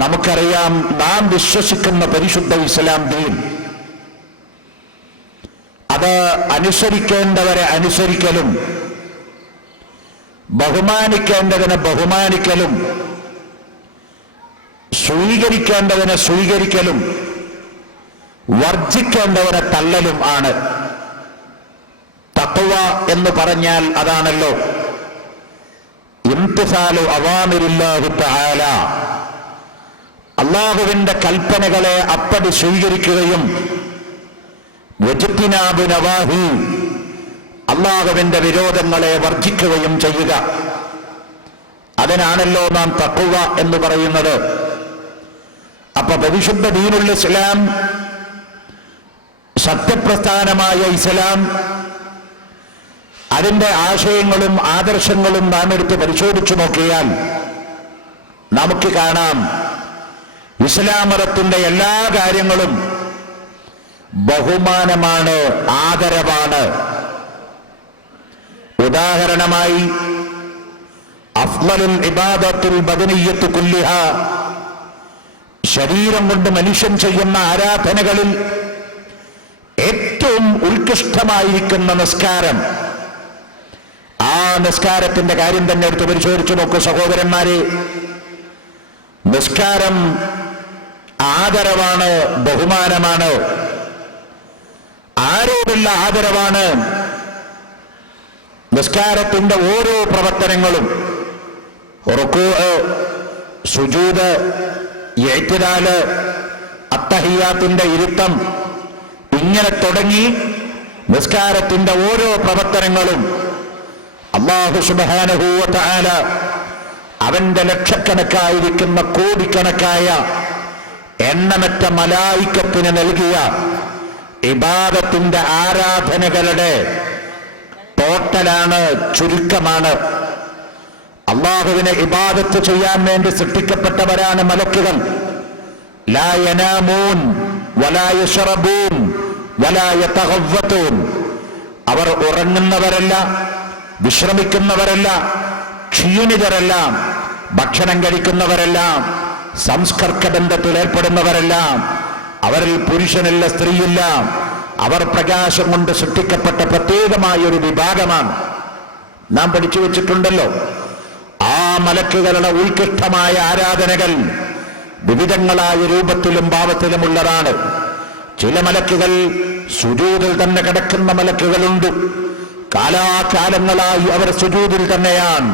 നമുക്കറിയാം, നാം വിശ്വസിക്കുന്ന പരിശുദ്ധ ഇസ്ലാം ദീൻ അത് അനുസരിക്കേണ്ടവരെ അനുസരിക്കലും ബഹുമാനിക്കേണ്ടതിനെ ബഹുമാനിക്കലും സ്വീകരിക്കേണ്ടതിനെ സ്വീകരിക്കലും വർജിക്കേണ്ടവരെ തള്ളലും ആണ്. തഖ്വ എന്ന് പറഞ്ഞാൽ അതാണല്ലോ. ഇംതിസാലു അവാമിരില്ലാഹി തആല, അല്ലാഹുവിന്റെ കൽപ്പനകളെ അപ്പടി സ്വീകരിക്കുകയും വജ്തിനാബു നവാഹി, അല്ലാഹുവിന്റെ വിരോധങ്ങളെ വർജിക്കുകയും ചെയ്യുക. അതിനാണല്ലോ നാം തഖ്വ എന്ന് പറയുന്നത്. അപ്പൊ പരിശുദ്ധ ദീനുൽ ഇസ്ലാം, സത്യപ്രസ്ഥാനമായ ഇസ്ലാം, അതിന്റെ ആശയങ്ങളും ആദർശങ്ങളും നാം എടുത്ത് പരിശോധിച്ചു നോക്കിയാൽ നമുക്ക് കാണാം, ഇസ്ലാം മതത്തിന്റെ എല്ലാ കാര്യങ്ങളും ബഹുമാനമാണ്, ആദരവാണ്. ഉദാഹരണമായി അഫ്ളലുൽ ഇബാദത്തുൽ ബദനിയ്യത്തു കുല്ലിഹാ, ശരീരം കൊണ്ട് മനുഷ്യൻ ചെയ്യുന്ന ആരാധനകളിൽ ഏറ്റവും ഉത്കൃഷ്ടമായിരിക്കുന്ന നിസ്കാരം. ആ നിസ്കാരത്തിന്റെ കാര്യം തന്നെ എടുത്ത് പരിശോധിച്ചു നോക്കൂ സഹോദരന്മാരെ. നിസ്കാരം ആദരവാണ്, ബഹുമാനമാണ്. ആരോടുള്ള ആദരവാണ്? നിസ്കാരത്തിന്റെ ഓരോ പ്രവർത്തനങ്ങളും, റുകൂഅ്, സുജൂദ്, ഇഅ്തിദാല്, അത്തഹിയ്യാത്തിന്റെ ഇരുത്തം, ഇങ്ങനെ തുടങ്ങി നിസ്കാരത്തിന്റെ ഓരോ പ്രവർത്തനങ്ങളും അല്ലാഹു സുബ്ഹാനഹു വ തആല അവന്റെ ലക്ഷക്കണക്കായിരിക്കുന്ന കോടിക്കണക്കായ എണ്ണമറ്റ മലായികത്തിന് നൽകിയ ഇബാദത്തിന്റെ ആരാധനകളുടെ ടോട്ടലാണ്, ചുരുക്കമാണ്. അല്ലാഹുവിനെ ഇബാദത്ത് ചെയ്യാൻ വേണ്ടി സൃഷ്ടിക്കപ്പെട്ടവരാണ് മലക്കുകൾ. ലാ യനാമൂൻ വലാ യശ്റബൂൻ വലാ യതഗവ്വതൂൻ, അവർ ഉറങ്ങുന്നവരല്ല, വിശ്രമിക്കുന്നവരല്ല, ക്ഷീണിതരല്ല, ഭക്ഷണം കഴിക്കുന്നവരല്ല, സംസ്കർക്ക ബന്ധത്തിൽ ഏർപ്പെടുന്നവരല്ല. അവരിൽ പുരുഷനില്ല, സ്ത്രീയില്ല. അവർ പ്രകാശം കൊണ്ട് സൃഷ്ടിക്കപ്പെട്ട പ്രത്യേകമായ ഒരു വിഭാഗമാണ്. നാം പഠിച്ചു വെച്ചിട്ടുണ്ടല്ലോ. ആ മലക്കുകളുടെ ഉത്കൃഷ്ടമായ ആരാധനകൾ വിവിധങ്ങളായ രൂപത്തിലും ഭാവത്തിലുമുള്ളതാണ്. ചില മലക്കുകൾ സുജൂദിൽ തന്നെ കിടക്കുന്ന മലക്കുകളുണ്ട്. കാലാകാലങ്ങളായി അവർ സുജൂദിൽ തന്നെയാണ്.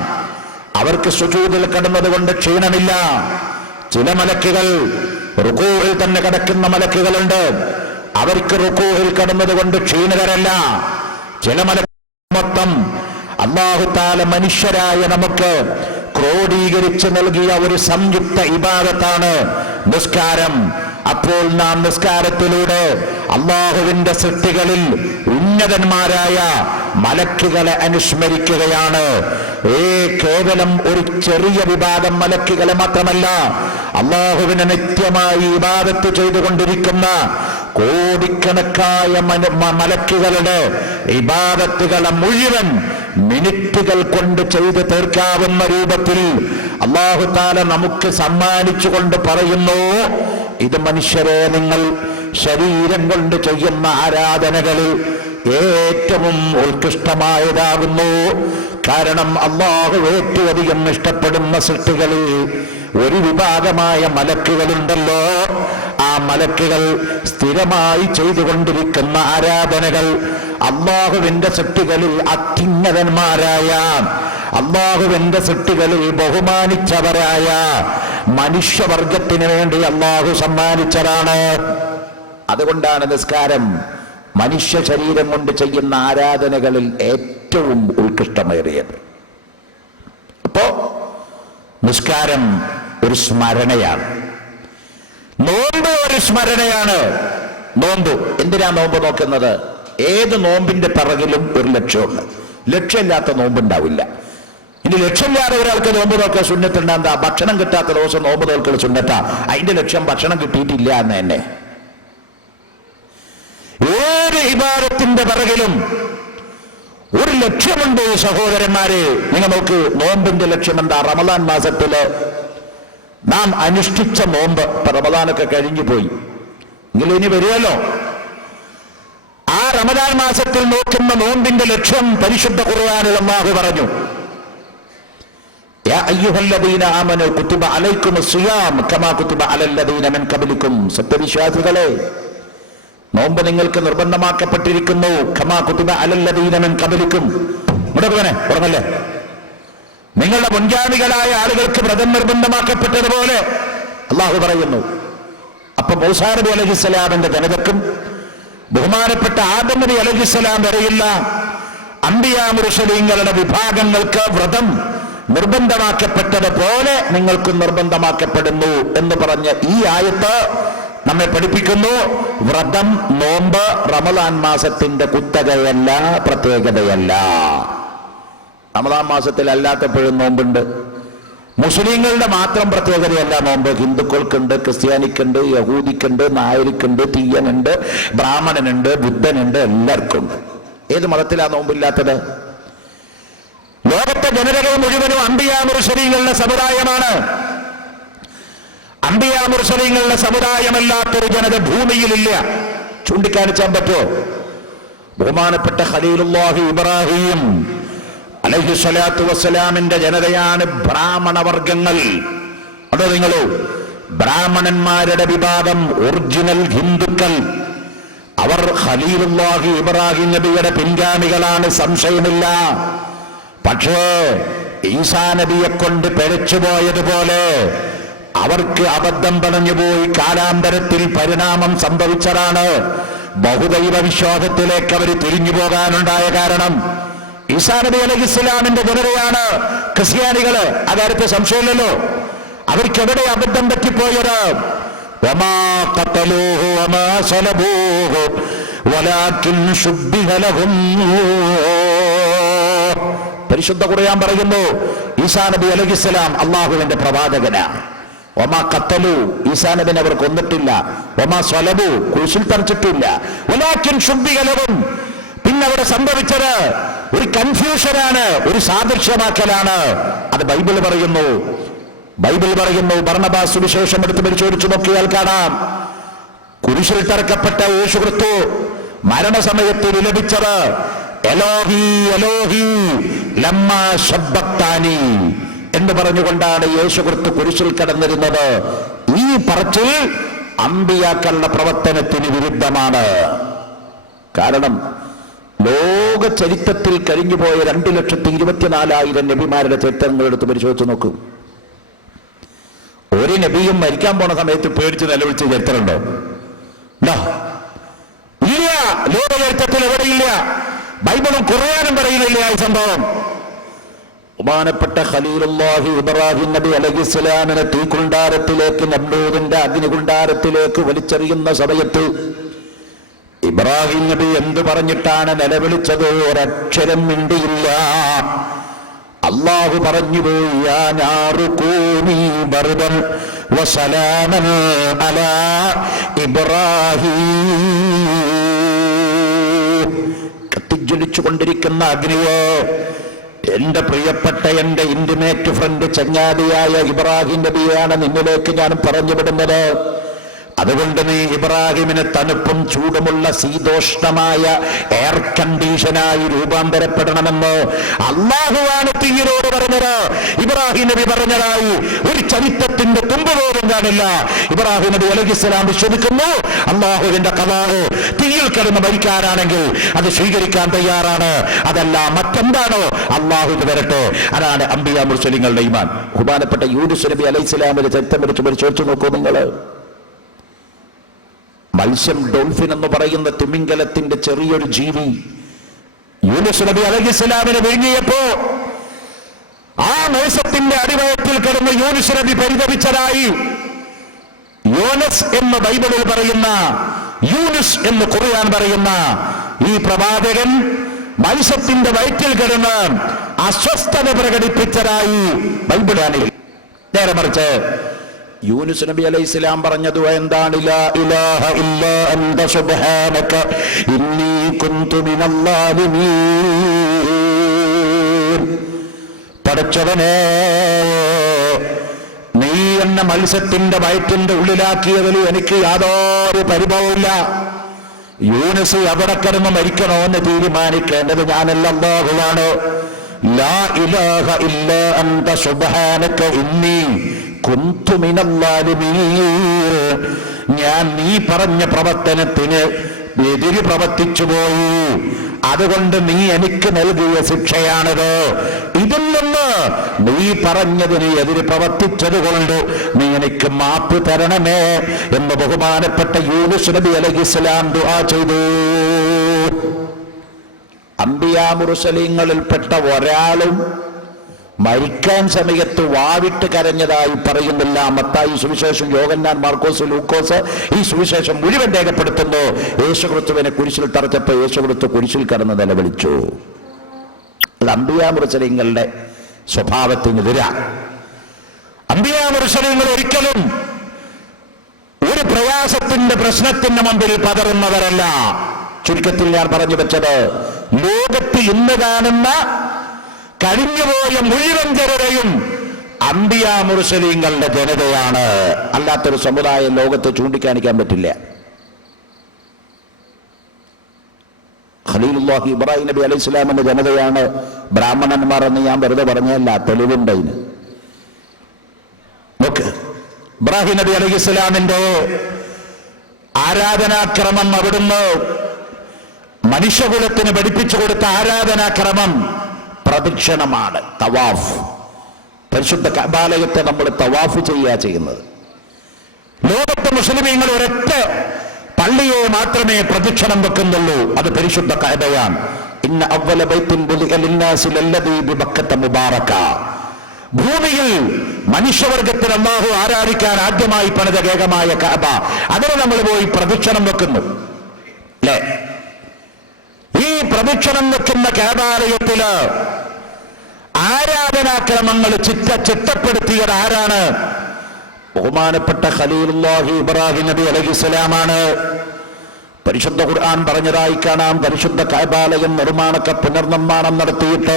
അവർക്ക് സുജൂദിൽ കിടന്നത് കൊണ്ട് ക്ഷീണമില്ല. ചില മലക്കുകൾ റുകൂഇൽ തന്നെ കിടക്കുന്ന മലക്കുകളുണ്ട്. അവർക്ക് റുകൂഇൽ കിടന്നത് കൊണ്ട് ക്ഷീണിതരല്ല. ചില മലക്കുകൾ മൊത്തം അല്ലാഹു തആല മനുഷ്യരായ നമുക്ക് ക്രോഡീകരിച്ച് നൽകിയ ഒരു സംയുക്ത ഇബാദത്താണ് നിസ്കാരം. അപ്പോൾ നാം നിസ്കാരത്തിലൂടെ അല്ലാഹുവിന്റെ സൃഷ്ടികളിൽ ഉന്നതന്മാരായ മലക്കുകളെ അനുസ്മരിക്കുകയാണ്. കേവലം ഒരു ചെറിയ വിഭാഗം മലക്കുകളെ മാത്രമല്ല, അല്ലാഹുവിനെ നിത്യമായി ഇബാദത്ത് ചെയ്തുകൊണ്ടിരിക്കുന്ന കോടിക്കണക്കായ മലക്കുകളുടെ ഇബാദത്തുകളെ മുഴുവൻ മിനിറ്റുകൾ കൊണ്ട് ചെയ്തു തീർക്കാവുന്ന രൂപത്തിൽ അല്ലാഹു തആല നമുക്ക് സമ്മാനിച്ചുകൊണ്ട് പറയുന്നു, ഇത് മനുഷ്യരെ, നിങ്ങൾ ശരീരം കൊണ്ട് ചെയ്യുന്ന ആരാധനകളിൽ ഏറ്റവും ഉത്കൃഷ്ടമായതാകുന്നു. കാരണം അല്ലാഹു ഏറ്റവും അധികം ഇഷ്ടപ്പെടുന്ന സൃഷ്ടികളിൽ ഒരു വിഭാഗമായ മലക്കുകളുണ്ടല്ലോ. ആ മലക്കുകൾ സ്ഥിരമായി ചെയ്തുകൊണ്ടിരിക്കുന്ന ആരാധനകൾ അല്ലാഹുവിന്റെ സൃഷ്ടികളിൽ അത്യുന്നതന്മാരായ, അല്ലാഹുവിന്റെ സൃഷ്ടികളിൽ ബഹുമാനിച്ചവരായ മനുഷ്യവർഗത്തിന് വേണ്ടി അല്ലാഹു സമ്മാനിച്ചതാണ്. അതുകൊണ്ടാണ് നിസ്കാരം മനുഷ്യ ശരീരം കൊണ്ട് ചെയ്യുന്ന ആരാധനകളിൽ ഏറ്റവും ഉത്കൃഷ്ടമേറിയത്. അപ്പോ നിസ്കാരം ഒരു സ്മരണയാണ്. നോമ്പ് ഒരു സ്മരണയാണ്. നോമ്പ് എന്തിനാ നോമ്പ് നോക്കുന്നത്? ഏത് നോമ്പിന്റെ പിറകിലും ഒരു ലക്ഷ്യമുണ്ട്. ലക്ഷ്യമില്ലാത്ത നോമ്പുണ്ടാവില്ല. ഇനി ലക്ഷ്യമില്ലാതെ ഒരാൾക്ക് നോമ്പ് നോക്കാൻ സുന്നത്തുണ്ട്. എന്താ? ഭക്ഷണം കിട്ടാത്ത ദിവസം നോമ്പ് നോക്കൽ സുന്നത്താ. അതിന്റെ ലക്ഷ്യം ഭക്ഷണം കിട്ടിയിട്ടില്ല എന്ന് തന്നെ. ഏത് ഇബാദത്തിന്റെ പിറകിലും ഒരു ലക്ഷ്യമുണ്ട് സഹോദരന്മാരെ. നിങ്ങൾ നോക്ക്, നോമ്പിന്റെ ലക്ഷ്യം എന്താ? റമദാൻ മാസത്തില് നാം അനുഷ്ഠിച്ച നോമ്പ് റമദാനൊക്കെ കഴിഞ്ഞു പോയി, എങ്കിലും ഇനി വരുമല്ലോ. ആ റമദാൻ മാസത്തിൽ നോക്കുന്ന നോമ്പിന്റെ ലക്ഷ്യം പരിശുദ്ധ ഖുർആനിൽ അല്ലാഹു പറഞ്ഞു, യാ അയ്യുഹല്ലദീന ആമനൂ കുതിബ അലൈക്കുമുസ് സിയാം കമാ കുതിബ അലല്ലദീന മിൻ ഖബ്ലിക്കും. സത്യവിശ്വാസികളെ, നോമ്പ് നിങ്ങൾക്ക് നിർബന്ധമാക്കപ്പെട്ടിരിക്കുന്നു. കമാ കുതിബ അലല്ലദീന മിൻ ഖബ്ലിക്കും. മുടക്കവനെ ഉറങ്ങല്ലേ, നിങ്ങളുടെ മുൻഗാമികളായ ആളുകൾക്ക് വ്രതം നിർബന്ധമാക്കപ്പെട്ടതുപോലെ അല്ലാഹു പറയുന്നു. അപ്പൊ മൂസാ നബി അലൈഹിസ്സലാമിന്റെ ജനതക്കും ബഹുമാനപ്പെട്ട ആദം നബി അലൈഹിസ്സലാം വരെയുള്ള അംബിയാ മുർസലീങ്ങളുടെ വിഭാഗങ്ങൾക്ക് വ്രതം നിർബന്ധമാക്കപ്പെട്ടതുപോലെ നിങ്ങൾക്കും നിർബന്ധമാക്കപ്പെടുന്നു എന്ന് പറഞ്ഞ് ഈ ആയത്ത് നമ്മെ പഠിപ്പിക്കുന്നു, വ്രതം, നോമ്പ് റമദാൻ മാസത്തിന്റെ കുത്തകയല്ല, പ്രത്യേകതയല്ല. റമദാൻ മാസത്തിൽ അല്ലാത്തപ്പോഴും നോമ്പുണ്ട്. മുസ്ലിങ്ങളുടെ മാത്രം പ്രത്യേകതയല്ല നോമ്പ്. ഹിന്ദുക്കൾക്കുണ്ട്, ക്രിസ്ത്യാനിക്കുണ്ട്, യഹൂദിക്കുണ്ട്, നായരിക്കുണ്ട്, തീയനുണ്ട്, ബ്രാഹ്മണനുണ്ട്, ബുദ്ധനുണ്ട്, എല്ലാവർക്കും ഉണ്ട്. ഏത് മതത്തിലാ നോമ്പില്ലാത്തത്? ലോകത്തെ ജനതകൾ മുഴുവനും അംബിയാ മുർസലീങ്ങളുടെ സമുദായമാണ്. അംബിയാ മുർസലീങ്ങളുടെ സമുദായമല്ലാത്തൊരു ജനത ഭൂമിയിലില്ല. ചൂണ്ടിക്കാണിച്ചാൻ പറ്റുമോ? ബഹുമാനപ്പെട്ട ഖലീലുല്ലാഹി ഇബ്രാഹിം അലൈഹിസ്സലാത്തു വസ്സലാമിന്റെ ജനതയാണ് ബ്രാഹ്മണവർഗങ്ങൾ. അതോ നിങ്ങളോ ബ്രാഹ്മണന്മാരുടെ വിഭാഗം, ഒറിജിനൽ ഹിന്ദുക്കൾ, അവർ ഖലീലുല്ലാഹി ഇബ്രാഹിം നബിയുടെ പിൻഗാമികളാണ്, സംശയമില്ല. പക്ഷേ ഈസാ നബിയെ കൊണ്ട് പിഴച്ചുപോയതുപോലെ അവർക്ക് അബദ്ധം പറഞ്ഞുപോയി കാലാന്തരത്തിൽ പരിണാമം സംഭവിച്ചതാണ്. ബഹുദൈവ വിശ്വാസത്തിലേക്ക് അവർ തിരിഞ്ഞു പോകാനുണ്ടായ കാരണം ഈസാ നബി അലൈഹിസ്സലാമിന്റെ ജനതയാണ് ക്രിസ്ത്യാനികള്. അകാര്യത്തെ സംശയമില്ലല്ലോ. അവർക്ക് എവിടെ അബദ്ധം പറ്റിപ്പോയത്? വമാ ഖതലൂഹു വമാ സലബൂഹു വലാകിൻ ശുബ്ബിഹ ലഹും. പരിശുദ്ധ ഖുർആൻ പറയുന്നു, ഈസാ നബി അലൈഹിസ്സലാം അല്ലാഹുവിന്റെ പ്രവാചകനാണ്. വമാ ഖതലു, ഈസാ നബിനെ അവർ കൊന്നിട്ടില്ല. വമാ സലബു, കുരിശിൽ തറച്ചിട്ടില്ല. വലാകിൻ ശുബ്ബിഹ ലഹും. പിന്നെ അവിടെ സംഭവിച്ചത് ഒരു കൺഫ്യൂഷനാണ്, ഒരു സാദൃശ്യമാക്കലാണ്. അത് ബൈബിൾ പറയുന്നു. ബർന്നബാസ് സുവിശേഷം എടുത്ത് പരിശോധിച്ചു നോക്കിയാൽ കാണാം, കുരിശിൽ തറക്കപ്പെട്ട യേശു ക്രിസ്തു മരണസമയത്ത് വിലപിച്ചത് എലോഹി എലോഹി ലമ്മാ ശബ്ബക്താനി എന്ന് പറഞ്ഞുകൊണ്ടാണ് യേശു ക്രിസ്തു കുരിശിൽ കിടന്നിരുന്നത്. ഈ പറച്ചിൽ അമ്പിയാക്കളുടെ പ്രവർത്തനത്തിന് വിരുദ്ധമാണ്. കാരണം ലോക ചരിത്രത്തിൽ കഴിഞ്ഞുപോയ 2,24,000 നബിമാരുടെ ചരിത്രങ്ങൾ എടുത്ത് പരിശോധിച്ച് നോക്കൂ. ഒരു നബിയും മരിക്കാൻ പോണ സമയത്ത് പേടിച്ച് നിലവിളിച്ച ചരിത്രമുണ്ടോ? ഇല്ല. ലോക ചരിത്രത്തിൽ എവിടെയില്ല. ബൈബിളും ഖുർആനും പറയുന്നില്ല ഈ സംഭവം. ബഹുമാനപ്പെട്ട ഖലീലുല്ലാഹി ഇബ്രാഹിം നബി അലൈഹിസ്സലാമിനെ തീക്കുണ്ടാരത്തിലേക്ക്, നമ്രൂദിന്റെ അഗ്നികുണ്ടാരത്തിലേക്ക് വലിച്ചെറിയുന്ന സമയത്ത് ഇബ്രാഹിം നബി എന്ത് പറഞ്ഞിട്ടാണ് നിലവിളിച്ചത്? ഒരക്ഷരം മിണ്ടിയില്ല. അല്ലാഹു പറഞ്ഞുപോയി, യാ നാറു കൂനി ബർദൻ വസലാമൻ അലാ ഇബ്രാഹിം. കത്തിജ്വലിച്ചുകൊണ്ടിരിക്കുന്ന അഗ്നിയെ, എന്റെ പ്രിയപ്പെട്ട, എന്റെ ഇന്റിമേറ്റ് ഫ്രണ്ട്, ചങ്ങാതിയായ ഇബ്രാഹിം നബിയാണ് നിന്നിലേക്ക് ഞാൻ പറഞ്ഞു വിടുന്നത്. അതുകൊണ്ട് നീ ഇബ്രാഹിമിന് തണുപ്പും ചൂടുമുള്ള ശീതോഷ്ണമായ എയർ കണ്ടീഷനായി രൂപാന്തരപ്പെടണമെന്ന് അല്ലാഹുവാണ് തീയിനോട് പറഞ്ഞത്. ഇബ്രാഹിം നബി പറഞ്ഞതായി ഒരു ചരിത്രത്തിന്റെ തുമ്പ് പോലും കാണില്ല. ഇബ്രാഹിം നബി അലൈഹിസ്സലാം വിശ്വസിക്കുന്നു, അല്ലാഹുവിന്റെ ഖദാഅ് തീയിൽ കിടന്ന് മരിക്കാനാണെങ്കിൽ അത് സ്വീകരിക്കാൻ തയ്യാറാണ്. അതല്ല മറ്റെന്താണോ അല്ലാഹു വരട്ടെ. അതാണ് അംബിയാ മുർസലീങ്ങളുടെ ഈമാൻ. ബഹുമാനപ്പെട്ട യൂനുസ് നബി അലൈഹിസ്സലാമിന്റെ ചരിത്രം എടുത്ത് പരിശോധിച്ചു നോക്കൂ നിങ്ങൾ. മത്സ്യം, ഡോൾഫിൻ എന്ന് പറയുന്ന തിമിംഗലത്തിന്റെ ചെറിയൊരു ജീവി യൂനുസ് നബി അലൈഹിസ്സലാമിനെ വിഴുങ്ങിയപ്പോ ആ മത്സ്യത്തിന്റെ അടിവയറ്റിൽ കിടന്ന് യൂനുസ് നബി പരിതപിച്ചതായി യോനസ് എന്ന് ബൈബിളിൽ പറയുന്ന, യൂനുസ് എന്ന് ഖുർആൻ പറയുന്ന ഈ പ്രവാചകൻ മത്സ്യത്തിന്റെ വയറ്റിൽ കിടന്ന് അസ്വസ്ഥത പ്രകടിപ്പിച്ചതായി ബൈബിളാണ്. നേരെ മറിച്ച് യൂനുസ് നബി അലൈഹിസ്സലാം പറഞ്ഞത് എന്താണ്? ലാ ഇലാഹ ഇല്ലാ അൻത സുബ്ഹാനക ഇന്നി കുന്തു മിനൽ ളാലിമീൻ. പടച്ചവനേ, നീ എന്നെ മത്സ്യത്തിന്റെ വയറ്റിന്റെ ഉള്ളിലാക്കിയതിൽ എനിക്ക് യാതൊരു പരിഭവമില്ല. യൂനുസ് എവിടെ കിടന്ന് മരിക്കണോ എന്ന് തീരുമാനിക്കേണ്ടത് ഞാനല്ല, അല്ലാഹുവാണ്. ലാ ഇലാഹ ഇല്ലാ അൻത സുബ്ഹാനക ഇന്നി കുന്തു മിനൽ ളാലിമീൻ. ഞാൻ നീ പറഞ്ഞ പ്രവർത്തനത്തിന് എതിര് പ്രവർത്തിച്ചു പോയി, അതുകൊണ്ട് നീ എനിക്ക് നൽകിയ ശിക്ഷയാണിത്. ഇതിൽ നിന്ന് നീ പറഞ്ഞതിന് എതിര് പ്രവർത്തിച്ചത് കൊണ്ട് നീ എനിക്ക് മാപ്പ് തരണമേ എന്ന് ബഹുമാനപ്പെട്ട യൂനുസ് നബി അലൈഹിസ്സലാം ദുആ ചെയ്തു. അംബിയാ മുർസലീങ്ങളിൽപ്പെട്ട ഒരാളും മരിക്കാൻ സമയത്ത് വാവിട്ട് കരഞ്ഞതായി പറയുന്നില്ല. മത്തായി സുവിശേഷം, യോഹന്നാൻ, മാർക്കോസ്, ലൂക്കോസ് ഈ സുവിശേഷം മുഴുവൻ രേഖപ്പെടുത്തുന്നു. യേശുക്രിസ്തുവിനെ കുരിശിൽ തറച്ചപ്പോൾ യേശുക്രിസ്തു കുരിശിൽ കടന്ന് നിലവിളിച്ചു. അത് അംബിയാ മുർസലീങ്ങളുടെ സ്വഭാവത്തിനെതിരാ. അംബിയാ മുർസലീങ്ങൾ ഒരിക്കലും ഒരു പ്രയാസത്തിന്റെ പ്രശ്നത്തിന്റെ മുമ്പിൽ പതറുന്നവരല്ല. ചുരുക്കത്തിൽ ഞാൻ പറഞ്ഞു വെച്ചത്, ലോകത്ത് ഇന്ന് കാണുന്ന കഴിഞ്ഞുപോയ മുഴുവൻ ജനതയും അംബിയാ മുർസലീങ്ങളുടെ ജനതയാണ്. അല്ലാത്തൊരു സമുദായം ലോകത്ത് ചൂണ്ടിക്കാണിക്കാൻ പറ്റില്ല. ഖലീലുല്ലാഹി ഇബ്രാഹിം നബി അലൈഹി സ്വലാമിന്റെ ജനതയാണ് ബ്രാഹ്മണന്മാർ എന്ന് ഞാൻ വെറുതെ പറഞ്ഞല്ല, തെളിവുണ്ടതിന്. നോക്ക്, ഇബ്രാഹിം നബി അലൈഹി സ്വലാമിന്റെ ആരാധനാക്രമം അവിടുന്ന് മനുഷ്യകുലത്തിന് പഠിപ്പിച്ചു കൊടുത്ത ആരാധനാക്രമം പ്രദക്ഷിണമാണ്, തവാഫ്. പരിശുദ്ധ കഅബാലയത്തെ നമ്മൾ തവാഫ് ചെയ്യുന്നത്. ലോകത്തെ മുസ്ലിമീങ്ങൾ ഒരൊറ്റ പള്ളിയെ മാത്രമേ പ്രദക്ഷിണം വെക്കുന്നുള്ളൂ, അത് പരിശുദ്ധ കഅബയാണ്. ഇന്ന അവ്വല ബൈത്തിൻ ബുദിഅ ലിന്നാസി ലല്ലദീ ബിബക്കത മുബാറക. ഭൂമിയിൽ മനുഷ്യവർഗത്തിന് അല്ലാഹു ആരാധിക്കാൻ ആദ്യമായി പണിത ഏകമായ കഅബ, അതിനെ നമ്മൾ പോയി പ്രദക്ഷിണം വെക്കുന്നു അല്ലേ? ഈ പ്രദക്ഷിണം വെക്കുന്ന കഅബാലയത്തില് ആരാധനാക്രമങ്ങൾ ചിട്ടപ്പെടുത്തിയത് ആരാണ്? ബഹുമാനപ്പെട്ട ഖലീലുല്ലാഹി ഇബ്രാഹിം നബി അലൈഹിസ്സലാമാണ്. പരിശുദ്ധ ഖുർആൻ പറഞ്ഞതായി കാണാം, പരിശുദ്ധ കഅബാലയം നിർമ്മാണಕ್ಕೆ പുനർനിർമ്മാണം നടത്തിയിട്ട്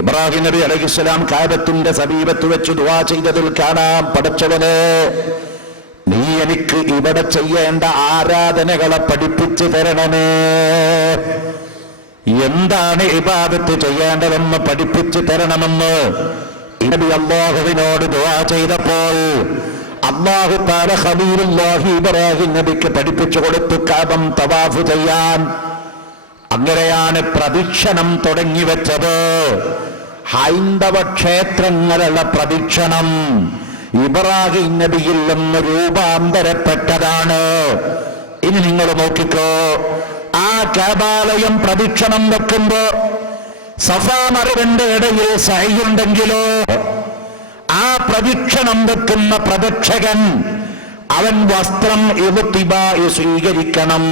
ഇബ്രാഹിം നബി അലൈഹിസ്സലാം കഅബത്തിന്റെ സമീപത്ത് വെച്ച് ദുആ ചെയ്തതിൽ കാണാം, പടച്ചവനെ നീ എനിക്ക് ഇവിടെ ചെയ്യേണ്ട ആരാധനകളെ പഠിപ്പിച്ചു തരണമേ. എന്താണ് ഇബാദത്ത് ചെയ്യേണ്ടതെന്ന് പഠിപ്പിച്ചു തരണമെന്ന് നബി അല്ലാഹുവിനോട് ദുആ ചെയ്തപ്പോൾ അല്ലാഹു തആല ഖലീലുല്ലാഹി ഇബ്രാഹിം നബിക്ക് പഠിപ്പിച്ചു കൊടുത്തു കഅബം തവാഫ് ചെയ്യാൻ. അങ്ങനെയാണ് പ്രദക്ഷിണം തുടങ്ങി വെച്ചത്. ഹൈന്ദവ ക്ഷേത്രങ്ങളുള്ള പ്രദക്ഷിണം ഇബ്രാഹിം നബിയിൽ നിന്ന് രൂപാന്തരപ്പെട്ടതാണ്. ഇനി നിങ്ങൾ നോക്കിക്കോ, ആ കഅബാലയം പ്രദക്ഷിണം വെക്കുമ്പോ സഫാ മറുവിന്റെ ഇടയിൽ സഅയുണ്ടെങ്കിലോ ആ പ്രദക്ഷിണം വെക്കുന്ന പ്രദക്ഷകൻ അവൻ വസ്ത്രം സ്വീകരിക്കണം,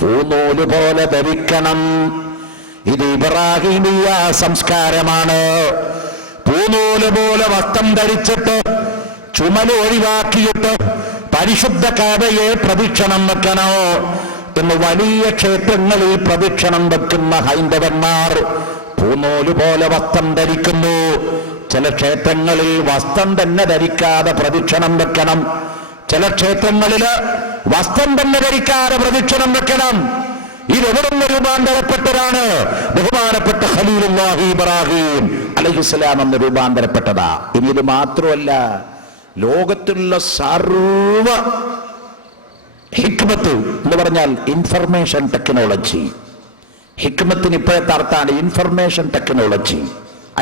പൂനൂല് പോലെ ധരിക്കണം. ഇത് ഇബ്രാഹിമിയ സംസ്കാരമാണ്. പൂനൂല് പോലെ വസ്ത്രം ധരിച്ചിട്ട് ചുമല് ഒഴിവാക്കിയിട്ട് പരിശുദ്ധ കഅബയെ പ്രദക്ഷിണം വെക്കണോ എന്ന് വലിയ ക്ഷേത്രങ്ങളിൽ പ്രദക്ഷിണം വെക്കുന്ന ഹൈന്ദവന്മാർ പൂനൂല് പോലെ വസ്ത്രം ധരിക്കുന്നു. ചില ക്ഷേത്രങ്ങളിൽ വസ്ത്രം തന്നെ ധരിക്കാതെ പ്രദക്ഷിണം വെക്കണം, ചില ക്ഷേത്രങ്ങളില് വസ്ത്രം തന്നെ ധരിക്കാതെ പ്രദക്ഷിണം വെക്കണം. ഇതെവിടുന്ന് രൂപാന്തരപ്പെട്ടതാണ്? ബഹുമാനപ്പെട്ട ഖലീലുല്ലാഹി ഇബ്രാഹിം അലൈഹിസ്സലാം എന്ന് രൂപാന്തരപ്പെട്ടതാ. ഇനി ഇത് മാത്രമല്ല, ലോകത്തുള്ള സർവ ഹിക്മത്ത് എന്ന് പറഞ്ഞാൽ ഇൻഫർമേഷൻ ടെക്നോളജി. ഹിക്മത്തിന് ഇപ്പോഴത്തെ അർത്ഥാണ് ഇൻഫർമേഷൻ ടെക്നോളജി,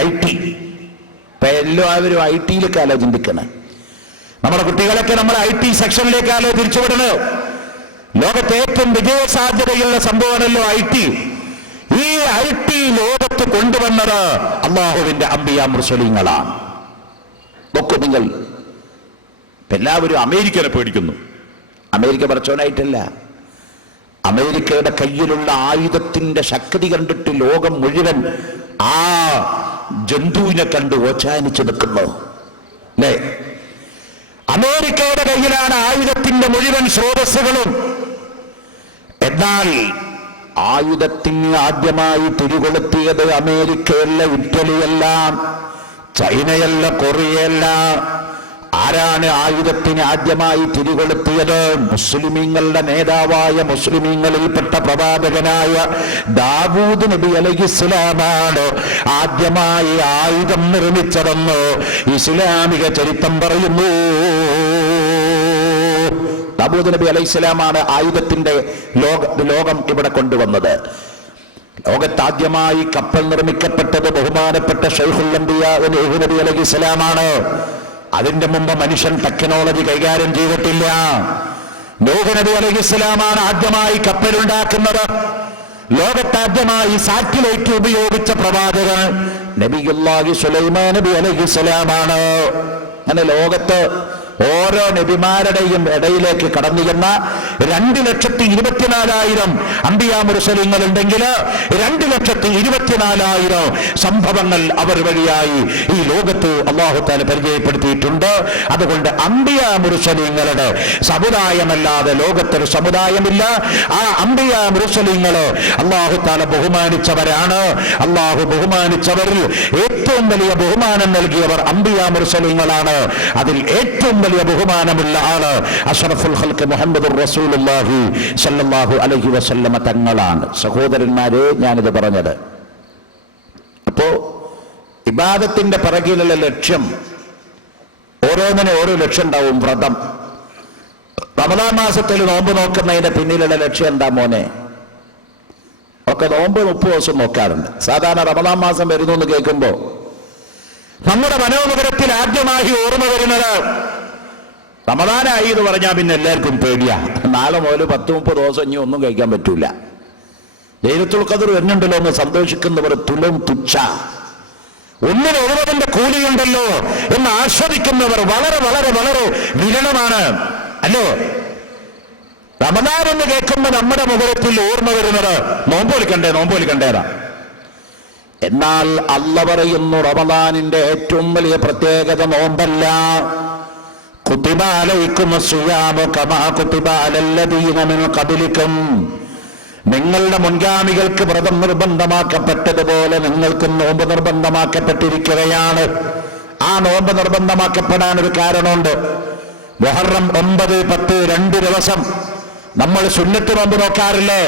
IT. ഇപ്പൊ എല്ലാവരും IT-യിലേക്കാലോ ചിന്തിക്കണേ. നമ്മുടെ കുട്ടികളൊക്കെ നമ്മൾ IT സെക്ഷനിലേക്കാലോ തിരിച്ചുവിടണോ? ലോകത്തെ ഏറ്റവും വിജയസാധ്യതയുള്ള സംഭവമാണല്ലോ IT. ഈ IT ലോകത്ത് കൊണ്ടുവന്നത് അല്ലാഹുവിന്റെ അംബിയാ മുർസലീങ്ങളാണ്. നോക്കൂ നിങ്ങൾ, എല്ലാവരും അമേരിക്കനെ പേടിക്കുന്നു. അമേരിക്ക പടച്ചവനായിട്ടല്ല, അമേരിക്കയുടെ കയ്യിലുള്ള ആയുധത്തിന്റെ ശക്തി കണ്ടിട്ട് ലോകം മുഴുവൻ ആ ജന്തുവിനെ കണ്ട് ഓച്ചാനിച്ചു നിൽക്കുന്നു അല്ലേ? അമേരിക്കയുടെ കയ്യിലാണ് ആയുധത്തിന്റെ മുഴുവൻ സ്രോതസ്സുകളും. എന്നാൽ ആയുധത്തിന് ആദ്യമായി തിരികൊളുത്തിയത് അമേരിക്കയല്ല, ഇറ്റലിയല്ല, ചൈനയല്ല, കൊറിയയല്ല. ആരാണ് ആയുധത്തിന് ആദ്യമായി തിരികൊളുത്തിയത്? മുസ്ലിമീങ്ങളുടെ നേതാവായ മുസ്ലിമീങ്ങളിൽപ്പെട്ട പ്രവാചകനായ ദാവൂദ് നബി അലൈഹിസ്സലാമാണ് ആദ്യമായി ആയുധം നിർമ്മിച്ചതെന്ന് ഇസ്ലാമിക ചരിത്രം പറയുന്നു. ദാവൂദ് നബി അലൈഹിസ്സലാമാണ് ആയുധത്തിന്റെ ലോകം ഇവിടെ കൊണ്ടുവന്നത്. ലോകത്താദ്യമായി കപ്പൽ നിർമ്മിക്കപ്പെട്ടത് ബഹുമാനപ്പെട്ട ശൈഖുൽ അംബിയാ നൂഹ് നബി അലൈഹിസ്സലാമാണ്. അതിന്റെ മുമ്പ് മനുഷ്യൻ ടെക്നോളജി കൈകാര്യം ചെയ്തിട്ടില്ല. നൂഹ് നബി അലൈഹിസ്സലാമാണ് ആദ്യമായി കപ്പലുണ്ടാക്കുന്നത്. ലോകത്താദ്യമായി സാറ്റലൈറ്റ് ഉപയോഗിച്ച പ്രവാചകൻ നബിയുല്ലാഹി സുലൈമാൻ നബി അലൈഹിസ്സലാമാണ്. അങ്ങനെ ലോകത്ത് ഓരോ നബിമാരുടെയും ഇടയിലേക്ക് കടന്നു ചെന്ന 2,24,000 അംബിയാ മുർസലീങ്ങൾ ഉണ്ടെങ്കിൽ 2,24,000 സംഭവങ്ങൾ അവർ വഴിയായി ഈ ലോകത്ത് അല്ലാഹു തആല പരിചയപ്പെടുത്തിയിട്ടുണ്ട്. അതുകൊണ്ട് അംബിയാ മുർസലീങ്ങളുടെ സമുദായമല്ലാതെ ലോകത്തൊരു സമുദായമില്ല. ആ അംബിയാ മുർസലീങ്ങള് അല്ലാഹു തആല ബഹുമാനിച്ചവരാണ്. അല്ലാഹു ബഹുമാനിച്ചവരിൽ ഏറ്റവും വലിയ ബഹുമാനം നൽകിയവർ അംബിയാ മുർസലീങ്ങളാണ്. അതിൽ ഏറ്റവും വലിയ ബഹുമാനമുള്ള ആള് അഷ്റഫുൽ ഖൽഖ് മുഹമ്മദുർ റസൂലുള്ളാഹി സ്വല്ലല്ലാഹു അലൈഹി വസല്ലമ തങ്ങളാണ്. സഹോദരന്മാരെ, ഞാനിത് പറഞ്ഞത് അപ്പോ ഇബാദത്തിന്റെ പിറകിലുള്ള ലക്ഷ്യം ഓരോന്നിനും ഓരോ ലക്ഷ്യം ഉണ്ടാവും. വ്രതം, റമദാൻ മാസത്തിൽ നോമ്പ് നോക്കുന്നതിന്റെ പിന്നിലുള്ള ലക്ഷ്യം എന്താ മോനെ? ഒക്കെ നോമ്പ് 30 ദിവസം നോക്കാറുണ്ട്. സാധാരണ റമദാൻ മാസം വരുന്നു എന്ന് കേൾക്കുമ്പോ നമ്മുടെ മനോമുഖരത്തിൽ ആദ്യമായി ഓർമ്മ വരുന്നത് റമദാനായി എന്ന് പറഞ്ഞാൽ പിന്നെ എല്ലാവർക്കും പേടിയാ. നാളെ മുതൽ 10-30 ദിവസം ഇനി ഒന്നും കഴിക്കാൻ പറ്റൂല. ലൈലത്തുൽ ഖദ്ർ വരുന്നുണ്ടല്ലോ എന്ന് സന്തോഷിക്കുന്നവർ തുലം തുച്ഛ, ഒന്നിന് 70ന്റെ കൂലിയുണ്ടല്ലോ എന്ന് ആസ്വദിക്കുന്നവർ വളരെ വളരെ വളരെ വിരളമാണ്. അല്ലോ, റമദാൻ എന്ന് കേൾക്കുമ്പോൾ നമ്മുടെ മുഖത്തിൽ ഓർമ്മ വരുന്നത് നോമ്പൊലിക്കണ്ടേതാ. എന്നാൽ അല്ലാഹു പറയുന്നു റമദാനിന്റെ ഏറ്റവും വലിയ പ്രത്യേകത നോമ്പല്ല. കുതിബ അലൈക്കുമുസ് സിയാമു കമാ കുതിബ അലല്ലദീന മിൻ ഖബ്ലിക്കും, നിങ്ങളുടെ മുൻഗാമികൾക്ക് വ്രതം നിർബന്ധമാക്കപ്പെട്ടതുപോലെ നിങ്ങൾക്കും നോമ്പ് നിർബന്ധമാക്കപ്പെട്ടിരിക്കുകയാണ്. ആ നോമ്പ് നിർബന്ധമാക്കപ്പെടാൻ ഒരു കാരണമുണ്ട്. മുഹറം 9, 10 2 ദിവസം നമ്മൾ സുന്നത്ത് നോമ്പ് നോക്കാറില്ലേ?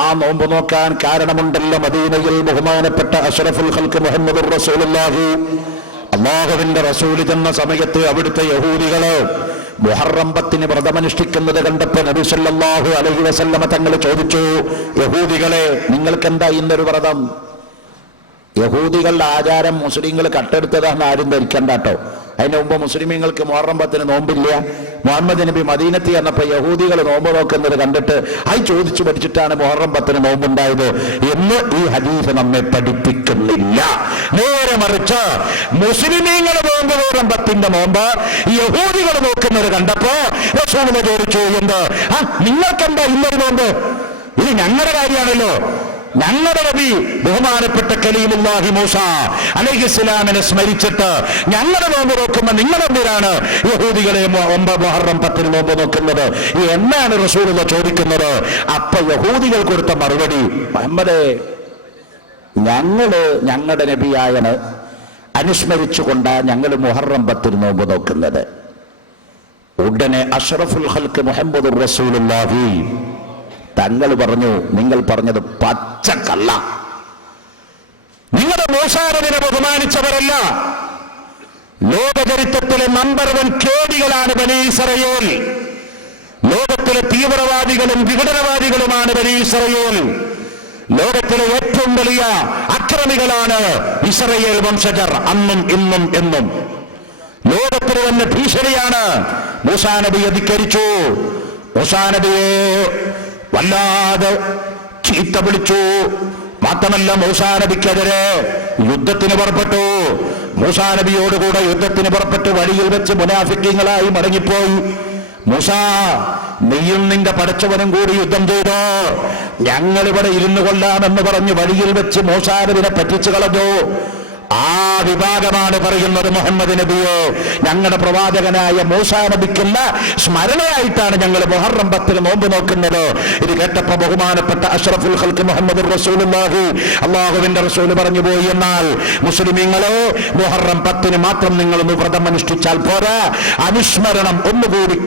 ആ നോമ്പ് നോക്കാൻ കാരണമുണ്ടല്ലോ. മദീനയിൽ ബഹുമാനപ്പെട്ട അഷ്റഫുൽ ഖൽഖ് മുഹമ്മദുർ റസൂലുള്ളാഹി അല്ലാഹുവിന്റെ റസൂൽ ചെന്ന സമയത്ത് അവിടുത്തെ യഹൂദികള് മുഹറം 10 വ്രതമനുഷ്ഠിക്കുന്നത് കണ്ടപ്പോൾ നബി സല്ലല്ലാഹു അലൈഹി വസല്ലമ തങ്ങൾ ചോദിച്ചു, യഹൂദികളെ, നിങ്ങൾക്കെന്താ ഇന്നൊരു വ്രതം? യഹൂദികളുടെ ആചാരം മുസ്ലിങ്ങൾ കട്ടെടുത്തതാണെന്ന് ആരും ധരിക്കണ്ട കേട്ടോ. അതിന് മുമ്പ് മുസ്ലിമീങ്ങൾക്ക് മുഹറം 10 നോമ്പില്ല. മുഹമ്മദ് നബി മദീനത്തിൽ വന്നപ്പോൾ യഹൂദികൾ നോമ്പ് നോക്കുന്നത് കണ്ടിട്ട് അത് ചോദിച്ചു പഠിച്ചിട്ടാണ് മുഹറം 10 നോമ്പുണ്ടായത് എന്ന് ഈ ഹദീസ് നമ്മെ പഠിപ്പിക്കുന്നില്ല. നേരെ മറിച്ച് മുസ്ലിമീങ്ങൾ നോമ്പ് മുഹറം 10 നോമ്പ് യഹൂദികൾ നോക്കുന്നത് കണ്ടപ്പോ റസൂൽ ചോദിച്ചു, എന്ത് നിങ്ങൾക്കെന്താ ഇന്നൊരു നോമ്പ്? ഇത് ഞങ്ങളുടെ കാര്യമാണല്ലോ. ഞങ്ങളുടെ നബി ബഹുമാനപ്പെട്ട കലീമുല്ലാഹി മൂസ അലൈഹിസ്സലാമിനെ സ്മരിച്ചിട്ട് ഞങ്ങളുടെ നോമ്പ് നോക്കുമ്പോൾ നിങ്ങളെന്തിനാണ് യഹൂദികളെ മുഹറം 10 നോമ്പ് നോക്കുന്നത് എന്നാണ് റസൂലുള്ളാഹി ചോദിക്കുന്നത്. അപ്പൊ യഹൂദികൾ കൊടുത്ത മറുപടി, മുഹമ്മദേ, ഞങ്ങളുടെ നബിയായന് അനുസ്മരിച്ചുകൊണ്ട് ഞങ്ങൾ മുഹറം 10 നോമ്പ് നോക്കുന്നത്. ഉടനെ അഷ്റഫുൽ ഖൽഖ് മുഹമ്മദുർ റസൂലുള്ളാഹി തങ്ങൾ പറഞ്ഞു, നിങ്ങൾ പറഞ്ഞത് പച്ചക്കള്ള. നിങ്ങളുടെ മൂസാ നബിയെ ബഹുമാനിച്ചവരല്ല. ലോകചരിത്രത്തിലെ നമ്പർ 1 കേടികളാണ് ബനീ ഇസ്രായേൽ. ലോകത്തിലെ തീവ്രവാദികളും വിഘടനവാദികളുമാണ് ബനീ ഇസ്രായേൽ. ലോകത്തിലെ ഏറ്റവും വലിയ അക്രമികളാണ് ഇസ്രായേൽ വംശജർ, അന്നും ഇന്നും എന്നും. ലോകത്തിന് തന്നെ ഭീഷണിയാണ്. മൂസാ നബി ധിക്കരിച്ചു. മൂസാ നബിയെ വല്ലാതെ ചീത്ത വിളിച്ചു. മാത്രമല്ല, മൂസാ നബിക്കെതിരെ യുദ്ധത്തിന് പുറപ്പെട്ടു. മൂസാ നബിയോടുകൂടെ യുദ്ധത്തിന് പുറപ്പെട്ട് വഴിയിൽ വെച്ച് മുനാഫിക്കീങ്ങളായി മടങ്ങിപ്പോയി. മൂസാ, നീയും നിന്റെ പടച്ചവനും കൂടി യുദ്ധം ചെയ്തോ, ഞങ്ങളിവിടെ ഇരുന്നു കൊള്ളാമെന്ന് പറഞ്ഞ് വഴിയിൽ വെച്ച് മൂസാ നബിനെ പറ്റിച്ചു കളഞ്ഞു. ആ വിഭാഗമാണ് പറയുന്നത്, മുഹമ്മദ് നബിയെ, ഞങ്ങളുടെ പ്രവാചകനായ മൂസാ നബിക്കുള്ള സ്മരണയായിട്ടാണ് ഞങ്ങൾ മുഹറം 10 നോമ്പ് നോക്കുന്നത്. ഇത് കേട്ടപ്പോ ബഹുമാനപ്പെട്ട അഷ്റഫുൽ ഖൽഖ് മുഹമ്മദ് റസൂലുള്ളാഹി, അല്ലാഹുവിന്റെ റസൂൽ പറഞ്ഞു പോയി, എന്നാൽ മുസ്ലിമീങ്ങളെ മുഹറം 10 മാത്രം നിങ്ങളൊന്ന് വ്രതം അനുഷ്ഠിച്ചാൽ പോരാ, അനുസ്മരണം ഒന്നുകൂടി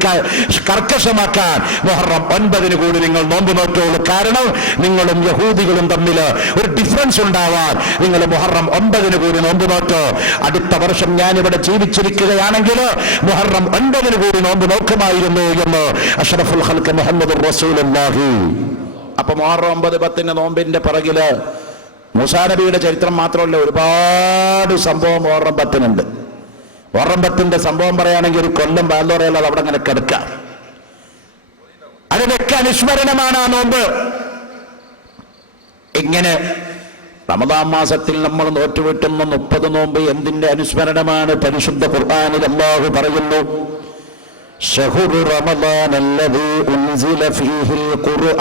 കർക്കശമാക്കാൻ മുഹറം 9 കൂടി നിങ്ങൾ നോമ്പ് നോക്കുള്ളൂ. കാരണം നിങ്ങളും യഹൂദികളും തമ്മിൽ ഒരു ഡിഫറൻസ് ഉണ്ടാവാൻ നിങ്ങൾ മുഹറം 9 കൂടി നോമ്പ് നോക്കോ. അടുത്ത വർഷം ഞാനിവിടെ ജീവിച്ചിരിക്കുകയാണെങ്കിൽ മുഹറം 9 കൂടി നോമ്പ് നോക്കുമായിരുന്നു എന്ന് അഷ്റഫുൽ ഖൽഖ് മുഹമ്മദ് റസൂലുള്ളാഹി. അപ്പൊ മുഹറം 9, 10 നോമ്പിന്റെ പിറകില് മൂസാ നബിയുടെ ചരിത്രം മാത്രമല്ല, ഒരുപാട് സംഭവം മുഹറം 10 മുഹറം 10 സംഭവം പറയുകയാണെങ്കിൽ ഒരു കൊല്ലം ബാലോറയല്ല അവിടെ അങ്ങനെ കിടക്കാം. അതിനൊക്കെ അനുസ്മരണമാണ് ആ നോമ്പ്. ഇങ്ങനെ റമദാൻ മാസത്തിൽ നമ്മൾ നോറ്റുവിട്ടുന്ന 30 നോമ്പ് എന്തിന്റെ അനുസ്മരണമാണ്? പരിശുദ്ധ ഖുർആനിൽ അല്ലാഹു പറയുന്നു, ശഹ്റു റമദാനല്ലദീ ഉൻസില ഫീഹിൽ ഖുർആൻ.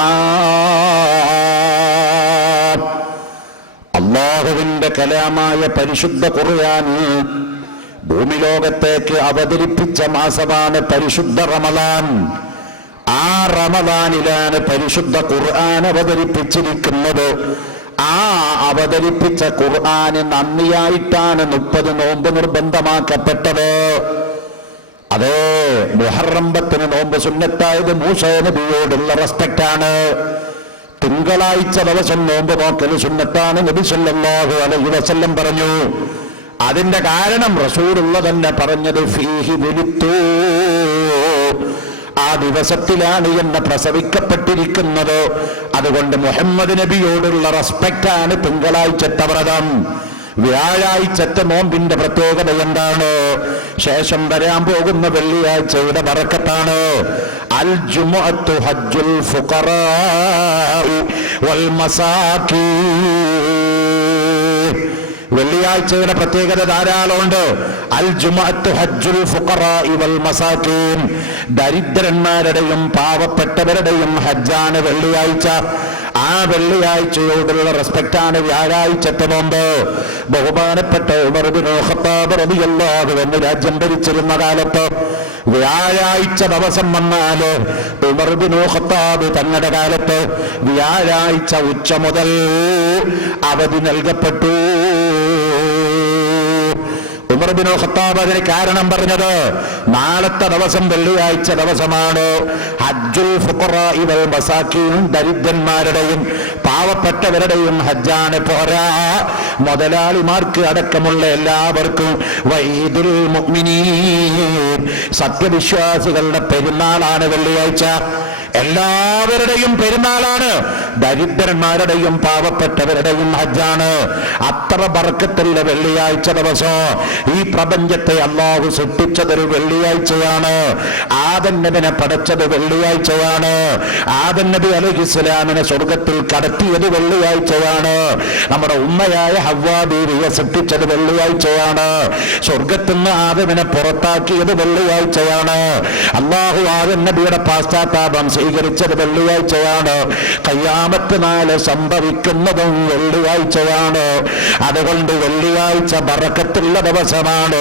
അല്ലാഹുവിന്റെ കലാമായ പരിശുദ്ധ ഖുർആൻ ഭൂമി ലോകത്തേക്ക് അവതരിപ്പിച്ച മാസമാണ് പരിശുദ്ധ റമദാൻ. ആ റമദാനിലാണ് പരിശുദ്ധ ഖുർആൻ അവതരിപ്പിച്ചിരിക്കുന്നത്. ആ അവതരിപ്പിച്ച ഖുർആന് നന്ദിയായിട്ടാണ് 30 നോമ്പ് നിർബന്ധമാക്കപ്പെട്ടത്. അതേ മുഹറം 10 നോമ്പ് സുന്നത്തായത് മൂസാ നബിയോടുള്ള റെസ്പെക്റ്റ് ആണ്. തിങ്കളാഴ്ച ദിവസം നോമ്പ് നോക്കൽ സുന്നത്താണ്, നബി സല്ലല്ലാഹു അലൈഹി വസല്ലം പറഞ്ഞു. അതിന്റെ കാരണം റസൂലുള്ള തന്നെ പറഞ്ഞത്, ഫീഹി വുലിത്തു, ആ ദിവസത്തിലാണ് എന്ന് പ്രസവിക്കപ്പെട്ടിരിക്കുന്നത്. അതുകൊണ്ട് മുഹമ്മദ് നബിയോടുള്ള റെസ്പെക്റ്റാണ് തിങ്കളാഴ്ചത്തെ വ്രതം. വ്യാഴാഴ്ചത്തെ നോമ്പിന്റെ പ്രത്യേകത എന്താണ്? ശേഷം വരാൻ പോകുന്ന വെള്ളിയാഴ്ചയുടെ ബറക്കത്താണ്. അൽ ജുമുഅത്തു ഹജ്ജുൽ ഫുഖറാ വൽ മസാകീൻ. വെള്ളിയാഴ്ചയുടെ പ്രത്യേകത ധാരാളമുണ്ട്. അൽ ജുമുഅത്തു ഹജ്ജുൽ ഫുഖറാഇ വൽ മസാകീൻ. ദരിദ്രന്മാരുടെയും പാവപ്പെട്ടവരുടെയും ഹജ്ജാണ് വെള്ളിയാഴ്ച. ആ വെള്ളിയാഴ്ചയോടുള്ള റെസ്പെക്റ്റാണ് വ്യാഴാഴ്ചത്തെ നോമ്പ്. ബഹുമാനപ്പെട്ട ഉമർ ഇബ്നു ഖത്താബ് റളിയല്ലാഹു അൻഹു രാജ്യം ഭരിച്ചിരുന്ന കാലത്ത് വ്യാഴാഴ്ച ദിവസം വന്നാല് ഉമർ ഇബ്നു ഖത്താബ് തങ്ങളുടെ കാലത്ത് വ്യാഴാഴ്ച ഉച്ച മുതൽ അവധി നൽകപ്പെട്ടു. ഉമർ ഇബ്നു ഖത്താബ് അതിന് കാരണം പറഞ്ഞത്, നാളത്തെ ദിവസം വെള്ളിയാഴ്ച ദിവസമാണ്. ഹജ്ജുൽ ഫുഖറാഇ വൽ മസാകീൻ, ദരിദ്രന്മാരുടെയും പാവപ്പെട്ടവരുടെയും ഹജ്ജാണ്. പോരാ, മുതലാളിമാർക്ക് അടക്കമുള്ള എല്ലാവർക്കും വഈദുൽ മുഅ്മിനീൻ, സത്യവിശ്വാസികളുടെ പെരുന്നാളാണ് വെള്ളിയാഴ്ച. എല്ലാവരുടെയും പെരുന്നാളാണ്. ദരിദ്രന്മാരുടെയും പാവപ്പെട്ടവരുടെയും ഹജ്ജാണ്. അത്ര ബർക്കത്തുള്ള വെള്ളിയാഴ്ച ദിവസം ഈ പ്രപഞ്ചത്തെ അല്ലാഹു സൃഷ്ടിച്ചതൊരു വെള്ളിയാഴ്ചയാണ്. ആദം നബിനെ പടച്ചത് വെള്ളിയാഴ്ചയാണ്. ആദം നബി അലൈഹിസ്സലാമിനെ സ്വർഗത്തിൽ കടത്തിയത് വെള്ളിയാഴ്ചയാണ്. നമ്മുടെ ഉമ്മയായ ഹവ്വാ ബീവിയെ സൃഷ്ടിച്ചത് വെള്ളിയാഴ്ചയാണ്. സ്വർഗത്തിൽ നിന്ന് ആദമിനെ പുറത്താക്കിയത് വെള്ളിയാഴ്ചയാണ്. അല്ലാഹു ആദം നബിയുടെ പാശ്ചാത്താപം സ്വീകരിച്ചത് വെള്ളിയാഴ്ചയാണ്. ഖിയാമത്ത് നാളെ സംഭവിക്കുന്നതും വെള്ളിയാഴ്ചയാണ്. അതുകൊണ്ട് വെള്ളിയാഴ്ച ബറക്കത്തുള്ള ദിവസമാണ്.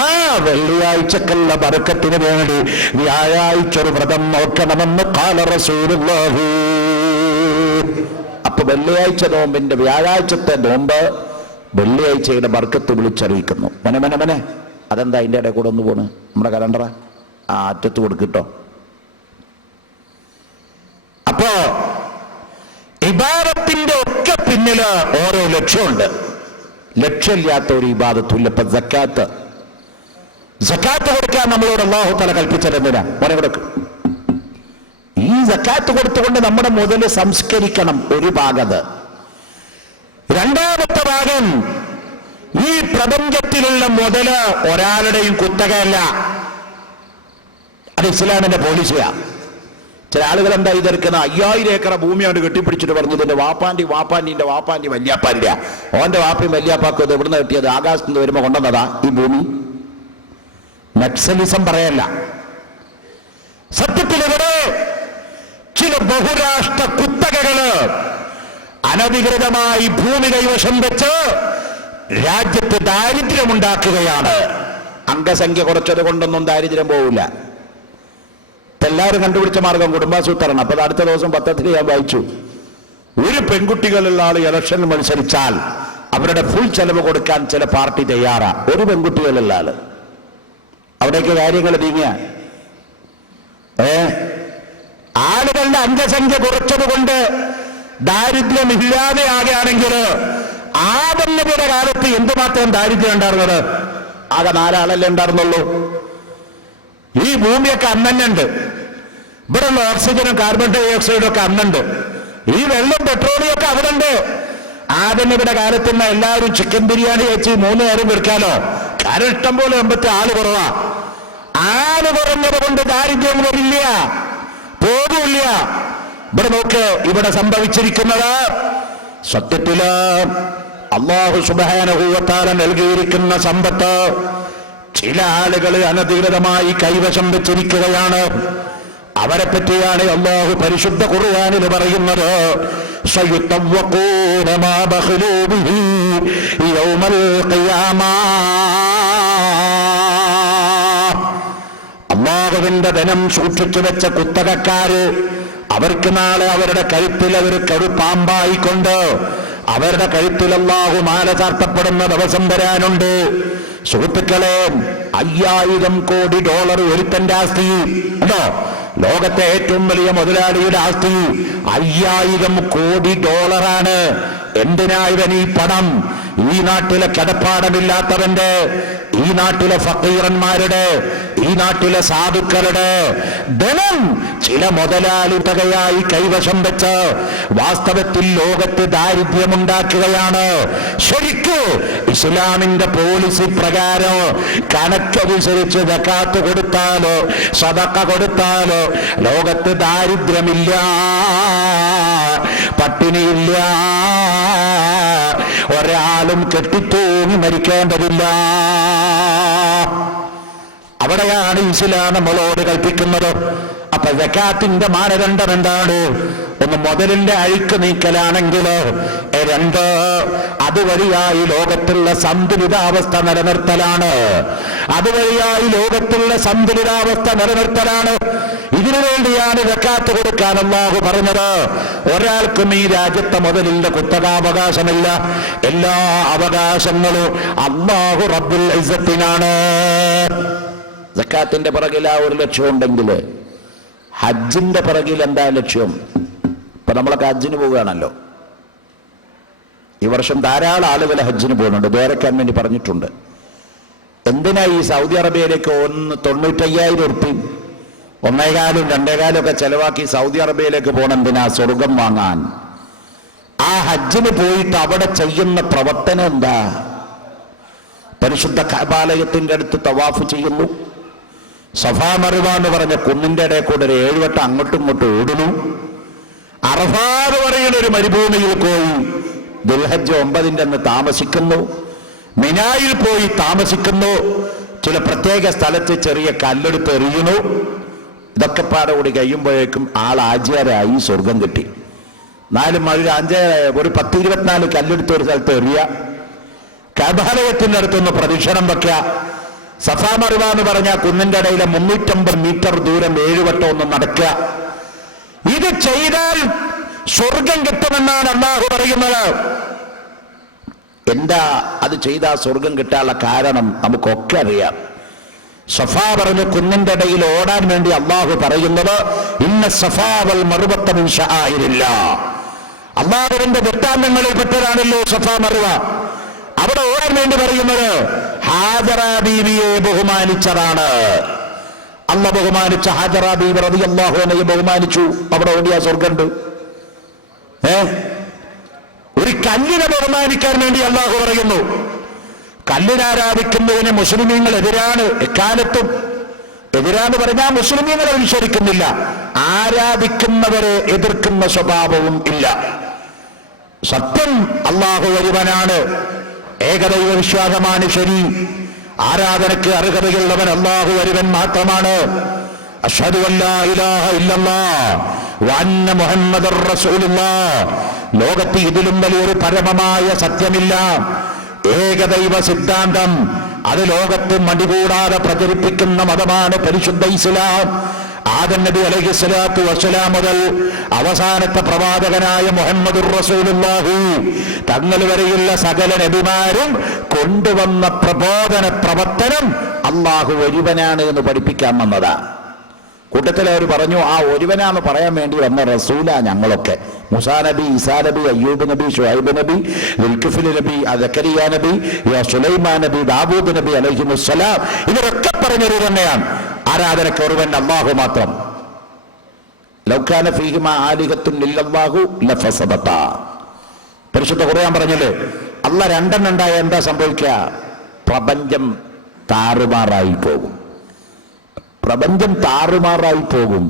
ആ വെള്ളിയാഴ്ചക്കുള്ള ബറക്കത്തിന് വേണ്ടി വ്യാഴാഴ്ച ഒരു വ്രതം നോക്കണമെന്ന് ഖാല റസൂലുള്ളാഹി. അപ്പൊ വെള്ളിയാഴ്ച നോമ്പിന്റെ വ്യാഴാഴ്ചത്തെ നോമ്പ് വെള്ളിയാഴ്ചയുടെ ബർക്കത്ത് വിളിച്ചറിയിക്കുന്നു. മനെ അതെന്താ അതിൻ്റെ ഇടയിൽ കൂടെ ഒന്ന് പോണ്? നമ്മുടെ കലണ്ടറ ആ അറ്റത്ത് കൊടുക്കിട്ടോ. അപ്പോ ഇബാദത്തിന്റെ ഒക്കെ പിന്നില് ഓരോ ലക്ഷ്യമുണ്ട്. ലക്ഷ്യമില്ലാത്ത ഒരു ഇബാദത്തുമില്ല. ഇപ്പൊ സക്കാത്ത് കൊടുക്കാൻ നമ്മളോട് അല്ലാഹു തആല കൽപ്പിച്ചത് എന്തിനാ? മോനെ കൊടുക്കും. ഈ സക്കാത്ത് കൊടുത്തുകൊണ്ട് നമ്മുടെ മുതല് സംസ്കരിക്കണം. ഒരു ഭാഗത്ത്. രണ്ടാമത്തെ ഭാഗം, ഈ പ്രപഞ്ചത്തിലുള്ള മുതല് ഒരാളുടെയും കുത്തകയല്ല. അത് ഇസ്ലാമിന്റെ പോളിസിയാ. ചില ആളുകൾ എന്താ ഇതെടുക്കുന്ന 5000 ഏക്കർ ഭൂമിയാണ് കെട്ടിപ്പിടിച്ചിട്ട് പറഞ്ഞത് എന്റെ വാപ്പാന്റെ വല്യാപ്പാന്റെ, ഓന്റെ വാപ്പയും വല്യാപ്പാക്കും ഇത് എവിടുന്ന് കിട്ടിയത്? ആകാശത്ത് നിന്ന് വരുമ്പോ കൊണ്ടുവന്നതാ ഈ ഭൂമി. നക്സലിസം പറയല്ല. സത്യത്തിൽ ഇവിടെ ചില ബഹുരാഷ്ട്ര കുത്തകകള് അനധികൃതമായി ഭൂമി കൈവശം വെച്ച് രാജ്യത്ത് ദാരിദ്ര്യമുണ്ടാക്കുകയാണ്. അംഗസംഖ്യ കുറച്ചത് കൊണ്ടൊന്നും ദാരിദ്ര്യം പോവില്ല. എല്ലാവരും കണ്ടുപിടിച്ച മാർഗം കുടുംബാസൂത്രണം. അപ്പൊ അടുത്ത ദിവസം പത്രത്തിൽ ഞാൻ വായിച്ചു, ഒരു പെൺകുട്ടികളുള്ള ആൾ ഇലക്ഷനിൽ മത്സരിച്ചാൽ അവരുടെ ഫുൾ ചെലവ് കൊടുക്കാൻ ചില പാർട്ടി തയ്യാറാ. ഒരു പെൺകുട്ടികളുള്ള ആള്. അവിടേക്ക് കാര്യങ്ങൾ നീങ്ങിയ ആളുകളുടെ അംഗസംഖ്യ കുറച്ചത് കൊണ്ട് ദാരിദ്ര്യം ഇല്ലാതെയാകുകയാണെങ്കിൽ ആദം നബിയുടെ കാലത്ത് എന്തുമാത്രം ദാരിദ്ര്യം ഉണ്ടായിരുന്നത്? ആകെ 4 ആളല്ലേ ഉണ്ടായിരുന്നുള്ളൂ. ഈ ഭൂമിയൊക്കെ അന്നുണ്ട്. ഇവിടെ ഉള്ള ഓക്സിജനും കാർബൺ ഡൈ ഓക്സൈഡും ഒക്കെ അന്നുണ്ട്. ഈ വെള്ളം പെട്രോളിയം ഒക്കെ അവിടെ ഉണ്ട്. ആദം നബിയുടെ കാലത്ത് നിന്ന് എല്ലാവരും ചിക്കൻ ബിരിയാണി വെച്ച് 3 നേരം വെക്കാലോ. കാരണം ഇഷ്ടം പോലെ മുമ്പത്തെ ആള് കുറവാ. ആള് കുറഞ്ഞത് കൊണ്ട് ദാരിദ്ര്യം വരില്ല, പോകില്ല. ഇവിടെ നോക്ക്, ഇവിടെ സംഭവിച്ചിരിക്കുന്നത് സത്യത്തില് അല്ലാഹു സുബ്ഹാനഹു വ തആല നൽകിയിരിക്കുന്ന സമ്പത്ത് ചില ആളുകൾ അനധികൃതമായി കൈവശം വെച്ചിരിക്കുകയാണ്. അവരെ പറ്റിയാണ് അല്ലാഹു പരിശുദ്ധ ഖുർആനിൽ പറയുന്നത്, സയുതവഖൂന മാ ബഖലൂ ബിഹി യൗമൽ ഖിയാമ. അല്ലാഹുവിന്റെ ധനം സൂക്ഷിച്ചു വെച്ച കുത്തകക്കാര്, അവർക്ക് നാളെ അവരുടെ കഴുത്തിൽ ഒരു കടുപ്പാമ്പായിക്കൊണ്ട് അവരുടെ കഴുത്തിൽ അല്ലാഹു മാല ചാർത്തപ്പെടുന്ന ദിവസം വരാനുണ്ട്. സുഹൃത്തുക്കളെ, 5000 കോടി ഡോളർ ഒരുത്തന്റെ ആസ്തി ഉണ്ടോ? ലോകത്തെ ഏറ്റവും വലിയ മുതലാളിയുടെ ആസ്തി 5000 കോടി ഡോളറാണ്. എന്തിനാ ഇവൻ ഈ പണം? ഈ നാട്ടിലെ കിടപ്പാടമില്ലാത്തവന്റെ, ഈ നാട്ടിലെ ഫക്കീറന്മാരുടെ, ഈ നാട്ടിലെ സാധുക്കളുടെ ധനം ചില മുതലാളി തുകയായി കൈവശം വെച്ച് വാസ്തവത്തിൽ ലോകത്ത് ദാരിദ്ര്യമുണ്ടാക്കുകയാണ്. ശരിക്ക് ഇസ്ലാമിന്റെ പോളിസി പ്രകാരം കണക്കനുസരിച്ച് സകാത്ത് കൊടുത്താലോ സദഖ കൊടുത്താലോ ലോകത്ത് ദാരിദ്ര്യമില്ല, പട്ടിണിയില്ല, ഒരാളും കെട്ടിത്തൂങ്ങി മരിക്കേണ്ടതില്ല. അവിടെയാണ് ഇസ്ലാം നമ്മളോട് കൽപ്പിക്കുന്നത്. അപ്പൊ സകാത്തിന്റെ മാനദണ്ഡം എന്താണ്? ഒന്ന് മുതലിന്റെ അഴുക്ക് നീക്കലാണെങ്കിൽ, 2 അതുവഴിയായി ലോകത്തുള്ള സന്തുലിതാവസ്ഥ നിലനിർത്തലാണ്. അതുവഴിയായി ലോകത്തുള്ള സന്തുലിതാവസ്ഥ നിലനിർത്തലാണ്. ഇതിനു വേണ്ടിയാണ് സകാത്ത് കൊടുക്കാൻ അല്ലാഹു പറഞ്ഞത്. ഒരാൾക്കും ഈ രാജ്യത്തെ മുതലിന്റെ കുത്തകാവകാശമില്ല. എല്ലാ അവകാശങ്ങളും അല്ലാഹു റബ്ബുൽ ഇസ്സത്തിനാണ്. സക്കാത്തിന്റെ പിറകിൽ ആ ഒരു ലക്ഷ്യം ഉണ്ടെങ്കിൽ ഹജ്ജിന്റെ പിറകിൽ എന്താ ലക്ഷ്യം? ഇപ്പൊ നമ്മളൊക്കെ ഹജ്ജിന് പോവുകയാണല്ലോ. ഈ വർഷം ധാരാളം ആളുകൾ ഹജ്ജിന് പോകുന്നുണ്ട്. ദ്വാരക്കാൻ വേണ്ടി പറഞ്ഞിട്ടുണ്ട്. എന്തിനാ ഈ സൗദി അറേബ്യയിലേക്ക് 95,000 ഉറുപ്പിയും 1.25 2.25 ഒക്കെ ചെലവാക്കി സൗദി അറേബ്യയിലേക്ക് പോകണം? എന്തിനാ? സ്വർഗം വാങ്ങാൻ. ആ ഹജ്ജിന് പോയിട്ട് അവിടെ ചെയ്യുന്ന പ്രവർത്തനം എന്താ? പരിശുദ്ധ കഅബാലയത്തിന്റെ അടുത്ത് തവാഫ് ചെയ്യുന്നു. സഫാ മറുവ എന്ന് പറഞ്ഞ കുന്നിന്റെ ഇടയിൽ കൂടെ ഒരു 7 വട്ടം അങ്ങോട്ടും ഇങ്ങോട്ടും ഓടുന്നു. അറഫാ എന്ന് പറയുന്ന ഒരു മരുഭൂമിയിൽ പോയി ദുൽഹജ്ജ് 9 അന്ന് താമസിക്കുന്നു. മിനായിൽ പോയി താമസിക്കുന്നു. ചില പ്രത്യേക സ്ഥലത്ത് ചെറിയ കല്ലെടുത്ത് എറിയുന്നു. ഇതൊക്കെ പാടെ കൂടി കഴിയുമ്പോഴേക്കും ആൾ ആചാരായി, സ്വർഗം കിട്ടി. 4 മഴ 5 ഒരു 10-24 കല്ലെടുത്ത് ഒരു സ്ഥലത്ത് എറിയ, കഅബാലയത്തിന്റെ അടുത്തൊന്ന് പ്രദക്ഷിണം വെക്കുക. സഫാ മറുവ എന്ന് പറഞ്ഞ കുന്നിന്റെ ഇടയിലെ 350 മീറ്റർ ദൂരം 7 വട്ടം ഒന്ന് നടക്കുക. ഇത് ചെയ്താൽ സ്വർഗം കിട്ടുമെന്നാണ് അല്ലാഹു പറയുന്നത്. എന്താ അത് ചെയ്താൽ സ്വർഗം കിട്ടാനുള്ള കാരണം? നമുക്കൊക്കെ അറിയാം. സഫാ പറഞ്ഞ കുന്നിന്റെ ഇടയിൽ ഓടാൻ വേണ്ടി അല്ലാഹു പറയുന്നത്, ഇന്ന സഫാ വൽ മറുവത്ത മിൻ ശആഇരില്ലാഹ്. അല്ലാഹുവിന്റെ വൃത്താന്തങ്ങളിൽ പെട്ടതാണല്ലോ സഫാ മറുവ. അവിടെ ഓടാൻ വേണ്ടി പറയുന്നത് ഹാജറ ബീവിയെ ബഹുമാനിച്ചതാണ്. അല്ലാഹു ബഹുമാനിച്ച ഹാജറ ബീവി റളിയല്ലാഹു അൻഹയെ ബഹുമാനിച്ചു. അവിടെ ഓടിയ സ്വർഗമുണ്ട്. ഒരു കല്ലിനെ ബഹുമാനിക്കാൻ വേണ്ടി അല്ലാഹു പറയുന്നു. കല്ലിനാരാധിക്കുന്നതിന് മുസ്ലിമീങ്ങൾ എതിരാണ്. എക്കാലത്തും എതിരാന്ന് പറഞ്ഞാൽ മുസ്ലിമീങ്ങളെ വിശ്വസിക്കുന്നില്ല. ആരാധിക്കുന്നവരെ എതിർക്കുന്ന സ്വഭാവവും ഇല്ല. സത്യം അല്ലാഹു ഒരുവനാണ്. ഏകദൈവ വിശ്വാസമാണ് ശരി. ആരാധനയ്ക്ക് അർഹതയുള്ളവൻ അല്ലാഹു ഒരുവൻ മാത്രമാണ്. അശ്ഹദു അല്ലാ ഇലാഹ ഇല്ലല്ലാഹ് വ അന്ന മുഹമ്മദർ റസൂലുള്ളാഹ്. ലോകത്ത് ഇതിലും വലിയൊരു പരമമായ സത്യമില്ല. ഏകദൈവ സിദ്ധാന്തം അത് ലോകത്ത് മടികൂടാതെ പ്രചരിപ്പിക്കുന്ന മതമാണ് പരിശുദ്ധ ഇസ്ലാം. ആദം നബി അലൈഹിസ്സലാത്തു വസ്സലാം മുതൽ അവസാനത്തെ പ്രവാചകനായ മുഹമ്മദുർ റസൂലുള്ളാഹി തങ്ങൾ വരെയുള്ള സകല നബിമാരും കൊണ്ടുവന്ന പ്രബോധന പ്രവർത്തനം അള്ളാഹു ഒരുവനാണ് എന്ന് പഠിപ്പിക്കാൻ വന്നതാ. കൂട്ടത്തിൽ അവർ പറഞ്ഞു, ആ ഒരുവനാന്ന് പറയാൻ വേണ്ടി വന്ന റസൂല ഞങ്ങളൊക്കെ. മൂസാ നബി, ഈസാ നബി, അയ്യൂബ് നബി, ഷുഐബ് നബി, ദുൽകിഫ്ൽ നബി, സക്കരിയ നബി, സുലൈമാൻ നബി, ദാവൂദ് നബി അലൈഹിമുസ്സലാം, ഇവരൊക്കെ പറഞ്ഞൊരു തന്നെയാണ് ആരാധനയ്ക്ക് ഒരുവൻ അല്ലാഹു മാത്രം. ലൗ കാന ഫീഹിമാ ആലിഹത്തുൻ ഇല്ലല്ലാഹു ലഫസദതാ. പരിശുദ്ധ ഖുർആൻ പറഞ്ഞല്ലേ, അല്ലാഹ് രണ്ടെണ്ണം ഉണ്ടായ എന്താ സംഭവിക്കുക? പ്രപഞ്ചം താറുമാറായി പോകും. പ്രപഞ്ചം താറുമാറായി പോകും.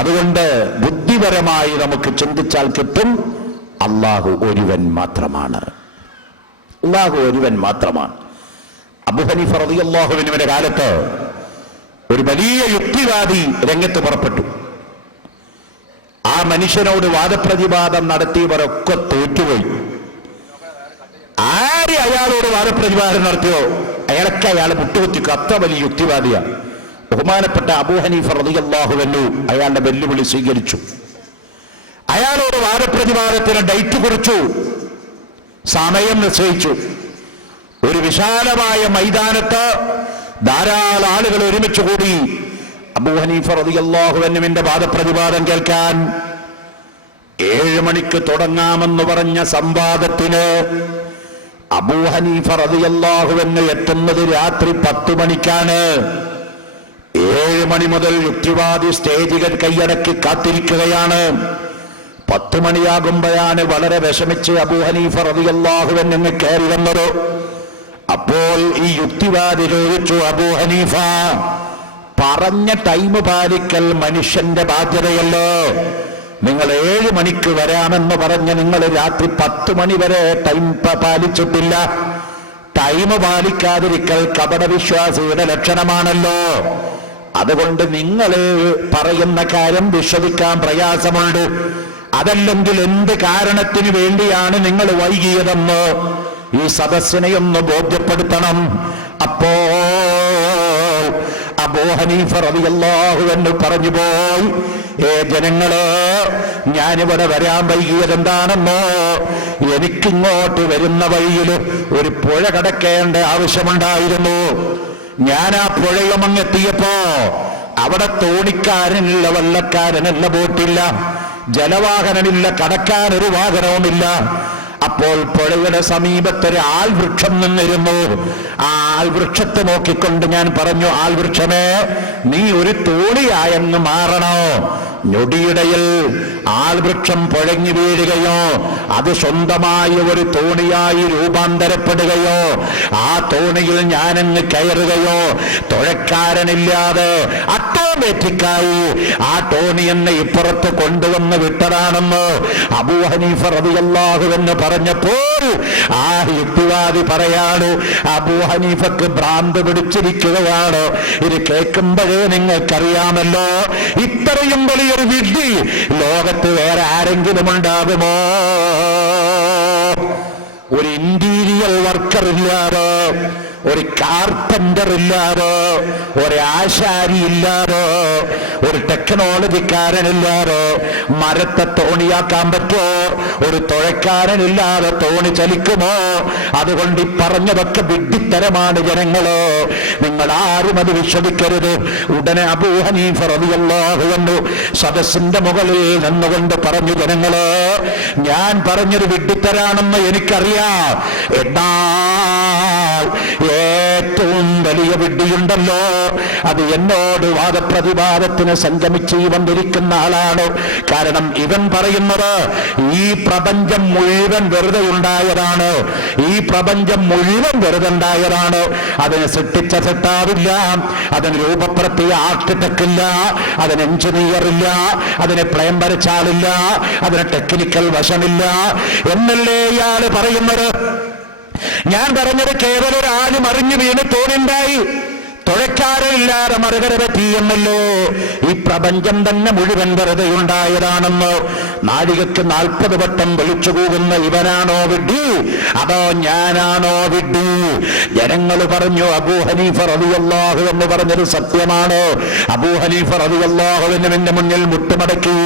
അതുകൊണ്ട് ബുദ്ധിപരമായി നമുക്ക് ചിന്തിച്ചാൽ കിട്ടും, അല്ലാഹു ഒരുവൻ മാത്രമാണ്. അല്ലാഹു ഒരുവൻ മാത്രമാണ്. അബൂ ഹനീഫ റളിയല്ലാഹു അൻഹുവിന്റെ കാലത്ത് ഒരു വലിയ യുക്തിവാദി രംഗത്ത് പുറപ്പെട്ടു. ആ മനുഷ്യനോട് വാദപ്രതിവാദം നടത്തിയവരൊക്കെ തോറ്റുപോയി. ആര് അയാളോട് വാദപ്രതിവാദം നടത്തിയോ അയാളൊക്കെ അയാളെ മുട്ടുകുത്തിക്കും. അത്ര വലിയ യുക്തിവാദിയാണ്. ബഹുമാനപ്പെട്ട അബൂ ഹനീഫ റളിയല്ലാഹു അൻഹു അയാളുടെ വെല്ലുവിളി സ്വീകരിച്ചു. അയാളോട് വാദപ്രതിവാദത്തിന് ഡേറ്റ് കുറിച്ചു, സമയം നിശ്ചയിച്ചു. ഒരു വിശാലമായ മൈതാനത്ത് ധാരാളം ആളുകൾ ഒരുമിച്ച് കൂടി അബൂ ഹനീഫ റളിയല്ലാഹു അൻഹുവിന്റെ വാദപ്രതിവാദം കേൾക്കാൻ. 7 മണിക്ക് തുടങ്ങാമെന്ന് പറഞ്ഞ സംവാദത്തിന് അബൂ ഹനീഫ റളിയല്ലാഹു അൻഹു എത്തുന്നത് രാത്രി 10 മണിക്കാണ്. 7 മണി മുതൽ യുക്തിവാദി സ്റ്റേജുകൾ കൈയടക്കി കാത്തിരിക്കുകയാണ്. 10 മണിയാകുമ്പോഴാണ് വളരെ വിഷമിച്ച് അബൂ ഹനീഫ റളിയല്ലാഹു അൻഹു കയറി വന്നത്. അപ്പോൾ ഈ യുക്തിവാദി ചോദിച്ചു, അബൂ ഹനീഫ, പറഞ്ഞ ടൈം പാലിക്കൽ മനുഷ്യന്റെ ബാധ്യതയല്ലോ. നിങ്ങൾ 7 മണിക്ക് വരാമെന്ന് പറഞ്ഞ നിങ്ങൾ രാത്രി 10 മണി വരെ ടൈം പാലിച്ചിട്ടില്ല. ടൈം പാലിക്കാതിരിക്കൽ കപടവിശ്വാസിയുടെ ലക്ഷണമാണല്ലോ. അതുകൊണ്ട് നിങ്ങൾ പറയുന്ന കാര്യം വിശ്വസിക്കാൻ പ്രയാസമുണ്ട്. അതല്ലെങ്കിൽ എന്ത് കാരണത്തിന് വേണ്ടിയാണ് നിങ്ങൾ വൈകിയതെന്ന് ഈ സദസ്സിനെ ഒന്ന് ബോധ്യപ്പെടുത്തണം. അപ്പോൾ അബൂ ഹനീഫ റളിയല്ലാഹു അൻഹു പറഞ്ഞു പോയി, ജനങ്ങള്, ഞാനിവിടെ വരാൻ വൈകിയത് എന്താണെന്നോ, എനിക്കിങ്ങോട്ട് വരുന്ന വഴിയിൽ ഒരു പുഴ കടക്കേണ്ട ആവശ്യമുണ്ടായിരുന്നു. ഞാൻ ആ പുഴയമങ്ങെത്തിയപ്പോ അവിടെ തോണിക്കാരനില്ല, വള്ളക്കാരനല്ല, ബോട്ടില്ല, ജലവാഹനമില്ല, കടക്കാൻ ഒരു വാഹനവുമില്ല. അപ്പോൾ പുഴയുടെ സമീപത്തൊരു ആൽവൃക്ഷം നിന്നിരുന്നു. ആ ആൽവൃക്ഷത്തെ നോക്കിക്കൊണ്ട് ഞാൻ പറഞ്ഞു, ആൽവൃക്ഷമേ, നീ ഒരു തോണിയായെന്ന് മാറണോ? ഞൊടിയിടയിൽ ആൽവൃക്ഷം പുഴങ്ങി വീഴുകയോ അത് സ്വന്തമായ ഒരു തോണിയായി രൂപാന്തരപ്പെടുകയോ ആ തോണിയിൽ ഞാനങ്ങ് കയറുകയോ തുഴക്കാരനില്ലാതെ ഓട്ടോമാറ്റിക്കായി ആ തോണി എന്നെ ഇപ്പുറത്ത് കൊണ്ടുവന്ന് വിട്ടതാണെന്ന് അബൂ ഹനീഫ റളിയല്ലാഹു അൻഹു പറഞ്ഞപ്പോൾ ആ യുക്തിവാദി പറയാണ്, അബൂ ഹനീഫക്ക് ഭ്രാന്ത് പിടിച്ചിരിക്കുകയാണ്. ഇത് കേൾക്കുമ്പോഴേ നിങ്ങൾക്കറിയാമല്ലോ, ഇത്രയും വലിയൊരു വിഡ്ഢി ലോകത്ത് വേറെ ആരെങ്കിലും ഉണ്ടാകുമോ? ഒരു ഇന്റീരിയർ വർക്കർ ഇല്ലാതെ, ഒരു കാർപ്പന്റർ ഇല്ലാതെ, ഒരു ആശാരി ഇല്ലാതെ, ഒരു ടെക്നോളജിക്കാരനില്ലാതെ മരത്തെ തോണിയാക്കാൻ പറ്റുമോ? ഒരു തുഴക്കാരനില്ലാതെ തോണി ചലിക്കുമോ? അതുകൊണ്ട് ഈ പറഞ്ഞതൊക്കെ വിഡ്ഢിത്തരമാണ് ജനങ്ങള്. നിങ്ങൾ ആരും അത് വിശ്വസിക്കരുത്. ഉടനെ അബൂ ഹനീഫ റളിയല്ലാഹു അൻഹു സദസ്സിന്റെ മുകളിൽ നിന്നുകൊണ്ട് പറഞ്ഞു, ജനങ്ങള്, ഞാൻ പറഞ്ഞൊരു വിഡ്ഢിത്തരാണെന്ന് എനിക്കറിയാം. എന്നാൽ ഏറ്റവും വലിയ വിഡ്ഢിയുണ്ടല്ലോ, അത് എന്നോട് വാദപ്രതിവാദത്തിന് സംഗമിച്ച് വന്നിരിക്കുന്ന ആളാണ്. കാരണം ഇവൻ പറയുന്നത് ഈ പ്രപഞ്ചം മുഴുവൻ വെറുതെ ഉണ്ടായതാണ്, ഈ പ്രപഞ്ചം മുഴുവൻ വെറുതെ ഉണ്ടായതാണ്. അതിനെ സൃഷ്ടിച്ച സൃഷ്ടാവില്ല, അതിന് രൂപപ്പെടുത്തിയ ആർക്കിടെക്ട് ഇല്ല, അതിന് എഞ്ചിനീയർ ഇല്ല, അതിന് പ്ലെയിൻ വരച്ചാലില്ല, അതിന് ടെക്നിക്കൽ വശമില്ല എന്നല്ലേ ഇയാള് പറയുന്നത്. ഞാൻ പറഞ്ഞത് കേവലം ഒരാളും അറിഞ്ഞു വീണ് തോണിണ്ടായി. തുഴക്കാരില്ലാതെ മറുകര പറ്റിയെന്നല്ലോ. ഈ പ്രപഞ്ചം തന്നെ മുഴുവൻ വെറുതെ ഉണ്ടായതാണെന്ന് നാഴികക്ക് 40 വട്ടം വിളിച്ചു പോകുന്ന ഇവനാണോ വിഡ്ഢി, അതോ ഞാനാണോ വിഡ്ഢി? ജനങ്ങൾ പറഞ്ഞു അബൂ ഹനീഫ റളിയല്ലാഹു എന്ന് പറഞ്ഞത് സത്യമാണ്. അബൂ ഹനീഫ റളിയല്ലാഹുവിന്റെ മുന്നിൽ മുട്ടുമടക്കി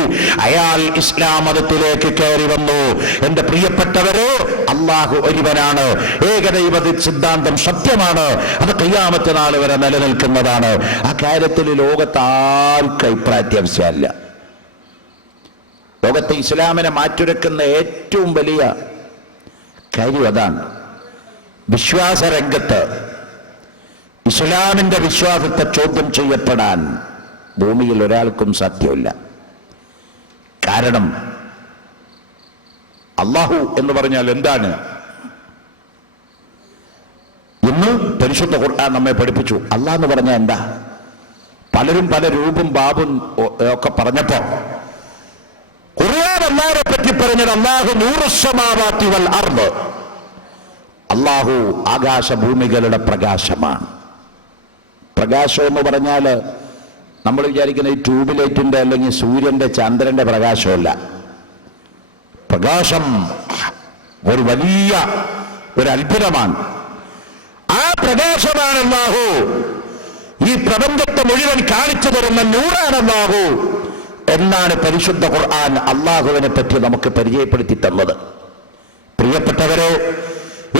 അയാൾ ഇസ്ലാം മതത്തിലേക്ക് കയറി വന്നു. എന്റെ പ്രിയപ്പെട്ടവരെ, അള്ളാഹു ഒരുവനാണ്. ഏകദൈവ സിദ്ധാന്തം സത്യമാണ്. അത് ഖിയാമത്ത് നാൾ വരെ നിലനിൽക്കുന്നതാണ്. ആ കാര്യത്തിൽ ലോകത്ത് ആർക്കും അഭിപ്രായവ്യത്യാസമില്ല. ലോകത്തെ ഇസ്ലാമിനെ മാറ്റുരക്കുന്ന ഏറ്റവും വലിയ കാര്യം അതാണ്. വിശ്വാസരംഗത്ത് ഇസ്ലാമിന്റെ വിശ്വാസത്തെ ചോദ്യം ചെയ്യപ്പെടാൻ ഭൂമിയിൽ ഒരാൾക്കും സാധ്യമല്ല. കാരണം അള്ളാഹു എന്ന് പറഞ്ഞാൽ എന്താണ്? ഇന്ന് പരിശുദ്ധ ഖുർആൻ നമ്മെ പഠിപ്പിച്ചു. അള്ളാഹ് എന്ന് പറഞ്ഞാൽ എന്താ? പലരും പല രൂപം ബാബും ഒക്കെ പറഞ്ഞപ്പോ ഖുർആൻ അല്ലാഹുവിനെ പറ്റി പറഞ്ഞത് അല്ലാഹു നൂറുസ്സമാവാതി വൽ അർദ്, അല്ലാഹു ആകാശഭൂമികളുടെ പ്രകാശമാണ്. പ്രകാശം എന്ന് പറഞ്ഞാൽ നമ്മൾ വിചാരിക്കുന്ന ഈ ട്യൂബ് ലൈറ്റിന്റെ അല്ലെങ്കിൽ സൂര്യന്റെ ചന്ദ്രന്റെ പ്രകാശമല്ല. പ്രകാശം ഒരു വലിയ ഒരു അത്ഭുതമാണ്. ആ പ്രകാശമാണ് അല്ലാഹു. ഈ പ്രപഞ്ചത്തെ മുഴുവൻ കാണിച്ചു തരുന്ന നൂറാണ് അല്ലാഹു എന്നാണ് പരിശുദ്ധ ഖുർആൻ അല്ലാഹുവിനെ പറ്റി നമുക്ക് പരിചയപ്പെടുത്തി തന്നത്. പ്രിയപ്പെട്ടവരെ,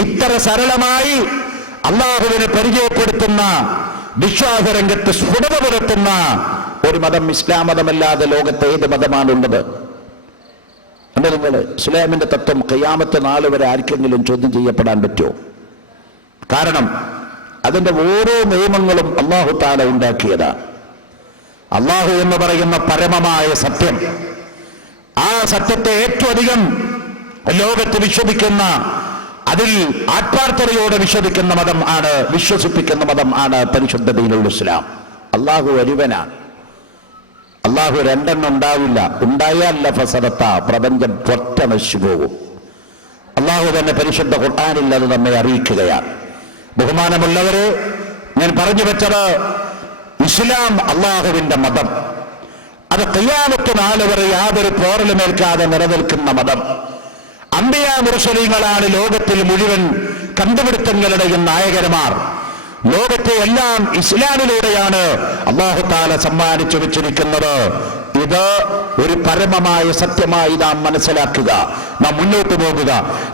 ഇത്ര സരളമായി അല്ലാഹുവിനെ പരിചയപ്പെടുത്തുന്ന, വിശ്വാസരംഗത്ത് സ്ഫുടത പുലർത്തുന്ന ഒരു മതം ഇസ്ലാം മതമല്ലാതെ ലോകത്ത് ഏത് മതമാണുള്ളത്? നിങ്ങൾ ഇസ്ലാമിന്റെ തത്വം ഖിയാമത്ത് നാൾ വരെ ആർക്കെങ്കിലും ചോദ്യം ചെയ്യപ്പെടാൻ പറ്റുമോ? കാരണം അതിന്റെ ഓരോ നിയമങ്ങളും അല്ലാഹു തആല ഉണ്ടാക്കിയതാണ്. അല്ലാഹു എന്ന് പറയുന്ന പരമമായ സത്യം, ആ സത്യത്തെ ഏറ്റവും അധികം ലോകത്ത് വിശ്വസിക്കുന്ന, അതിൽ ആത്മാർത്ഥതയോടെ വിശ്വസിക്കുന്ന മതം ആണ്, വിശ്വസിപ്പിക്കുന്ന മതം ആണ് പരിശുദ്ധ ദീനുൽ ഇസ്ലാം. അല്ലാഹു ഒരുവനാണ്. അല്ലാഹു രണ്ടെണ്ണം ഉണ്ടാവില്ല. ഉണ്ടായാൽ ഫസദത്ത, പ്രപഞ്ചം ഒറ്റ നശിച്ചു പോകും. അല്ലാഹു തന്നെ പരിശുദ്ധ ഖുർആനിൽ അത് നമ്മെ അറിയിക്കുകയാണ്. ബഹുമാനമുള്ളവരെ, ഞാൻ പറഞ്ഞു വെച്ചത് ഇസ്ലാം അല്ലാഹുവിന്റെ മതം, അത് ഖിയാമത്ത് നാൾ വരെ യാതൊരു പോറലുമേൽക്കാതെ നിലനിൽക്കുന്ന മതം. അംബിയാ മുർസലീങ്ങളാണ് ലോകത്തിൽ മുഴുവൻ കണ്ടുപിടുത്തങ്ങളുടെയും നായകന്മാർ. ലോകത്തെ എല്ലാം ഇസ്ലാമിലൂടെയാണ് അല്ലാഹു തആല സമ്മാനിച്ചു വെച്ചിരിക്കുന്നത്. ഇത് ഒരു പരമമായ സത്യമായി നാം മനസ്സിലാക്കുക, നാം മുന്നോട്ട് പോകുക.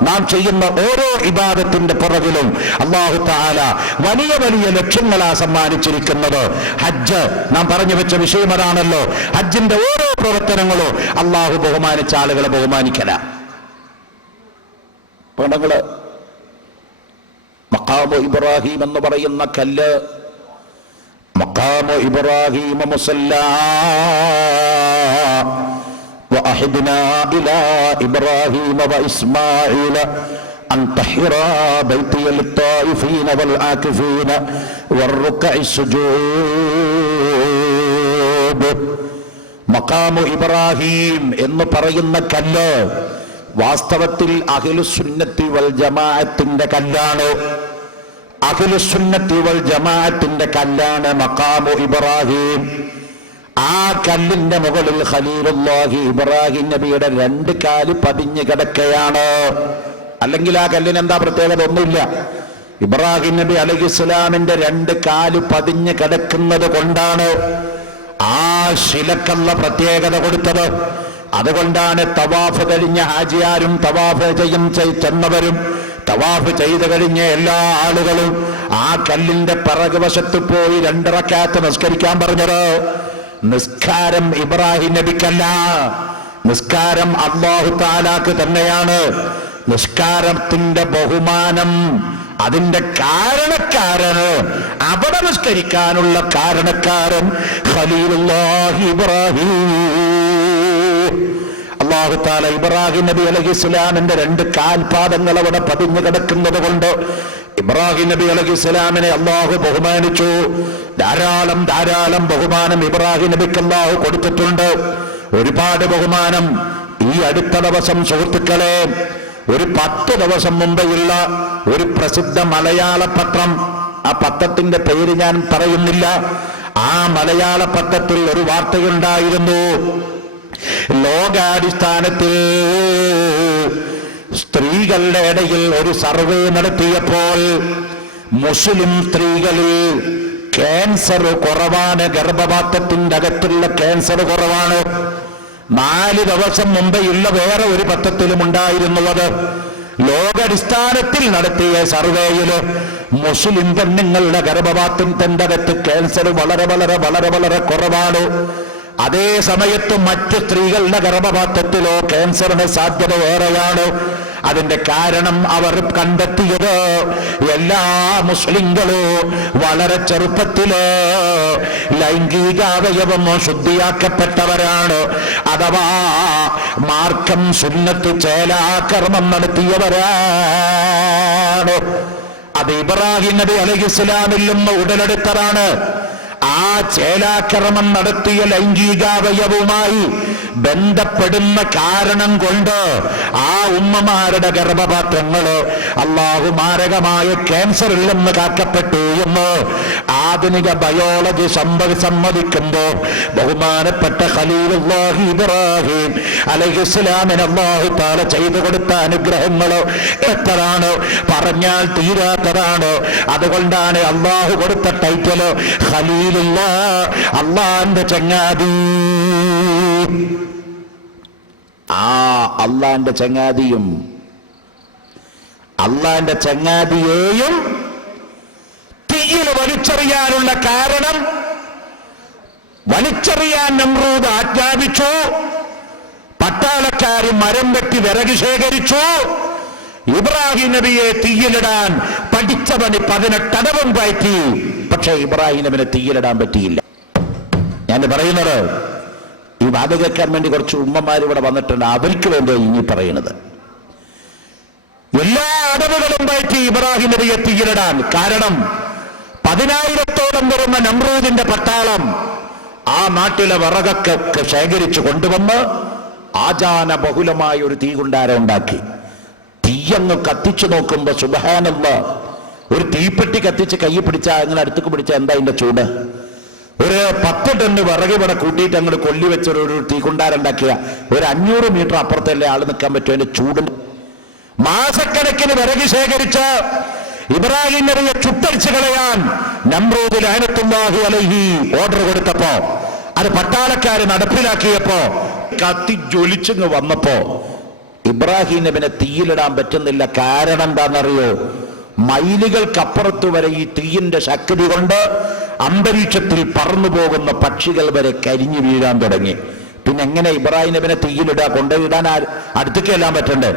നാം ചെയ്യുന്ന ഓരോ ഇബാദത്തിന്റെ പുറകിലും അല്ലാഹു തആല വലിയ വലിയ ലക്ഷ്യങ്ങളാ സമ്മാനിച്ചിരിക്കുന്നത്. ഹജ്ജ് നാം പറഞ്ഞു വെച്ച വിഷയം അതാണല്ലോ. ഹജ്ജിന്റെ ഓരോ പ്രവർത്തനങ്ങളും അല്ലാഹു ബഹുമാനിച്ച ആളുകളെ ബഹുമാനിക്കല. പെണ്ണുങ്ങള് മഖാമു ഇബ്രാഹിം എന്ന് പറയുന്ന കല്ല്, മഖാമു ഇബ്രാഹിം മുസല്ലാ വഅഹദ്നാ ഇലാ ഇബ്രാഹിം വഇസ്മാഈല അൻ തഹിറാ ബൈതിയ ലിത്തായിഫീന വൽആകിഫീന വറുക്അഇസ് സുജൂദ്. മഖാമു ഇബ്രാഹിം എന്ന് പറയുന്ന കല്ല് വാസ്തവത്തിൽ അഹ്ലുസുന്നത്തി വൽ ജമാഅത്തിന്റെ കല്ലാണ്. അഹ്ലുസുന്നത്തി വൽ ജമാഅത്തിന്റെ കല്ലാണ് മഖാമു ഇബ്രാഹിം. ആ കല്ലിന്റെ മുകളിൽ ഖലീലുല്ലാഹി ഇബ്രാഹിം നബിയുടെ 2 കാല് പതിഞ്ഞു കിടക്കുകയാണ്. അല്ലെങ്കിൽ ആ കല്ലിന് എന്താ പ്രത്യേകത? ഒന്നുമില്ല. ഇബ്രാഹിം നബി അലൈഹിസ്സലാമിന്റെ 2 കാല് പതിഞ്ഞു കിടക്കുന്നത് കൊണ്ടാണ് ആ ശിലക്കുള്ള പ്രത്യേകത കൊടുത്തത്. അതുകൊണ്ടാണ് തവാഫ് കഴിഞ്ഞ ഹാജിയാരും തവാഫ് ചെന്നവരും തവാഫ് ചെയ്തു കഴിഞ്ഞ എല്ലാ ആളുകളും ആ കല്ലിന്റെ പിറകുവശത്ത് പോയി 2 റക്അത്ത് നിസ്കരിക്കാൻ പറഞ്ഞത്. നിസ്കാരം ഇബ്രാഹിം നബിക്കല്ല, നിസ്കാരം അല്ലാഹു തആലാക്ക് തന്നെയാണ്. നിസ്കാരത്തിന്റെ ബഹുമാനം, അതിന്റെ കാരണക്കാരന്, അവിടെ നിസ്കരിക്കാനുള്ള കാരണക്കാരൻ ഖലീലുല്ലാഹി ഇബ്രാഹിം. അല്ലാഹു തആല ഇബ്രാഹിം നബി അലൈഹിസ്സലാമിന്റെ 2 കാൽപാദങ്ങൾ അവിടെ പതിഞ്ഞു കിടക്കുന്നത് കൊണ്ട് ഇബ്രാഹിം നബി അലൈഹിസ്സലാമിനെ അല്ലാഹു ബഹുമാനിച്ചു. ധാരാളം ധാരാളം ബഹുമാനം ഇബ്രാഹിം നബിക്ക് അല്ലാഹു കൊടുത്തിട്ടുണ്ട്. ഒരുപാട് ബഹുമാനം. ഈ അടുത്ത ദിവസം സുഹൃത്തുക്കളെ, ഒരു 10 ദിവസം മുമ്പെയുള്ള ഒരു പ്രസിദ്ധ മലയാള പത്രം, ആ പത്രത്തിന്റെ പേര് ഞാൻ പറയുന്നില്ല. ആ മലയാള പത്രത്തിൽ ഒരു വാർത്തയുണ്ടായിരുന്നു. ലോകാടിസ്ഥാനത്തിൽ സ്ത്രീകളുടെ ഇടയിൽ ഒരു സർവേ നടത്തിയപ്പോൾ മുസ്ലിം സ്ത്രീകളിൽ ക്യാൻസർ കുറവാണ്, ഗർഭപാത്രത്തിന്റെ അകത്തുള്ള ക്യാൻസർ കുറവാണ്. 4 ദിവസം മുമ്പെയുള്ള വേറെ ഒരു പത്രത്തിലും ഉണ്ടായിരുന്നു അത്. ലോകാടിസ്ഥാനത്തിൽ നടത്തിയ സർവേയില് മുസ്ലിം പെണ്ണുങ്ങളുടെ ഗർഭപാത്രത്തിന്റെ അകത്ത് ക്യാൻസർ വളരെ വളരെ വളരെ വളരെ കുറവാണ്. അതേ സമയത്ത് മറ്റു സ്ത്രീകളുടെ ഗർഭപാത്രത്തിലോ ക്യാൻസറിന് സാധ്യത ഏറെയാണ്. അതിന്റെ കാരണം അവർ കണ്ടെത്തിയത് എല്ലാ മുസ്ലിങ്ങളും വളരെ ചെറുപ്പത്തില് ലൈംഗികാവയവം ശുദ്ധിയാക്കപ്പെട്ടവരാണ്, അഥവാ മാർക്കം സുന്നത്ത് ചേലാകർമ്മം നടത്തിയവരാണ്. അത് ഇബ്രാഹിം നബി അലൈഹിസ്സലാമിൽ നിന്ന് ഉടലെടുത്തതാണ്. ആ ചേലാക്രമം നടത്തിയ ലൈംഗികാവയവുമായി ബന്ധപ്പെടുന്ന കാരണം കൊണ്ട് ആ ഉമ്മമാരുടെ ഗർഭപാത്രങ്ങള് അല്ലാഹു മാരകമായ ക്യാൻസറിൽ നിന്ന് കാക്കപ്പെട്ടു എന്ന് ആധുനിക ബയോളജി സമ്മതിക്കുമ്പോൾ ബഹുമാനപ്പെട്ട ഖലീലുല്ലാഹി ഇബ്രാഹിം അലൈഹിസ്സലാമിന് അല്ലാഹു തആല ചെയ്തു കൊടുത്ത അനുഗ്രഹങ്ങള് എത്രയാണ്, പറഞ്ഞാൽ തീരാത്തതാണ്. അതുകൊണ്ടാണ് അല്ലാഹു കൊടുത്ത ടൈറ്റില് ഖലീൽ അള്ളാന്റെ ചങ്ങാതി. ആ അള്ളാന്റെ ചങ്ങാതിയും അള്ളാന്റെ ചങ്ങാതിയെയും തീയിൽ വലിച്ചെറിയാനുള്ള കാരണം, വലിച്ചെറിയാൻ നമ്രൂദ് ആജ്ഞാപിച്ചു. പട്ടാളക്കാർ മരം വെട്ടി വിറക് ശേഖരിച്ചു. ഇബ്രാഹിം നബിയെ തീയിലിടാൻ പഠിച്ചവന് 18 അടവും പറ്റി. പക്ഷേ ഇബ്രാഹിം നബിനെ തീയിലിടാൻ പറ്റിയില്ല. ഞാൻ പറയുന്നത്, ഈ വാദം കേൾക്കാൻ വേണ്ടി കുറച്ച് ഉമ്മമാർ ഇവിടെ വന്നിട്ടുണ്ട്. അവർക്ക് വേണ്ടി ഇനി പറയുന്നത്, എല്ലാ അടവുകളും പറ്റി ഇബ്രാഹിം നബിയെ തീയിലിടാൻ. കാരണം 10,000-ഓളം വരുന്ന നമ്രൂദിന്റെ പട്ടാളം ആ നാട്ടിലെ വിറകൊക്കെ ശേഖരിച്ചു കൊണ്ടുവന്ന് ആചാന ബഹുലമായ ഒരു തീകുണ്ടാരം ഉണ്ടാക്കി. തീയങ്ങ് കത്തിച്ചു നോക്കുമ്പോ സുബ്ഹാനല്ലാഹ്, ഒരു തീപ്പെട്ടി കത്തിച്ച് കൈ പിടിച്ചാ അങ്ങനെ അടുത്തേക്ക് പിടിച്ചാ എന്താ അതിന്റെ ചൂട്? ഒരു 10 ടണ്ണ് വിറക് ഇവിടെ കൂട്ടിയിട്ട് അങ്ങോട്ട് കൊല്ലി വെച്ച ഒരു തീകുണ്ടാരുണ്ടാക്കിയ ഒരു 500 മീറ്റർ അപ്പുറത്തല്ലേ ആള് നിൽക്കാൻ പറ്റും? അതിന്റെ ചൂട്. മാസക്കണക്കിന് വിറക് ശേഖരിച്ച് ഇബ്രാഹിം നബിയെ ചുട്ടരിച്ചു കളയാൻ നമ്രൂദ് ലഅനത്തുല്ലാഹി അലൈഹി ഓർഡർ കൊടുത്തപ്പോ, അത് പട്ടാളക്കാര് നടപ്പിലാക്കിയപ്പോ, കത്തി ജ്വലിച്ചങ്ങ് വന്നപ്പോ ഇബ്രാഹിം നബിനെ തീയിലിടാൻ പറ്റുന്നില്ല. കാരണം എന്താണെന്നറിയോ? മൈലുകൾക്കപ്പുറത്ത് വരെ ഈ തീയിന്റെ ശക്തി കൊണ്ട് അന്തരീക്ഷത്തിൽ പറന്നു പോകുന്ന പക്ഷികൾ വരെ കരിഞ്ഞു വീഴാൻ തുടങ്ങി. പിന്നെ എങ്ങനെ ഇബ്രാഹിം നബിനെ തീയിലിടുക? കൊണ്ടുപോയിടാൻ അടുത്തേക്ക് എല്ലാം പറ്റണ്ടേ?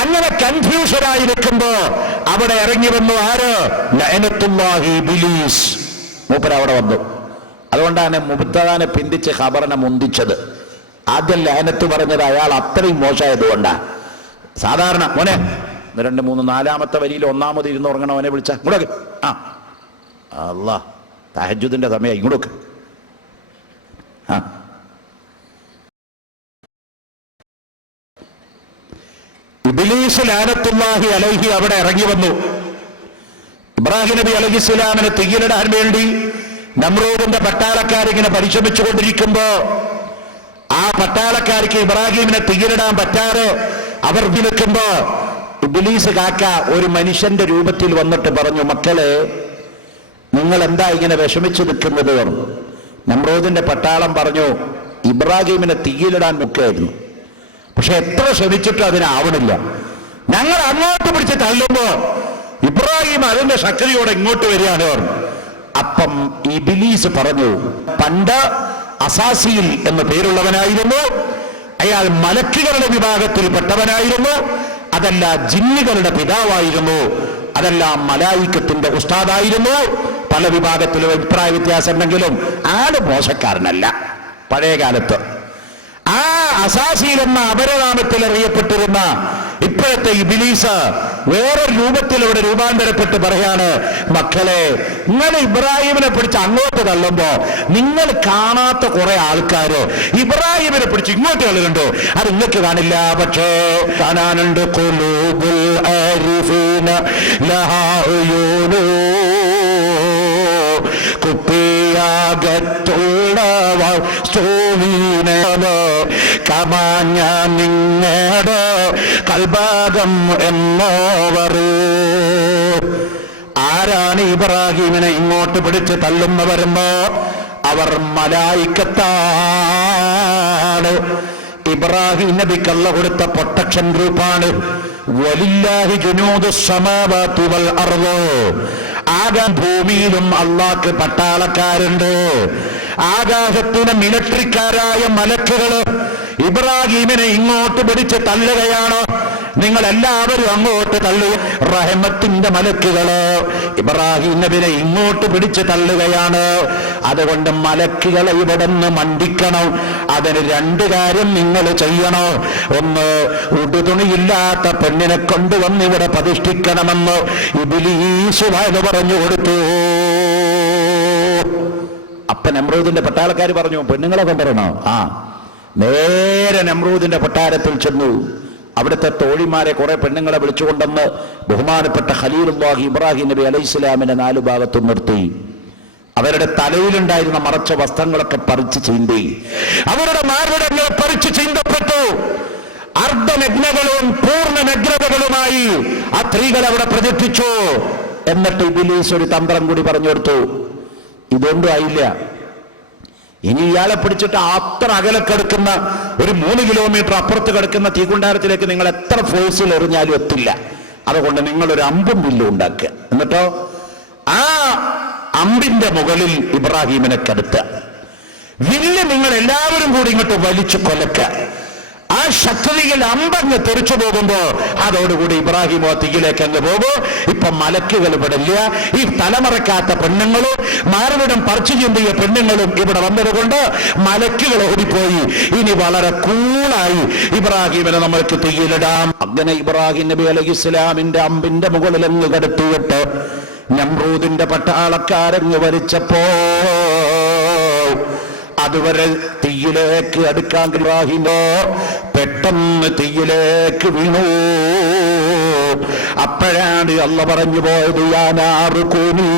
അങ്ങനെ കൺഫ്യൂഷനായി നിൽക്കുമ്പോ അവിടെ ഇറങ്ങി വന്നു ആര്? ലഅനത്തുല്ലാഹി ഇബ്ലീസ്. മൂപ്പര് അവിടെ വന്നു. അതുകൊണ്ടാണ് മുബ്തദാനെ പിന്തിച്ച് ഖബറിനെ മുന്തിച്ചത്. ആദ്യം ലഅനത്ത് പറഞ്ഞത് അയാൾ അത്രയും മോശമായതുകൊണ്ടാ. സാധാരണ മോനെ 2, 3, 4-ാമത്തെ വരിയിൽ 1-ാമത് ഇരുന്ന് ഉറങ്ങണം, അവനെ വിളിച്ച ഇങ്ങോട്ട്. ആ അല്ലാഹ്, തഹജ്ജുദിന്റെ സമയം ഇങ്ങോട്ട്. ആ ഇബ്ലീസ് ലഅനത്തുല്ലാഹി അലൈഹി അവിടെ ഇറങ്ങി വന്നു. ഇബ്രാഹിം നബി അലൈഹിസ്സലാമിനെ തീയിലിടാൻ വേണ്ടി നമ്രൂദിന്റെ പട്ടാളക്കാരിങ്ങനെ പരിശ്രമിച്ചു കൊണ്ടിരിക്കുമ്പോ ആ പട്ടാളക്കാർക്ക് ഇബ്രാഹിമിനെ തീയിലിടാൻ പറ്റാതെ അവർ നിൽക്കുമ്പോ ഇബ്ലീസ് കാക്ക ഒരു മനുഷ്യന്റെ രൂപത്തിൽ വന്നിട്ട് പറഞ്ഞു, മക്കളെ നിങ്ങൾ എന്താ ഇങ്ങനെ വിഷമിച്ചു നിൽക്കുന്നത്? നമ്രൂദിന്റെ പട്ടാളം പറഞ്ഞു, ഇബ്രാഹിമിനെ തീയിലിടാൻ മുക്കായിരുന്നു, പക്ഷെ എത്ര ശ്രമിച്ചിട്ടും അതിനാവണില്ല. ഞങ്ങൾ അങ്ങോട്ട് പിടിച്ച് തള്ളുമ്പോ ഇബ്രാഹിം അതിന്റെ ശക്തിയോടെ ഇങ്ങോട്ട് വരികയാണ്. അപ്പം ഇബ്ലീസ് പറഞ്ഞു, പണ്ട് അസാസിയിൽ എന്ന പേരുള്ളവനായിരുന്നു, അയാൾ മലക്കുകളുടെ വിഭാഗത്തിൽപ്പെട്ടവനായിരുന്നു, അതല്ല ജിന്നുകളുടെ പിതാവായിരുന്നു, അതല്ല മലായിക്കത്തിന്റെ ഉസ്താദായിരുന്നു. പല വിഭാഗത്തിലും അഭിപ്രായ വ്യത്യാസം ഉണ്ടെങ്കിലും ആള് മോശക്കാരനല്ല. പഴയ കാലത്ത് ആ അസാസിൽ എന്ന അപരനാമത്തിൽ അറിയപ്പെട്ടിരുന്ന ഇപ്പോഴത്തെ ഇബ്ലീസ് വേറൊരു രൂപത്തിൽ ഇവിടെ രൂപാന്തരപ്പെട്ട് പറയാണ്, മക്കളെ നിങ്ങൾ ഇബ്രാഹിമിനെ പിടിച്ച് അങ്ങോട്ട് തള്ളുമ്പോ നിങ്ങൾ കാണാത്ത കുറെ ആൾക്കാര് ഇബ്രാഹിമിനെ പിടിച്ച് ഇങ്ങോട്ട് തള്ളുന്നുണ്ട്. അത് നിങ്ങൾക്ക് കാണില്ല, പക്ഷേ കാണാനുണ്ട്. ഖുലൂബുൽ ആരിഫീന ലഹാ ഉയൂനൂ കുപ്പിയാകത്തുള്ള വസ്തുവിനോ കമാഞ്ഞ നിങ്ങളുടെ കൽഭാഗം എന്നോവർ. ആരാണ് ഇബ്രാഹിമിനെ ഇങ്ങോട്ട് പിടിച്ച് തള്ളുന്നവരെന്നോ? അവർ മലായിക്കത്താണ്. ഇബ്രാഹിം നബിക്ക് അല്ലാഹു കൊടുത്ത പ്രൊട്ടക്ഷൻ ഗ്രൂപ്പാണ്. വലില്ലാഹി ജുനൂദുസ് സമാവാതി വൽ അർദ്. ഭൂമിയിലും അള്ളാഹ്ക്ക് പട്ടാളക്കാരുണ്ട്. ആകാശത്തിന് മിലിട്ടറിക്കാരായ മലക്കുകള് ഇബ്രാഹിമിനെ ഇങ്ങോട്ട് പിടിച്ച് തള്ളുകയാണ്. നിങ്ങൾ എല്ലാവരും അങ്ങോട്ട് തള്ളു. റഹ്മത്തിന്റെ മലക്കുകള് ഇബ്രാഹിം നബിനെ ഇങ്ങോട്ട് പിടിച്ച് തള്ളുകയാണ്. അതുകൊണ്ട് മലക്കുകളെ ഇവിടെ നിന്ന് മണ്ടിക്കണം. അതിന് രണ്ട് കാര്യം നിങ്ങൾ ചെയ്യണം. ഒന്ന്, ഉടുതുണിയില്ലാത്ത പെണ്ണിനെ കൊണ്ടുവന്ന് ഇവിടെ പ്രതിഷ്ഠിക്കണമെന്ന് ഇബ്ലീസ് വായന പറഞ്ഞു കൊടുത്തു. അപ്പൊ നമ്രൂദിന്റെ പട്ടാളക്കാർ പറഞ്ഞു, പെണ്ണുങ്ങളെ കൊണ്ടുവരണോ? നേരെ നമ്രൂദിന്റെ കൊട്ടാരത്തിൽ ചെന്നു. അവിടുത്തെ തോഴിമാരെ കുറെ പെണ്ണുങ്ങളെ വിളിച്ചുകൊണ്ടെന്ന് ബഹുമാനപ്പെട്ട ഖലീലുല്ലാഹി ഇബ്രാഹിം നബി അലൈഹിസ്സലാമിനെ 4 ഭാഗത്തും നിർത്തി. അവരുടെ തലയിലുണ്ടായിരുന്ന മറച്ച വസ്ത്രങ്ങളൊക്കെ പറിച്ചു ചീന്തി. അവരുടെ മാർവിടങ്ങൾ പറിച്ചു ചീന്തപ്പെട്ടു. അർദ്ധനഗ്നകളും പൂർണ്ണനഗ്നതകളുമായി ആ സ്ത്രീകൾ അവിടെ പ്രചരിപ്പിച്ചു. എന്നിട്ട് ഇബ്ലീസ് ഒരു തന്ത്രം കൂടി പറഞ്ഞു കൊടുത്തു. ഇതൊന്നും ആയില്ല. ഇനി ഇയാളെ പിടിച്ചിട്ട് അത്ര അകലക്കെടുക്കുന്ന ഒരു 3 കിലോമീറ്റർ അപ്പുറത്ത് കിടക്കുന്ന തീകുണ്ടാരത്തിലേക്ക് നിങ്ങൾ എത്ര ഫോഴ്സിൽ എറിഞ്ഞാലും എത്തില്ല. അതുകൊണ്ട് നിങ്ങളൊരു അമ്പും വില്ലും ഉണ്ടാക്കുക. എന്നിട്ടോ ആ അമ്പിന്റെ മുകളിൽ ഇബ്രാഹിമിനെ കെടുത്തുക. വില്ല് നിങ്ങൾ എല്ലാവരും കൂടി ഇങ്ങോട്ട് വലിച്ചു കൊലക്കുക. ആ ശക്തിയിൽ അമ്പങ്ങ് തെറിച്ചു പോകുമ്പോ അതോടുകൂടി ഇബ്രാഹിമോ തീയിലേക്ക് അങ്ങ് പോകും. ഇപ്പൊ മലക്കുകൾ ഇവിടെ ഇല്ല. ഈ തലമറക്കാത്ത പെണ്ണുങ്ങളും മാറുവിടം പറിച്ചു ചിന്തിയ പെണ്ണുങ്ങളും ഇവിടെ വന്നതുകൊണ്ട് മലക്കുകൾ ഓടിപ്പോയി. ഇനി വളരെ കൂളായി ഇബ്രാഹിമിനെ നമ്മൾക്ക് തീയിലിടാം. അങ്ങനെ ഇബ്രാഹിം നബി അലൈഹിസ്സലാമിന്റെ അമ്പിന്റെ മുകളിൽ അങ്ങ് കടത്തിയിട്ട് നമ്രൂദിന്റെ പട്ടാളക്കാരങ്ങ് വലിച്ചപ്പോ അതുവരെ തീയിലേക്ക് അടുക്കാൻ ഇബ്രാഹിമോ പെട്ടെന്ന് തീയിലേക്ക് വീണു. അപ്പോഴാണ് അല്ലാഹു പറഞ്ഞു പോയത്, യാ നാറു കൂനി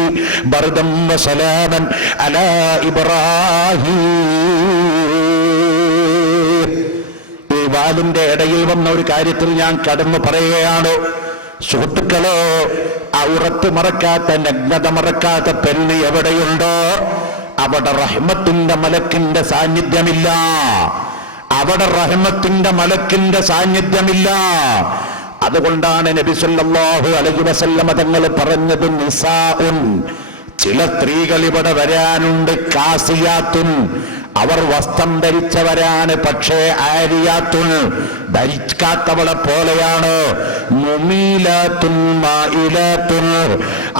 ബർദം വസലാമൻ അലാ ഇബ്രാഹിം. ഈ വാലിന്റെ ഇടയിൽ വന്ന ഒരു കാര്യത്തിൽ ഞാൻ കടന്നു പറയുകയാണ്. സുഹൃത്തുക്കളോ, ഔറത്ത് മറക്കാത്ത, നഗ്നത മറക്കാത്ത പെണ്ണ് എവിടെയുണ്ടോ അവിടെ റഹ്മത്തിന്റെ മലക്കിന്റെ സാന്നിധ്യമില്ല. അവിടെ റഹ്മത്തിന്റെ മലക്കിന്റെ സാന്നിധ്യമില്ല. അതുകൊണ്ടാണ് നബി സല്ലല്ലാഹു അലൈഹി വസല്ലമ തങ്ങൾ പറഞ്ഞത്, നിസാഉൻ, ചില സ്ത്രീകൾ ഇവിടെ വരാനുണ്ട്, കാസിയാത്തുൻ, അവർ വസ്ത്രം ധരിച്ചവരാണ്, പക്ഷേ ആരിയാത്തുൻ, ധരിക്കാത്തവളെ പോലെയാണ്, മുമീലാത്തുൻ മായിലാത്തുൻ,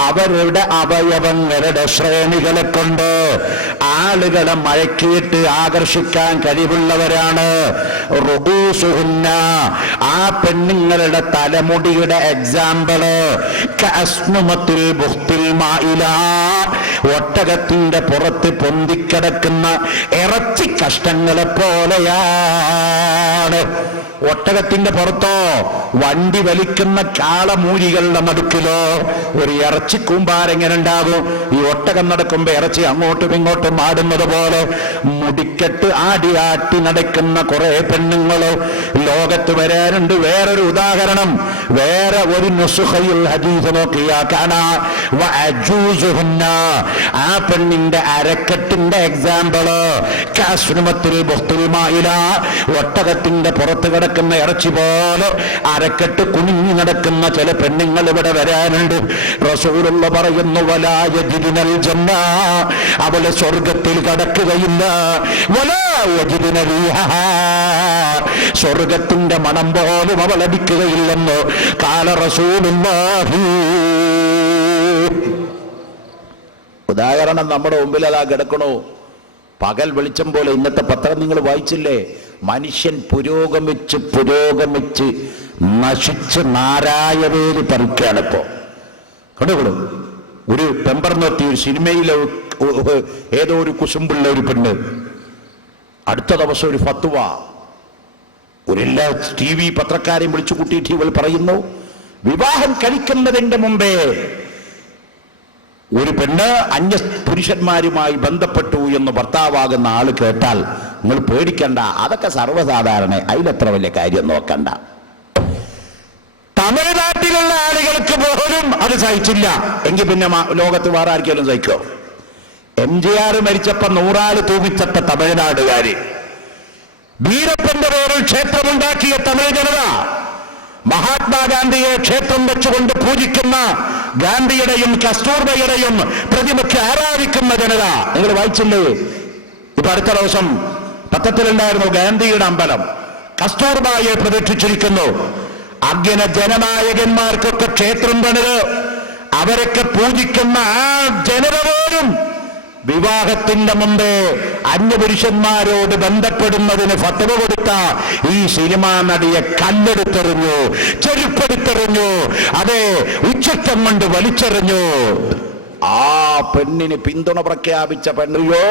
അവരുടെ അവയവങ്ങളുടെ ശ്രേണികളെ കൊണ്ട് ആളുകളെ മയക്കിയിട്ട് ആകർഷിക്കാൻ കഴിവുള്ളവരാണ്. റുബൂസുഹുന്ന, ആ പെണ്ണുങ്ങളുടെ തലമുടിയുടെ എക്സാമ്പിള് കഅസ്നുമത്തുൽ ബുഖ്തിൽ മായില, ഒട്ടകത്തിന്റെ പുറത്ത് പൊന്തിക്കിടക്കുന്ന ഇറച്ചി കഷ്ടങ്ങളെ പോലെയാണ്. ഒട്ടകത്തിന്റെ പുറത്തോ വണ്ടി വലിക്കുന്ന കാളമൂരികളുടെ നടുക്കിലോ ഒരു ഇറച്ചി കൂമ്പാരെങ്ങനെ ഉണ്ടാകും? ഈ ഒട്ടകം നടക്കുമ്പോ ഇറച്ചി അങ്ങോട്ടും ഇങ്ങോട്ടും ആടുന്നത് പോലെ മുടിക്കെട്ട് ആടി ആട്ടി നടക്കുന്ന കുറെ പെണ്ണുങ്ങള് ലോകത്ത് വരാനുണ്ട്. വേറൊരു ഉദാഹരണം, വേറെ ഒരു നുസുഖയിൽ ഹദീസ് നോക്കിയാ കാണാ, വഅജൂസുഹുന്ന, ആ പെണ്ണിന്റെ അരക്കെട്ടിന്റെ എക്സാമ്പിള് കാസ്നുമത്തുൽ ബുഖ്തുൽ മായില, ഒട്ടകത്തിന്റെ പുറത്ത് കിടക്കുന്ന ഇറച്ചി പോലെ അരക്കെട്ട് കുനിഞ്ഞു നടക്കുന്ന ചില പെണ്ണുങ്ങൾ ഇവിടെ വരാനുണ്ട്. റസൂലുള്ള പറയുന്നു, വലാ യജിദുനൽ ജന്ന, അവള് സ്വർഗത്തിൽ കടക്കുകയില്ല, വലാ യജിദുന റീഹഹാ, സ്വർഗത്തിന്റെ മണം പോലും അവൾ അടിക്കുകയില്ലെന്ന് ഖാല റസൂലുള്ളാഹി. ഉദാഹരണം നമ്മുടെ മുമ്പിൽ അതാ കിടക്കണോ, പകൽ വെളിച്ചം പോലെ. ഇന്നത്തെ പത്രം നിങ്ങൾ വായിച്ചില്ലേ? മനുഷ്യൻ പുരോഗമിച്ച് പുരോഗമിച്ച് നശിച്ച് നാരായവേര് പറിക്കുകയാണിപ്പോ. കണ്ടുകൊള്ളു, ഒരു പെമ്പർ നോത്തി ഒരു സിനിമയിലെ ഏതോ ഒരു കുസുമ്പുള്ള ഒരു പെണ്ണ്, അടുത്ത ദിവസം ഒരു ഫത്വ ഒരെല്ലാ TV പത്രക്കാരെയും വിളിച്ചു കൂട്ടിയിട്ട് ഇവൾ പറയുന്നു, വിവാഹം കഴിക്കുന്നതിന്റെ മുമ്പേ ഒരു പെണ്ണ് അന്യ പുരുഷന്മാരുമായി ബന്ധപ്പെട്ടു എന്ന് ഭർത്താവാകുന്ന ആള് കേട്ടാൽ നിങ്ങൾ പേടിക്കണ്ട, അതൊക്കെ സർവ്വസാധാരണ, അതിലെത്ര വലിയ കാര്യം നോക്കണ്ട. തമിഴ്നാട്ടിലുള്ള ആളുകൾക്ക് പോലും അത് സഹിച്ചില്ല എങ്കിൽ പിന്നെ ലോകത്ത് വേറെ ആർക്കെങ്കിലും സഹിക്കോ? MGR മരിച്ചപ്പോ 100 ആള് തൂങ്ങിച്ചട്ട തമിഴ്നാടുകാര്, വീരപ്പന്റെ പേരിൽ ക്ഷേത്രമുണ്ടാക്കിയ തമിഴ് ജനത, മഹാത്മാഗാന്ധിയെ ക്ഷേത്രം വെച്ചുകൊണ്ട് പൂജിക്കുന്ന ഗാന്ധിയുടെയും കസ്തൂർബയുടെയും പ്രതിമയ്ക്ക് ആരാധിക്കുന്ന ജനത. നിങ്ങൾ വായിച്ചില്ലേ? ഇപ്പൊ അടുത്ത ദിവസം പത്രത്തിലുണ്ടായിരുന്നു, ഗാന്ധിയുടെ അമ്പലം കസ്തൂർബായെ പ്രതിഷ്ഠിച്ചിരിക്കുന്നു. അങ്ങനെ ജനനായകന്മാർക്കൊക്കെ ക്ഷേത്രം പണിത് അവരൊക്കെ പൂജിക്കുന്ന ആ ജനത പോലും വിവാഹത്തിന്റെ മുമ്പേ അന്യപുരുഷന്മാരോട് ബന്ധപ്പെടുന്നതിന് ഫത്വ കൊടുത്ത ഈ സിനിമാ നടിയെ കല്ലെടുത്തെറിഞ്ഞു, ചെരുപ്പെടുത്തെറിഞ്ഞു, അതെ ഉച്ചക്കം കൊണ്ട് വലിച്ചെറിഞ്ഞു. ആ പെണ്ണിന് പിന്തുണ പ്രഖ്യാപിച്ച പെണ്ണുയോ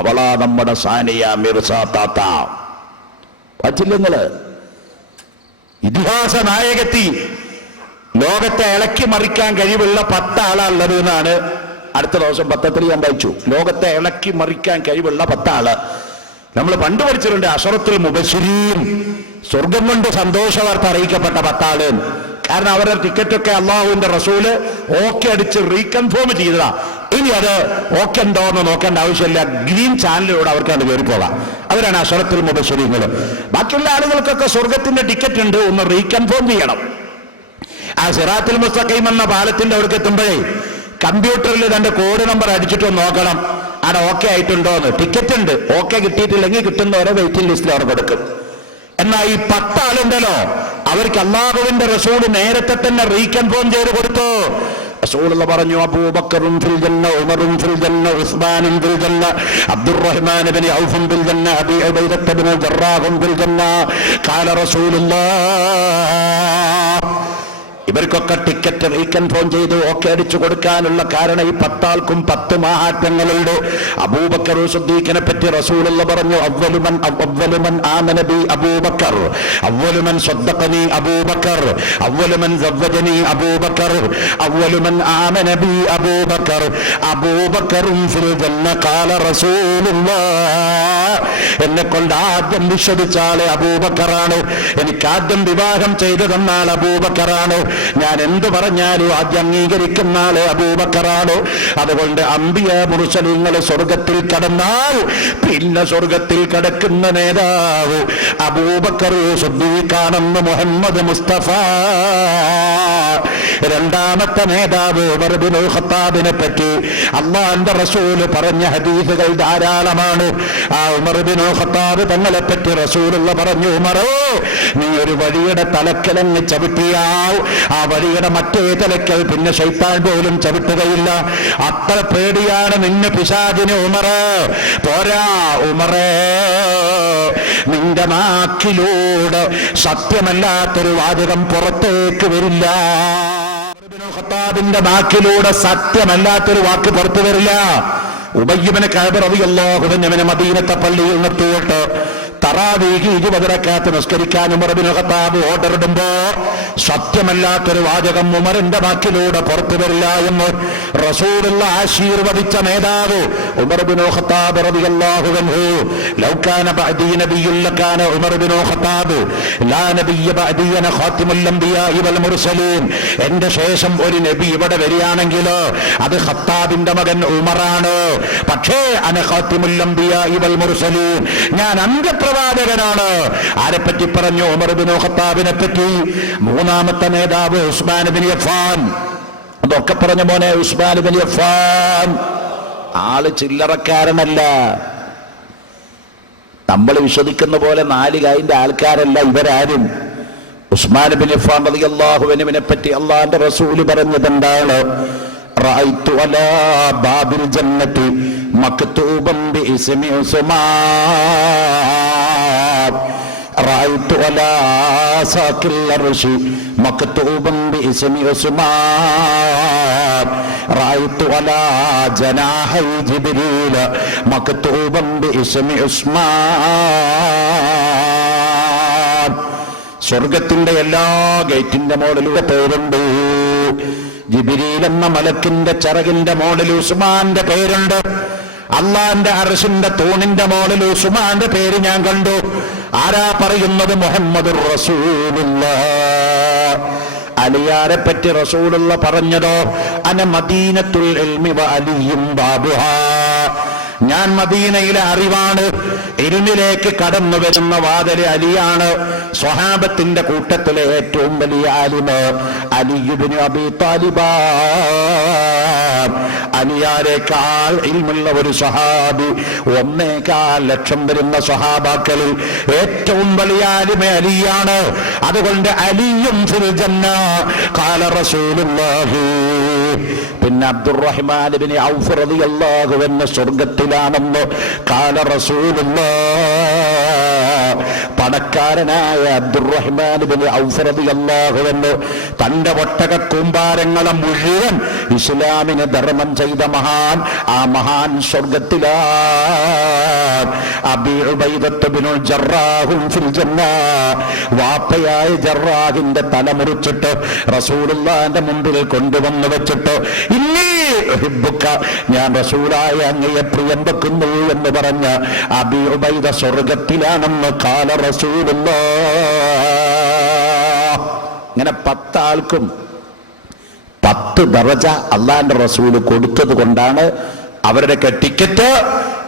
അവളാ നമ്മുടെ സാനിയ മിർസ താത്ത. പറ്റില്ലെങ്ങള് ഇതിഹാസ നായകത്തി. ലോകത്തെ ഇളക്കി മറിക്കാൻ കഴിവുള്ള 10 ആളുള്ളത് എന്നാണ് അടുത്ത ദിവസം പത്രത്തിൽ ഞാൻ വായിച്ചു. ലോകത്തെ ഇളക്കി മറിക്കാൻ കഴിവുള്ള 10 ആള്. നമ്മൾ പണ്ട് പഠിച്ചിട്ടുണ്ട് അശറത്തുൽ മുബശ്ശിരീൻ, സ്വർഗം കൊണ്ട് സന്തോഷ വാർത്ത അറിയിക്കപ്പെട്ട 10 ആള്. കാരണം അവരുടെ ടിക്കറ്റൊക്കെ അള്ളാഹുവിന്റെ റസൂല് ഓക്കെ അടിച്ച് റീകൺഫേം ചെയ്തതാ. ഇനി അത് ഓക്കെ ഉണ്ടോ എന്ന് നോക്കേണ്ട ആവശ്യമില്ല, ഗ്രീൻ ചാനലിലൂടെ അവർക്ക് അത് കയറി പോകാം. അവരാണ് അശറത്തുൽ മുബശ്ശിരീങ്ങൾ. ബാക്കിയുള്ള ആളുകൾക്കൊക്കെ സ്വർഗത്തിന്റെ ടിക്കറ്റ് ഉണ്ട്, ഒന്ന് റീകൺഫേം ചെയ്യണം. ആ സിറാത്തുൽ മുസ്തഖീം എന്ന പാലത്തിന്റെ അവിടേക്ക് എത്തുമ്പോഴേ കമ്പ്യൂട്ടറിൽ തന്റെ കോഡ് നമ്പർ അടിച്ചിട്ട് നോക്കണം അവിടെ ഓക്കെ ആയിട്ടുണ്ടോ എന്ന്. ടിക്കറ്റ് ഉണ്ട്, ഓക്കെ കിട്ടിയിട്ടില്ലെങ്കിൽ കിട്ടുന്നവരെ വെയിറ്റിംഗ് ലിസ്റ്റിൽ അവർ കൊടുക്കും. എന്നാൽ ഈ 10 ആളുണ്ടല്ലോ, അവർക്ക് അല്ലാഹുവിന്റെ റസൂൽ നേരത്തെ തന്നെ റീകൺഫേം ചെയ്ത് കൊടുത്തു. റസൂലുള്ള പറഞ്ഞു, അബൂബക്കറും ഫിൽ ജന്ന, ഉമറും ഫിൽ ജന്ന, ഉസ്മാനും ഫിൽ ജന്ന, അബ്ദുർറഹ്മാൻ ഇബ്നു ഔഫും ഫിൽ ജന്ന, അബീ ഉബൈദത്ത് ഇബ്നു ജറാഹും ഫിൽ ജന്ന. ഖാല റസൂലുള്ളാഹ്. ഇവർക്കൊക്കെ ടിക്കറ്റ് റീകൺഫേം ചെയ്ത് ഓക്കെ അടിച്ചു കൊടുക്കാനുള്ള കാരണം ഈ 10 ആൾക്കും 10 മഹാത്മ്യങ്ങളുണ്ട്. അബൂബക്കർ സിദ്ദീഖിനെ പറ്റി റസൂലുള്ള പറഞ്ഞു, അവ്വലുമൻ ആമന ബി അബൂബക്കർ, അവ്വലുമൻ സ്വദ്ദഖനി അബൂബക്കർ, അവ്വലുമൻ സവ്വജനി അബൂബക്കർ, അവ്വലുമൻ ആമന ബി അബൂബക്കർ, അബൂബക്കറും ഫിൽ ജന്ന. ഖാല റസൂലുള്ളാഹ്. എന്നെ കൊണ്ട് ആദ്യം വിശ്വസിച്ച ആള് അബൂബക്കറാണ്, എനിക്ക് ആദ്യം വിവാഹം ചെയ്തു തന്ന ആൾ അബൂബക്കറാണ്, ഞാൻ എന്ത് പറഞ്ഞാലും ആദ്യം അംഗീകരിക്കുന്ന ആള് അബൂബക്കറാണ്. അതുകൊണ്ട് അംബിയ മുർസലീങ്ങൾ സ്വർഗത്തിൽ കടന്നാൽ പിന്നെ സ്വർഗത്തിൽ കടക്കുന്ന നേതാവ് അബൂബക്കർ സിദ്ദീഖാണെന്ന് മുഹമ്മദ് മുസ്തഫ. രണ്ടാമത്തെ നേതാവ് ഉമർ ഇബ്നു ഖത്താബിനെ പറ്റി അല്ലാഹുവിന്റെ റസൂൽ പറഞ്ഞ ഹദീസുകൾ ധാരാളമാണ്. ആ ഉമർ ഇബ്നു ഖത്താബ് തങ്ങളെ പറ്റി റസൂലുള്ള പറഞ്ഞു, ഉമറോ നീ ഒരു വഴിയുടെ തലക്കലങ്ങ് ചവിട്ടിയാൽ ആ വഴിയുടെ മറ്റേ തലക്കൽ പിന്നെ ശൈത്താൻ പോലും ചവിട്ടുകയില്ല. അത്ര പേടിയാണ് നിന്നെ പിശാചിന് ഉമറ്. പോരാ ഉമറേ, നിന്റെ നാക്കിലൂടെ സത്യമല്ലാത്തൊരു വാചകം പുറത്തേക്ക് വരില്ല. ഖത്താബിന്റെ നാക്കിലൂടെ സത്യമല്ലാത്തൊരു വാക്ക് പുറത്തു വരില്ല. ഉബയ്യ് ഇബ്നു കഅബ് റളിയല്ലാഹു അൻഹു മദീനത്തെ പള്ളിയിൽ നിർത്തിയിട്ട് തറാവീഹ് 20 റക്അത്ത് നിസ്കരിക്കാൻ ഉമർ ഇബ്നു ഖത്താബ് ഓർഡർ ഇടുമ്പോ സത്യമല്ലാത്തൊരു വാചകം ഉമറിന്റെ വാക്കിലൂടെ പുറത്തു വരില്ല എന്ന് റസൂലുള്ള ആശീർവദിച്ച നേതാവ് ഉമർ ഇബ്നു ഖത്താബ് റളിയല്ലാഹു അൻഹു. ലൗ കാന ബഅദി നബിയ്യുൻ ലകാന ഉമർ ഇബ്നു ഖത്താബ് ലാ നബിയ്യ ബഅദി അന ഖാതിമുൽ അംബിയാഇ വൽ മുർസലീൻ. എന്റെ ശേഷം ഒരു നബി ഇവിടെ വരികയാണെങ്കിൽ അത് ഖത്താബിന്റെ മകൻ ഉമറാണ്. പക്ഷേ അന ഖാതിമുൽ അംബിയാഇ വൽ മുർസലീൻ, ഞാൻ അന്ത്യപ്രവാചകനാണ്. ആരെപ്പറ്റി പറഞ്ഞു? ഉമർ ഇബ്നു ഖത്താബിനെ പറ്റി. മൂന്നാമത്തെ നേതാവ് ഉസ്മാൻ ഇബ്നു അഫ്ഫാൻ. അതൊക്കെ പറഞ്ഞ മോനെ, ഉസ്മാൻ ഇബ്നു അഫ്ഫാൻ ആള് ചില്ലറക്കാരനല്ല. നമ്മൾ വിശ്വസിക്കുന്ന പോലെ 4 കായിന്റെ ആൾക്കാരല്ല ഇവരാരും. ഉസ്മാൻ ഇബ്നു അഫ്ഫാൻ റളിയല്ലാഹു അൻഹുവിനെ പറ്റി അല്ലാഹുവിന്റെ റസൂൽ പറഞ്ഞത് എന്താണ്? റഅയ്തു അലാ ബാബിൽ ജന്നത്തി മക്തൂബൻ ബിഇസ്മി ഉസ്മാൻ, റഅയ്തു അലാ സാഖിൽ അർശി മക്തൂബൻ ബിഇസ്മി ഉസ്മാൻ, റഅയ്തു അലാ ജനാഹി ജിബ്രീൽ മക്തൂബൻ ബിഇസ്മി ഉസ്മാൻ. സ്വർഗത്തിന്റെ എല്ലാ ഗേറ്റിന്റെ മോഡലുള്ള പേരുണ്ട്. ജിബ്രീൽ എന്ന മലക്കിന്റെ ചിറകിന്റെ മോളിൽ ഉസ്മാന്റെ പേരുണ്ട്. അള്ളാന്റെ അർശിന്റെ തൂണിന്റെ മോളിൽ ഉസ്മാന്റെ പേര് ഞാൻ കണ്ടു. ആരാ പറയുന്നത്? മുഹമ്മദുർ റസൂലുള്ളാഹ്. അലിയാരെ പറ്റി റസൂലുള്ള പറഞ്ഞതോ അന മദീനത്തുൽ ഇൽമി വ അലിയും ബാബുഹാ, ഞാൻ മദീനയിലെ അറിവാണ്, ഇൽമിലേക്ക് കടന്നു വരുന്ന വാതിൽ അലിയാണ്. സ്വഹാബത്തിന്റെ കൂട്ടത്തിലെ ഏറ്റവും വലിയ ആലിമ് അലി ഇബ്നു അബീ താലിബ്. അലിയാരേക്കാൾ ഇൽമുള്ള ഒരു സ്വഹാബി 1.25 ലക്ഷം വരുന്ന സ്വഹാബാക്കളിൽ ഏറ്റവും വലിയ ആലിമ് അലിയാണ്. അതുകൊണ്ട് അലിയും ഫിൽ ജന്ന ഖാല റസൂലുള്ളാഹി. പിന്നെ അബ്ദുറഹ്മാൻ ഇബ്നു ഔഫ് റളിയല്ലാഹു അൻഹു സ്വർഗ്ഗത്തിലാണെന്ന് ഖാല റസൂലുള്ളാഹ്. പണക്കാരനായ അബ്ദുറഹ്മാൻ ഇബ്നു ഔഫ് റളിയല്ലാഹു അൻഹു തന്റെ ഒട്ടക കൂമ്പാരങ്ങളെ മുഴുവൻ ഇസ്ലാമിന് ധർമ്മം ചെയ്ത മഹാൻ, ആ മഹാൻ സ്വർഗ്ഗത്തിലാണ്. അബീ ഉബൈദത്ത് ഇബ്നുൽ ജറാഹ് ഫിൽ ജന്ന. വാപ്പയായ ജറാഹിന്റെ തല മുറിച്ചിട്ട് റസൂലുള്ളാഹിന്റെ മുമ്പിൽ കൊണ്ടുവന്ന് വെച്ചിട്ട് ഇന്നീ ഉഹിബ്ബുക, ഞാൻ റസൂലായ അങ്ങയെ പ്രിയം വെക്കുന്നു എന്ന് പറഞ്ഞ അബീ ഉബൈദ സ്വർഗ്ഗത്തിലാണെന്ന് ഖാല റസൂലുള്ളാഹ്. ഇങ്ങനെ 10 ആൾക്കും 10 ദറജ അള്ളാന്റെ റസൂല് കൊടുത്തത് കൊണ്ടാണ് അവരുടെയൊക്കെ ടിക്കറ്റ്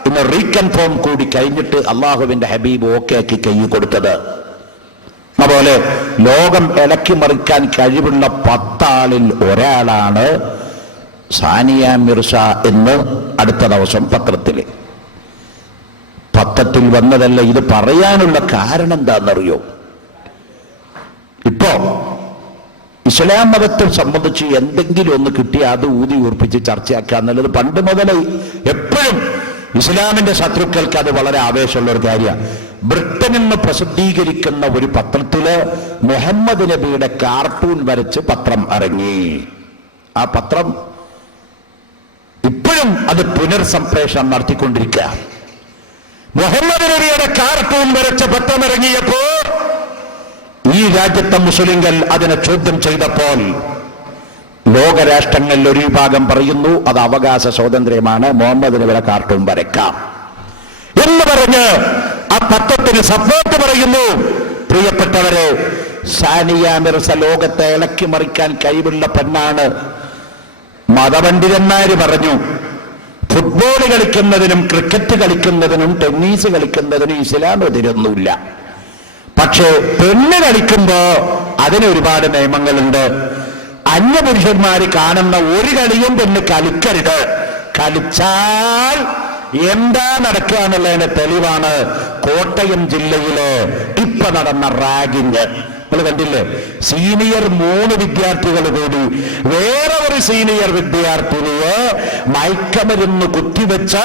ഇന്ന് റീകൺഫേം കൂടി കഴിഞ്ഞിട്ട് അള്ളാഹുവിന്റെ ഹബീബ് ഓക്കെ ആക്കി കൈ കൊടുത്തത്. അതുപോലെ ലോകം ഇളക്കി മറിക്കാൻ കഴിവുള്ള 10 ആളിൽ ഒരാളാണ് സാനിയ മിർസ എന്ന് അടുത്ത ദിവസം പത്രത്തിൽ വന്നതല്ല. ഇത് പറയാനുള്ള കാരണം എന്താണെന്നറിയോ? ഇപ്പോ ഇസ്ലാം മതത്തെ സംബന്ധിച്ച് എന്തെങ്കിലും ഒന്ന് കിട്ടിയ അത് ഊതി ഉറപ്പിച്ച് ചർച്ചയാക്കുക എന്നുള്ളത് പണ്ട് മുതലേ എപ്പോഴും ഇസ്ലാമിന്റെ ശത്രുക്കൾക്ക് അത് വളരെ ആവേശമുള്ള ഒരു കാര്യമാണ്. ബ്രിട്ടനിൽ നിന്ന് പ്രസിദ്ധീകരിക്കുന്ന ഒരു പത്രത്തില് മുഹമ്മദ് നബിയുടെ കാർട്ടൂൺ വരച്ച് പത്രം ഇറങ്ങി. ആ പത്രം ഇപ്പോഴും അത് പുനർസംപ്രേഷണം നടത്തിക്കൊണ്ടിരിക്കുക. മുഹമ്മദ് നബിയുടെ കാർട്ടൂൺ വരച്ച പത്രം ഇറങ്ങിയപ്പോ ഈ രാജ്യത്തെ മുസ്ലിങ്ങൾ അതിനെ ചോദ്യം ചെയ്തപ്പോൾ ലോകരാഷ്ട്രങ്ങളിൽ ഒരു വിഭാഗം പറയുന്നു അത് അവകാശ സ്വാതന്ത്ര്യമാണ്, മുഹമ്മദ് നബിയുടെ കാർട്ടൂൺ വരയ്ക്കാം എന്ന് പറഞ്ഞ് ആ പത്രത്തിന് സപ്പോർട്ട് പറയുന്നു. പ്രിയപ്പെട്ടവരെ, സാനിയ മിർസ ലോകത്തെ ഇളക്കി മറിക്കാൻ കഴിവുള്ള പെണ്ണാണ്. മതപണ്ഡിതന്മാര് പറഞ്ഞു ഫുട്ബോൾ കളിക്കുന്നതിനും ക്രിക്കറ്റ് കളിക്കുന്നതിനും ടെന്നീസ് കളിക്കുന്നതിനും ഇസ്ലാം എതിരൊന്നുമില്ല. പക്ഷേ പെണ്ണ് കളിക്കുമ്പോ അതിന് ഒരുപാട് നിയമങ്ങളുണ്ട്. അന്യപുരുഷന്മാര് കാണുന്ന ഒരു കളിയും പെണ്ണ് കളിക്കരുത്. കളിച്ചാൽ എന്താ നടക്കുക എന്നുള്ളതിന്റെ തെളിവാണ് കോട്ടയം ജില്ലയില് ഇപ്പൊ നടന്ന റാഗിങ്. നിങ്ങൾ കണ്ടില്ലേ? സീനിയർ 3 വിദ്യാർത്ഥികൾ കൂടി വേറെ ഒരു സീനിയർ വിദ്യാർത്ഥിനിയെ മയക്കമരുന്ന് കുത്തിവെച്ച്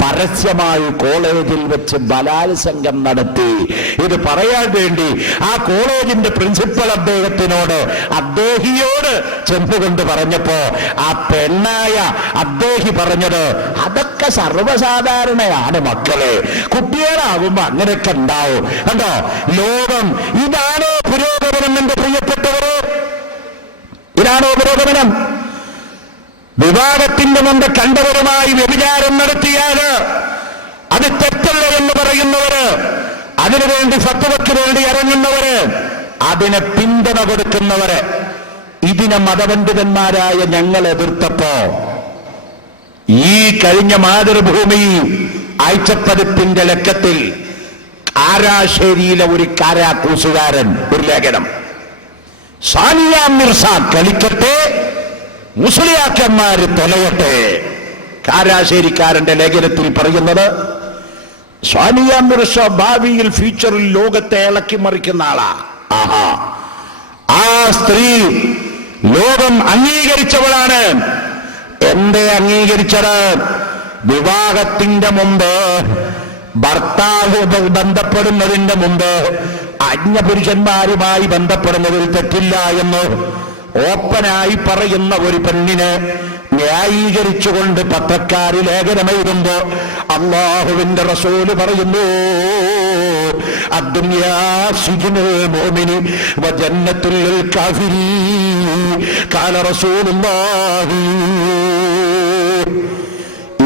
പരസ്യമായി കോളേജിൽ വെച്ച് ബലാത്സംഗം നടത്തി. ഇത് പറയാൻ വേണ്ടി ആ കോളേജിന്റെ പ്രിൻസിപ്പൽ അദ്ദേഹിയോട് ചെന്നുകൊണ്ട് പറഞ്ഞപ്പോ ആ പെണ്ണായ അദ്ദേഹി പറഞ്ഞത് അതൊക്കെ സർവ്വസാധാരണയാണ് മക്കളെ, കുട്ടികളാകുമ്പോ അങ്ങനെയൊക്കെ ഉണ്ടാവും. കണ്ടോ, ലോകം ഇതാണോ പുരോഗമനം? എന്റെ പ്രിയപ്പെട്ടവരെ, ഇതാണോ പുരോഗമനം? വിവാഹത്തിന്റെ മുമ്പ് കണ്ടവരുമായി വ്യഭിചാരം നടത്തിയാല് അത് തെറ്റല്ല എന്ന് പറയുന്നവര്, അതിനുവേണ്ടി ഫത്വയ്ക്ക് വേണ്ടി ഇറങ്ങുന്നവര്, അതിനെ പിന്തുണ കൊടുക്കുന്നവര്, ഇതിനെ മതപണ്ഡിതന്മാരായ ഞങ്ങൾ എതിർത്തപ്പോ ഈ കഴിഞ്ഞ മാതൃഭൂമി ആഴ്ചപ്പതിപ്പിന്റെ ലക്കത്തിൽ കാരാശ്ശേരിയിലെ ഒരു കാരാക്കൂസുകാരൻ ഒരു ലേഖനം, സാനിയ മിർസ കളിക്കട്ടെ മുസ്ലിയാക്കന്മാര് തൊലയട്ടെ. കാരാശ്ശേരിക്കാരന്റെ ലേഖനത്തിൽ പറയുന്നത് സാനിയ മിർസ ഭാവിയിൽ ഫ്യൂച്ചറിൽ ലോകത്തെ ഇളക്കി മറിക്കുന്ന ആളാ. ആഹാ, ആ സ്ത്രീ ലോകം അംഗീകരിച്ചവളാണ്. എന്തേ അംഗീകരിച്ചത്? വിവാഹത്തിന്റെ മുമ്പ് ഭർത്താവ് ബന്ധപ്പെടുന്നതിന്റെ മുമ്പ് അന്യപുരുഷന്മാരുമായി ബന്ധപ്പെടുന്നതിൽ തെറ്റില്ല എന്ന് ഓപ്പനായി പറയുന്ന ഒരു പെണ്ണിനെ ന്യായീകരിച്ചുകൊണ്ട് പത്രക്കാര് ലേഖനമെഴുതുമ്പോ അല്ലാഹുവിന്റെ റസൂല് പറയുന്നു അദ്ദുനിയാ സിജ്നുൽ മുഅ്മിനി വജന്നത്തുൽ കാഫിരീൻ ഖാല റസൂലുള്ളാഹി.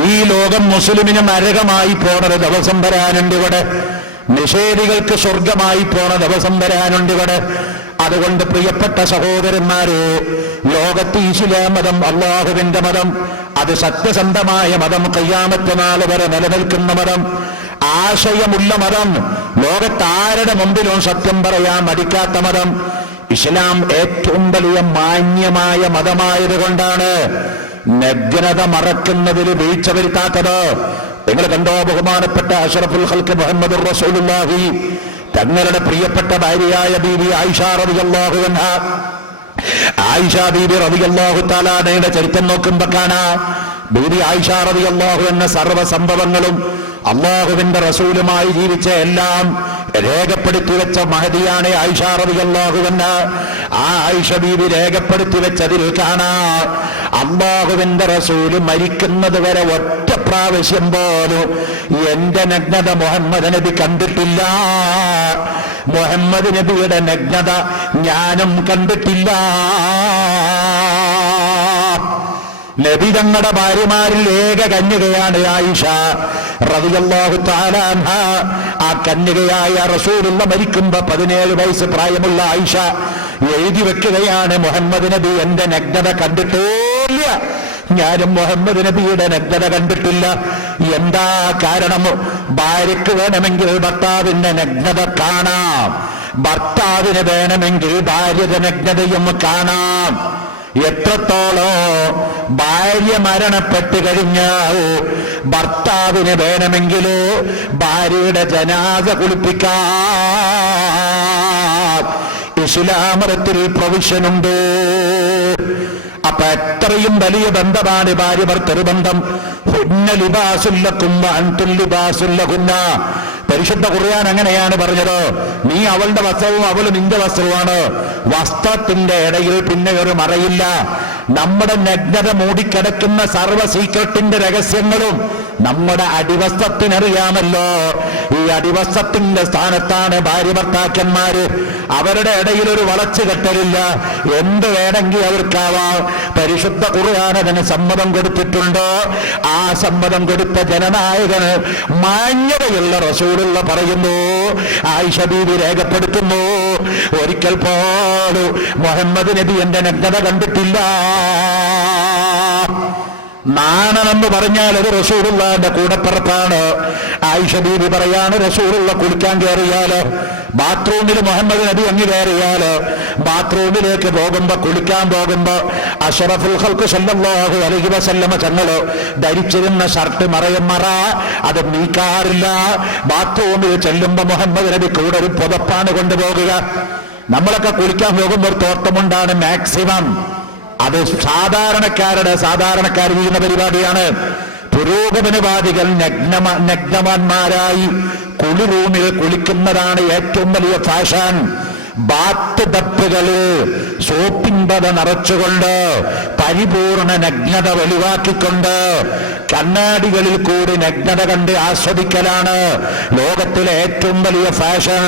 ഈ ലോകം മുസ്ലിമിന് നരകമായി പോണൊരു ദിവസം വരാനുണ്ട് ഇവിടെ. നിഷേധികൾക്ക് സ്വർഗമായി പോണ ദിവസം വരാനുണ്ട് ഇവിടെ. അതുകൊണ്ട് പ്രിയപ്പെട്ട സഹോദരന്മാരെ, ലോകത്ത് ഇസ്ലാം മതം അള്ളാഹുവിന്റെ മതം, അത് സത്യസന്ധമായ മതം, ഖിയാമത്ത് നാൾ വരെ നിലനിൽക്കുന്ന മതം, ആശയമുള്ള മതം, ലോകത്താരുടെ മുമ്പിലും സത്യം പറയാൻ മടിക്കാത്ത മതം. ഇസ്ലാം ഏറ്റവും വലിയ മാന്യമായ മതമായതുകൊണ്ടാണ് നഗ്നത മറക്കുന്നതിൽ വീഴ്ച വരുത്താത്തത്. നിങ്ങൾ കണ്ടോ, ബഹുമാനപ്പെട്ട അഷ്റഫുൽ ഖൽഖ് മുഹമ്മദുർ റസൂലുള്ളാഹി തങ്ങളുടെ പ്രിയപ്പെട്ട ഭാര്യയായ ബീബി ആയിഷ റളിയല്ലാഹു അൻഹാ, ആയിഷ ബീബി റളിയല്ലാഹു തആല അൻഹയുടെ ചരിത്രം നോക്കുമ്പോൾ കാണാം, ബീബി ആയിഷ റളിയല്ലാഹു അൻഹ സർവ്വ സംഭവങ്ങളും അള്ളാഹുവിന്റെ റസൂലുമായി ജീവിച്ച എല്ലാം രേഖപ്പെടുത്തി വെച്ച മഹദിയാണ് ആയിഷ റളിയല്ലാഹു അൻഹ. ആ ആയിഷ ബീബി രേഖപ്പെടുത്തി വെച്ചതിൽ കാണാം, അള്ളാഹുവിന്റെ റസൂല് മരിക്കുന്നത് വരെ ഒറ്റ പ്രാവശ്യം പോലും എന്റെ നഗ്നത മുഹമ്മദ് നബി കണ്ടിട്ടില്ല, മുഹമ്മദ് നബിയുടെ നഗ്നത ഞാനും കണ്ടിട്ടില്ല. നബി തങ്ങളുടെ ഭാര്യമാരിൽ ഏക കന്യകയാണ് ആയിഷ റളിയല്ലാഹു തആല അൻഹ. ആ കന്യകയായ റസൂലുള്ള മരിക്കുമ്പോ 17 വയസ്സ് പ്രായമുള്ള ആയിഷ എഴുതി വെക്കുകയാണ്, മുഹമ്മദ് നബി എന്റെ നഗ്നത കണ്ടിട്ടില്ല, ഞാനും മുഹമ്മദ് നബിയുടെ നഗ്നത കണ്ടിട്ടില്ല. എന്താ കാരണം? ഭാര്യയ്ക്ക് വേണമെങ്കിൽ ഭർത്താവിന്റെ നഗ്നത കാണാം, ഭർത്താവിന് വേണമെങ്കിൽ ഭാര്യയുടെ നഗ്നതയും കാണാം. എത്രത്തോളോ ഭാര്യ മരണപ്പെട്ട് കഴിഞ്ഞാൽ ഭർത്താവിന് വേണമെങ്കിലോ ഭാര്യയുടെ ജനാസ കുളിപ്പിക്കാൻ ഇസ്ലാമത്തിൽ പ്രൊവിഷനുണ്ട്. അപ്പൊ എത്രയും വലിയ ബന്ധമാണ് ഭാര്യ ഭർത്തൃ ബന്ധം. ഹുന്ന ലിബാസുൽ ലക്കും വഅൻതും ലിബാസുൽ ലഹുന്ന. പരിശുദ്ധ ഖുർആൻ അങ്ങനെയാണ് പറഞ്ഞത്, നീ അവളുടെ വസ്ത്രവും അവൾ നിന്റെ വസ്ത്രവുമാണ്. വസ്ത്രത്തിന്റെ ഇടയിൽ പിന്നെ ഒരു മറയില്ല. നമ്മുടെ നഗ്നത മൂടിക്കിടക്കുന്ന സർവ്വ സീക്രട്ടിന്റെ രഹസ്യങ്ങളും നമ്മുടെ അടിവസ്ത്രത്തിനറിയാമല്ലോ. ഈ അടിവസ്ത്രത്തിന്റെ സ്ഥാനത്താണ് ഭാര്യ ഭർത്താക്കന്മാര്. അവരുടെ ഇടയിൽ ഒരു വളച്ചു കെട്ടലില്ല, എന്ത് വേണമെങ്കിൽ അവർക്കാവാം. പരിശുദ്ധ ഖുർആൻ അതിന് സമ്മതം കൊടുത്തിട്ടുണ്ട്. ആ സമ്മതം കൊടുത്ത ജനനായകന് മാന്യതയുള്ള റസൂലുള്ള പറയുന്നു, ആയിഷ ബീവി രേഖപ്പെടുത്തുന്നു, ഒരിക്കൽ പോലും മുഹമ്മദ് നബി എന്റെ നഗ്നത കണ്ടിട്ടില്ല. നാണമെന്ന് പറഞ്ഞാൽ അത് റസൂലുള്ളാഹിന്റെ കൂടപ്പിറപ്പാണ്. ആയിഷ ബീവി പറയാണ്, റസൂലുള്ള കുളിക്കാൻ കയറിയാല്, ബാത്റൂമിൽ മുഹമ്മദ് നബി അങ്ങ് കയറിയാല്, ബാത്റൂമിലേക്ക് പോകുമ്പോ, കുളിക്കാൻ പോകുമ്പോ അഷ്റഫുൽ ഖൽഖ് സല്ലല്ലാഹു അലൈഹി വസല്ലമ തങ്ങള് ധരിച്ചിരുന്ന ഷർട്ട് മറ അത് നീക്കാറില്ല. ബാത്റൂമിൽ ചെല്ലുമ്പോ മുഹമ്മദ് നബി കൂടെ ഒരു പുതപ്പാണ് കൊണ്ടുപോകുക. നമ്മളൊക്കെ കുളിക്കാൻ പോകുമ്പോൾ ഒരു തോർത്തമുണ്ടാണ് മാക്സിമം. അത് സാധാരണക്കാർ ചെയ്യുന്ന പരിപാടിയാണ്. പുരോഗമനവാദികൾ നഗ്നവാന്മാരായി കുളി റൂമിൽ കുളിക്കുന്നതാണ് ഏറ്റവും വലിയ ഫാഷൻ. ബാത്ത് ടപ്പുകള് സോപ്പിൻ പത നിറച്ചുകൊണ്ട് പരിപൂർണ നഗ്നത വെളിവാക്കിക്കൊണ്ട് കണ്ണാടികളിൽ കൂടി നഗ്നത കണ്ട് ആസ്വദിക്കലാണ് ലോകത്തിലെ ഏറ്റവും വലിയ ഫാഷൻ.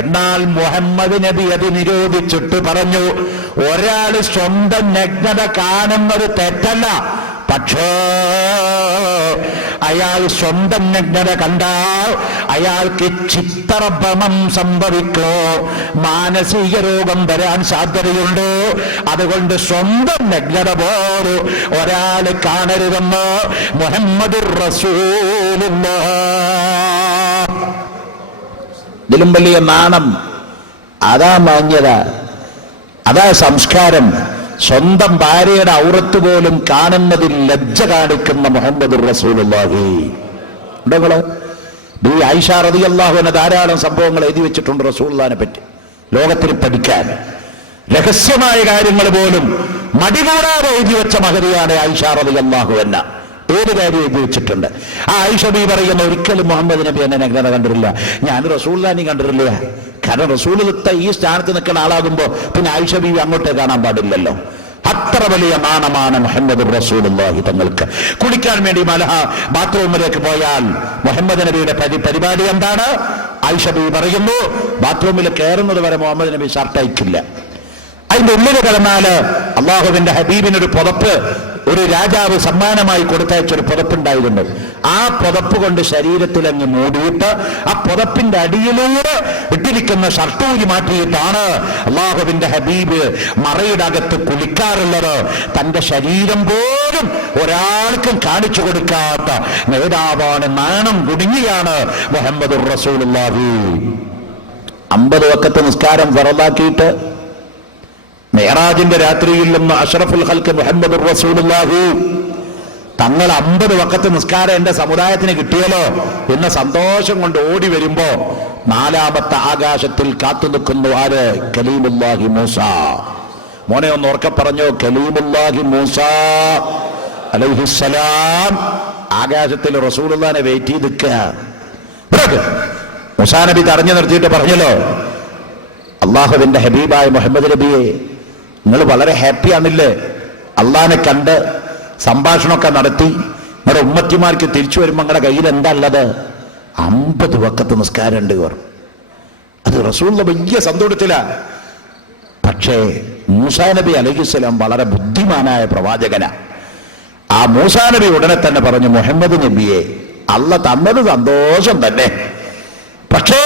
എന്നാൽ മുഹമ്മദ് നബി അത് നിരോധിച്ചിട്ട് പറഞ്ഞു, ഒരാൾ സ്വന്തം നഗ്നത കാണുന്നത് തെറ്റല്ല, പക്ഷേ അയാൾ സ്വന്തം നഗ്നത കണ്ടാൽ അയാൾക്ക് ചിത്തഭ്രമം സംഭവിക്കോ, മാനസിക രോഗം വരാൻ സാധ്യതയുണ്ട്. അതുകൊണ്ട് സ്വന്തം നഗ്നത പോലെ ഒരാൾ കാണരുതെന്ന് മുഹമ്മദുർ റസൂലുള്ളാഹ്. ഇതിലും വലിയ നാണം അതാ മാന്യത, അതാ സംസ്കാരം. സ്വന്തം ഭാര്യയുടെ ഔറത്ത് പോലും കാണുന്നതിൽ ലജ്ജ കാണിക്കുന്ന മുഹമ്മദുർ റസൂലുള്ളാഹി. ഉണ്ടോ? ഈ ആയിഷ റളിയല്ലാഹു അൻഹ ധാരാളം സംഭവങ്ങൾ എഴുതി വെച്ചിട്ടുണ്ട് റസൂലുള്ളാഹിനെ പറ്റി, ലോകത്തിന് പഠിക്കാൻ. രഹസ്യമായ കാര്യങ്ങൾ പോലും മടികൂടാതെ എഴുതി വെച്ച മഹതിയാണ് ആയിഷ റളിയല്ലാഹു അൻഹ. ഏത് കാര്യം എഴുതി വെച്ചിട്ടുണ്ട്. ആ ആയിഷ ബീവി പറയുന്ന, ഒരിക്കലും മുഹമ്മദ് നബി എന്നെ നഗ്നത കണ്ടിട്ടില്ല, ഞാൻ റസൂലുള്ളാഹിനെ കണ്ടിട്ടില്ല. കാരണം റസൂലുള്ളാഹി ഈ സ്ഥാനത്ത് നിൽക്കുന്ന ആളാകുമ്പോ പിന്നെ ആയിഷ ബീവി അങ്ങോട്ടേ കാണാൻ പാടില്ലല്ലോ. അത്ര വലിയ നാണമാണ് മുഹമ്മദ് റസൂലുള്ളാഹി തങ്ങൾക്ക്. കുളിക്കാൻ വേണ്ടി ബാത്റൂമിലേക്ക് പോയാൽ മുഹമ്മദ് നബിയുടെ പരിപാടി എന്താണ്? ആയിഷ ബീവി പറയുന്നു, ബാത്റൂമിൽ കയറുന്നത് വരെ മുഹമ്മദ് നബി ഷർട്ട് അയക്കില്ല. അതിന്റെ ഉള്ളിൽ കിടന്നാല് അള്ളാഹുവിന്റെ ഹബീബിനൊരു പുതപ്പ് ഒരു രാജാവ് സമ്മാനമായി കൊടുത്തയച്ചൊരു പുതപ്പുണ്ടായിരുന്നു. ആ പുതപ്പ് കൊണ്ട് ശരീരത്തിലങ്ങ് മൂടിയിട്ട് ആ പുതപ്പിന്റെ അടിയിലൂടെ ഇട്ടിരിക്കുന്ന ഷർട്ടൂരി മാറ്റിയിട്ടാണ് അള്ളാഹുവിന്റെ ഹബീബ് മറയുടെ അകത്ത് കുളിക്കാറുള്ളത്. തന്റെ ശരീരം പോലും ഒരാൾക്കും കാണിച്ചു കൊടുക്കാത്ത നേതാവാണ്, നാണം കുടുങ്ങിയാണ് മുഹമ്മദുർ റസൂലുള്ളാഹി. 50 വഖത്ത് നിസ്കാരം ഫറളാക്കിയിട്ട് മിഅ്റാജിന്റെ രാത്രിയിൽ നിന്ന് അഷ്റഫുൽ ഖൽഖ് മുഹമ്മദുർ റസൂലുള്ളാഹി തങ്ങൾ 50 വഖത്ത് നിസ്കാരം എന്റെ സമുദായത്തിന് കിട്ടിയല്ലോ എന്ന സന്തോഷം കൊണ്ട് ഓടി വരുമ്പോ 4ാമത്തെ ആകാശത്തിൽ കാത്തു നിൽക്കുന്നു ആര്? കലീമുല്ലാഹി മൂസ. മോനെ ഒന്ന് ഉറക്കെ പറഞ്ഞോ, കലീമുല്ലാഹി മൂസ അലൈഹിസ്സലാം ആകാശത്തിൽ റസൂലുള്ളാഹിനെ വെയിറ്റ് ചെയ്ത് നിൽക്കുക. മൂസാ നബി തടഞ്ഞു നിർത്തിയിട്ട് പറഞ്ഞല്ലോ, അള്ളാഹുവിന്റെ ഹബീബായ മുഹമ്മദ് നബിയെ, നിങ്ങൾ വളരെ ഹാപ്പിയാണില്ലേ? അള്ളാഹിനെ കണ്ട് സംഭാഷണമൊക്കെ നടത്തി നിങ്ങളുടെ ഉമ്മത്തിമാർക്ക് തിരിച്ചു വരുമ്പോൾ നിങ്ങളുടെ കയ്യിൽ എന്താ ഉള്ളത്? 50 വഖത്ത് നിസ്കാരമുണ്ട്. അത് റസൂലുള്ള വലിയ സന്തോഷത്തില. പക്ഷേ മൂസാ നബി അലൈഹിസ്സലാം വളരെ ബുദ്ധിമാനായ പ്രവാചകനാ. ആ മൂസാ നബി ഉടനെ തന്നെ പറഞ്ഞു, മുഹമ്മദ് നബിയെ, അള്ള തന്നത് സന്തോഷം തന്നെ, പക്ഷേ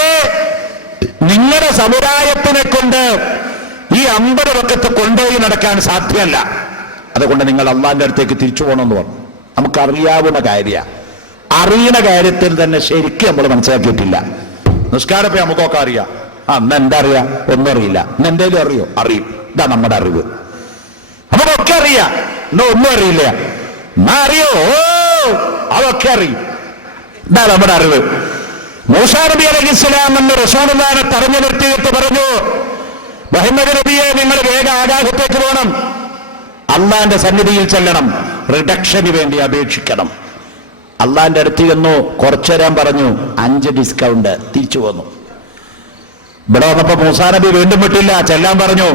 നിങ്ങളുടെ സമുദായത്തിനെ കൊണ്ട് ഈ 50 വഖത്ത് കൊണ്ടുപോയി നടക്കാൻ സാധ്യമല്ല. അതുകൊണ്ട് നിങ്ങൾ അള്ളാഹിന്റെ അടുത്തേക്ക് തിരിച്ചു പോകണമെന്ന് പറഞ്ഞു. നമുക്കറിയാവുന്ന കാര്യമാണ്. അറിയുന്ന കാര്യത്തിൽ തന്നെ ശരിക്കും നമ്മൾ മനസ്സിലാക്കിയിട്ടില്ല. നിസ്കാരപ്പോ നമുക്കൊക്കെ അറിയാം. അന്ന് എന്താ അറിയാം? ഒന്നും അറിയില്ല. ഇന്ന് എന്തേലും അറിയോ? അറിയും. ഇതാ നമ്മുടെ അറിവ്. നമുക്കൊക്കെ അറിയാം. ഇന്ന് ഒന്നും അറിയില്ല. എന്നാ അറിയോ? അതൊക്കെ അറിയും. ഇതാ നമ്മുടെ അറിവ്. മൂസാ നബി അലൈഹിസ്സലാം എന്ന് റസൂലുള്ളാഹിനെ തടഞ്ഞു നിർത്തിയിട്ട് പറഞ്ഞു, മുഹമ്മദ് നബിയെ, നിങ്ങൾ വേഗം ആകാശത്തേക്ക് പോകണം, അള്ളാന്റെ സന്നിധിയിൽ ചെല്ലണം, റിഡക്ഷന് വേണ്ടി അപേക്ഷിക്കണം. അള്ളാന്റെ അടുത്ത് ചെന്നു, കുറച്ചുതരാൻ പറഞ്ഞു, 5 ഡിസ്കൗണ്ട്. തിരിച്ചു പോന്നു. ഇവിടെ വന്നപ്പോ മൂസാ നബി വീണ്ടും വിട്ടില്ല, ചെല്ലാൻ പറഞ്ഞു.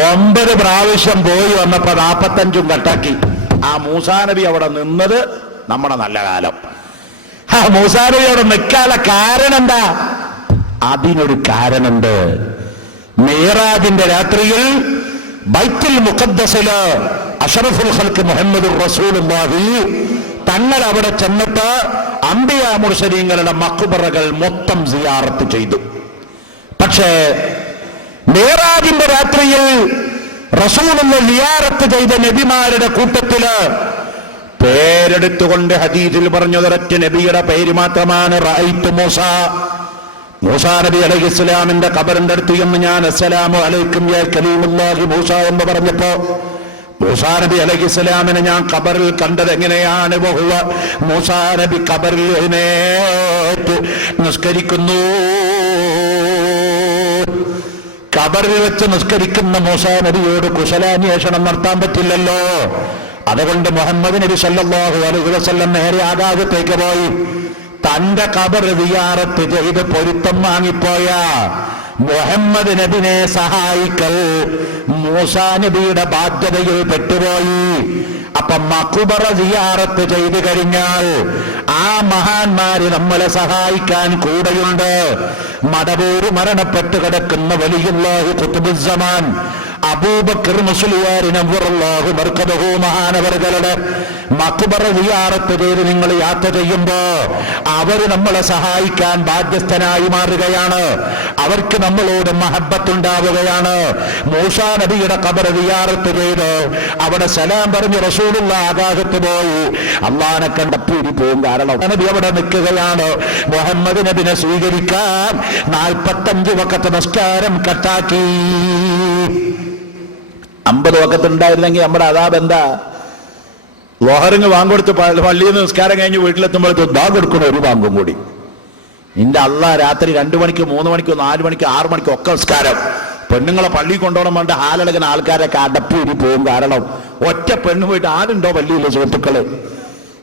9 പ്രാവശ്യം പോയി വന്നപ്പോ 45 കട്ടാക്കി. ആ മൂസാ നബി അവിടെ നിന്നത് നമ്മുടെ നല്ല കാലം. ആ മൂസാ നബി അവിടെ നിൽക്കാനുള്ള കാരണം എന്താ? അതിനൊരു കാരണമുണ്ട്. മിഅ്റാജിന്റെ രാത്രിയിൽ ബൈത്തുൽ മുഖദ്ദസില് അഷ്റഫുൽ ഖൽഖ് മുഹമ്മദുർ റസൂലുള്ളാഹി തങ്ങൾ അവിടെ ചെന്നിട്ട് അംബിയാ മുർസലീങ്ങളുടെ മഖ്ബറകൾ മൊത്തം സിയാറത്ത് ചെയ്തു. പക്ഷേ മിഅ്റാജിന്റെ രാത്രിയിൽ റസൂലുള്ളാഹി സിയാറത്ത് ചെയ്ത നബിമാരുടെ കൂട്ടത്തില് പേരെടുത്തുകൊണ്ട് ഹദീസിൽ പറഞ്ഞതൊരൊറ്റ നബിയുടെ പേര് മാത്രമാണ്, റഅയ്തു മൂസ. മൂസാ നബി അലൈഹിസ്സലാമിന്റെ ഖബറിന്റെ അടുത്ത് എന്ന് ഞാൻ അസ്സലാമു അലൈക്കും യാ കലീമുല്ലാഹി മൂസ എന്ന് പറഞ്ഞപ്പോ മൂസാ നബി അലൈഹിസ്സലാമിനെ ഞാൻ ഖബറിൽ കണ്ടത് എങ്ങനെയാണ്? വഹുവ മൂസാ നബി ഖബറിൽ എഴുന്നേറ്റ് നിസ്കരിക്കുന്നു. ഖബറിൽ വെച്ച് നിസ്കരിക്കുന്ന മൂസാ നബിയോട് കുശലാന്വേഷണം നടത്താൻ പറ്റില്ലല്ലോ. അതുകൊണ്ട് മുഹമ്മദ് നബി സല്ലല്ലാഹു അലൈഹി വസല്ലം നേരെ ആകാശത്തേക്ക് പോയി തന്റെ ഖബർ സിയാറത്ത് ചെയ്ത് പൊരുത്തം വാങ്ങിപ്പോയ മുഹമ്മദ് നബിനെ സഹായിക്കൽ മൂസാ നബിയുടെ ബാധ്യതയിൽ പെട്ടുപോയി. അപ്പൊ മഖ്ബറ സിയാറത്ത് ചെയ്തു കഴിഞ്ഞാൽ ആ മഹാന്മാര് നമ്മളെ സഹായിക്കാൻ കൂടെയുണ്ട്. മടവൂര് മരണപ്പെട്ട് കിടക്കുന്ന വലിയുല്ലാഹി ഖുത്ബുസ്സമാൻ അബൂബക്കർ മുസ്ലിയാർ നവ്വറല്ലാഹു ബർക്കതഹു മഹാനവർകളുടെ മഖ്ബറ സിയാറത്ത് ചെയ്ത് നിങ്ങൾ യാത്ര ചെയ്യുമ്പോ അവര് നമ്മളെ സഹായിക്കാൻ ബാധ്യസ്ഥനായി മാറുകയാണ്. അവർക്ക് നമ്മളോട് മഹബ്ബത്തുണ്ടാവുകയാണ്. മൂസാ നബിയുടെ ഖബർ സിയാറത്ത് ചെയ്ത് അവിടെ സലാം പറഞ്ഞു റസൂലുള്ള ആകാശത്ത് പോയി അള്ളാനെ കണ്ടപ്പൂരി പോകും. കാരണം നബി അവിടെ നിൽക്കുകയാണ്. മുഹമ്മദ് നബിനെ സ്വീകരിക്കാൻ 45 വഖത്ത് നിസ്കാരം കട്ടാക്കി. 50 വഖത്ത് ഉണ്ടായിരുന്നെങ്കിൽ നമ്മുടെ അദാബ് എന്താ? ലോഹറിങ് വാങ്ങൊടുത്ത് പള്ളിയിൽ നിന്ന് നിസ്കാരം കഴിഞ്ഞ് വീട്ടിലെത്തുമ്പോഴേക്ക് ബാങ്ക് കൊടുക്കണം, ഒരു ബാങ്കും കൂടി. നിന്റെ അള്ളാ രാത്രി 2 മണിക്ക് 3 മണിക്ക് 4 മണിക്ക് 6 മണിക്ക് ഒക്കെ നിസ്കാരം. പെണ്ണുങ്ങളെ പള്ളി കൊണ്ടുപോകണം വേണ്ട ഹാലടക്കുന്ന ആൾക്കാരൊക്കെ അടപ്പൂരി പോകും. കാരണം ഒറ്റ പെണ്ണ് പോയിട്ട് ആരുണ്ടോ പള്ളിയിലെ സുഹൃത്തുക്കള്?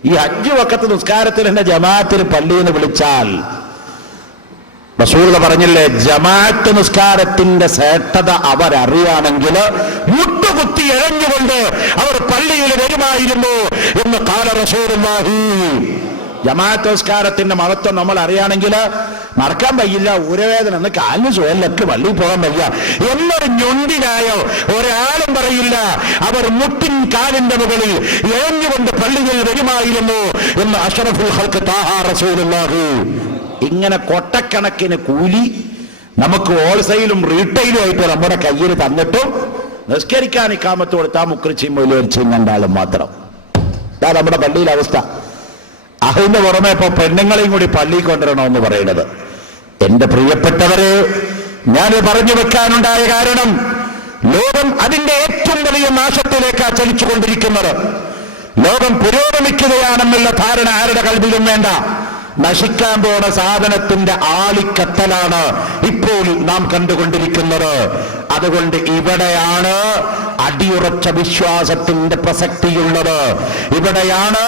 ഈ 5 വഖത്ത് നിസ്കാരത്തിൽ എന്നെ ജമാഅത്തിന് പള്ളിയിൽ നിന്ന് വിളിച്ചാൽ റസൂൽ പറഞ്ഞില്ലേ, ജമാഅത്ത് നിസ്കാരത്തിന്റെ ശ്രേഷ്ഠത അവരറിയാണെങ്കിൽ മുട്ടുകുത്തി എഴഞ്ഞുകൊണ്ട് അവർ പള്ളിയിൽ വരുമായിരുന്നു എന്ന് ഖാല റസൂലുള്ളാഹി ജമാഅത്ത് നമസ്കാരത്തിന്റെ മഹത്വം നമ്മൾ അറിയാണെങ്കിൽ മറക്കാൻ വയ്യില്ല. ഊരവേദന എന്ന് കാലിന് സുഖലൊക്കെ പള്ളിയിൽ പോകാൻ വയ്യ എന്നൊരു ഞൊണ്ടിനായോ ഒരാളും പറയില്ല. അവർ മുട്ടിൻ കാലിന്റെ മുകളിൽ എഴഞ്ഞുകൊണ്ട് പള്ളിയിൽ വരുമായിരുന്നു എന്ന് അഷ്റഫുൽ ഖൽഖ് ത്വാഹ റസൂലുള്ളാഹി. ഇങ്ങനെ കൊട്ടക്കണക്കിന് കൂലി നമുക്ക് ഹോൾസെയിലും റീറ്റെയിലും ആയിട്ട് നമ്മുടെ കയ്യിൽ തന്നിട്ടും നിസ്കരിക്കാൻ ഇഖാമത്ത് കൊടുത്താൽ മുക്രിച്ചിയും മൊയിലേർച്ചയും കണ്ടാലും മാത്രം. ഇതാ നമ്മുടെ പള്ളിയിലെ അവസ്ഥ. അതിന്റെ പുറമെ ഇപ്പൊ പെണ്ണുങ്ങളെയും കൂടി പള്ളിയിൽ കൊണ്ടുവരണമെന്ന് പറയുന്നത്. എന്റെ പ്രിയപ്പെട്ടവരെ, ഞാൻ പറഞ്ഞു വെക്കാനുണ്ടായ കാരണം ലോകം അതിന്റെ ഏറ്റവും വലിയ നാശത്തിലേക്കാണ് ചലിച്ചുകൊണ്ടിരിക്കുന്നത്. ലോകം പുരോഗമിക്കുകയാണെന്നുള്ള ധാരണ ആരുടെ കൽവിലും വേണ്ട. നശിക്കാൻ പോണ സാധനത്തിന്റെ ആളിക്കത്തലാണ് ഇപ്പോൾ നാം കണ്ടുകൊണ്ടിരിക്കുന്നത്. അതുകൊണ്ട് ഇവിടെയാണ് അടിയുറച്ച വിശ്വാസത്തിന്റെ പ്രസക്തിയുള്ളത്, ഇവിടെയാണ്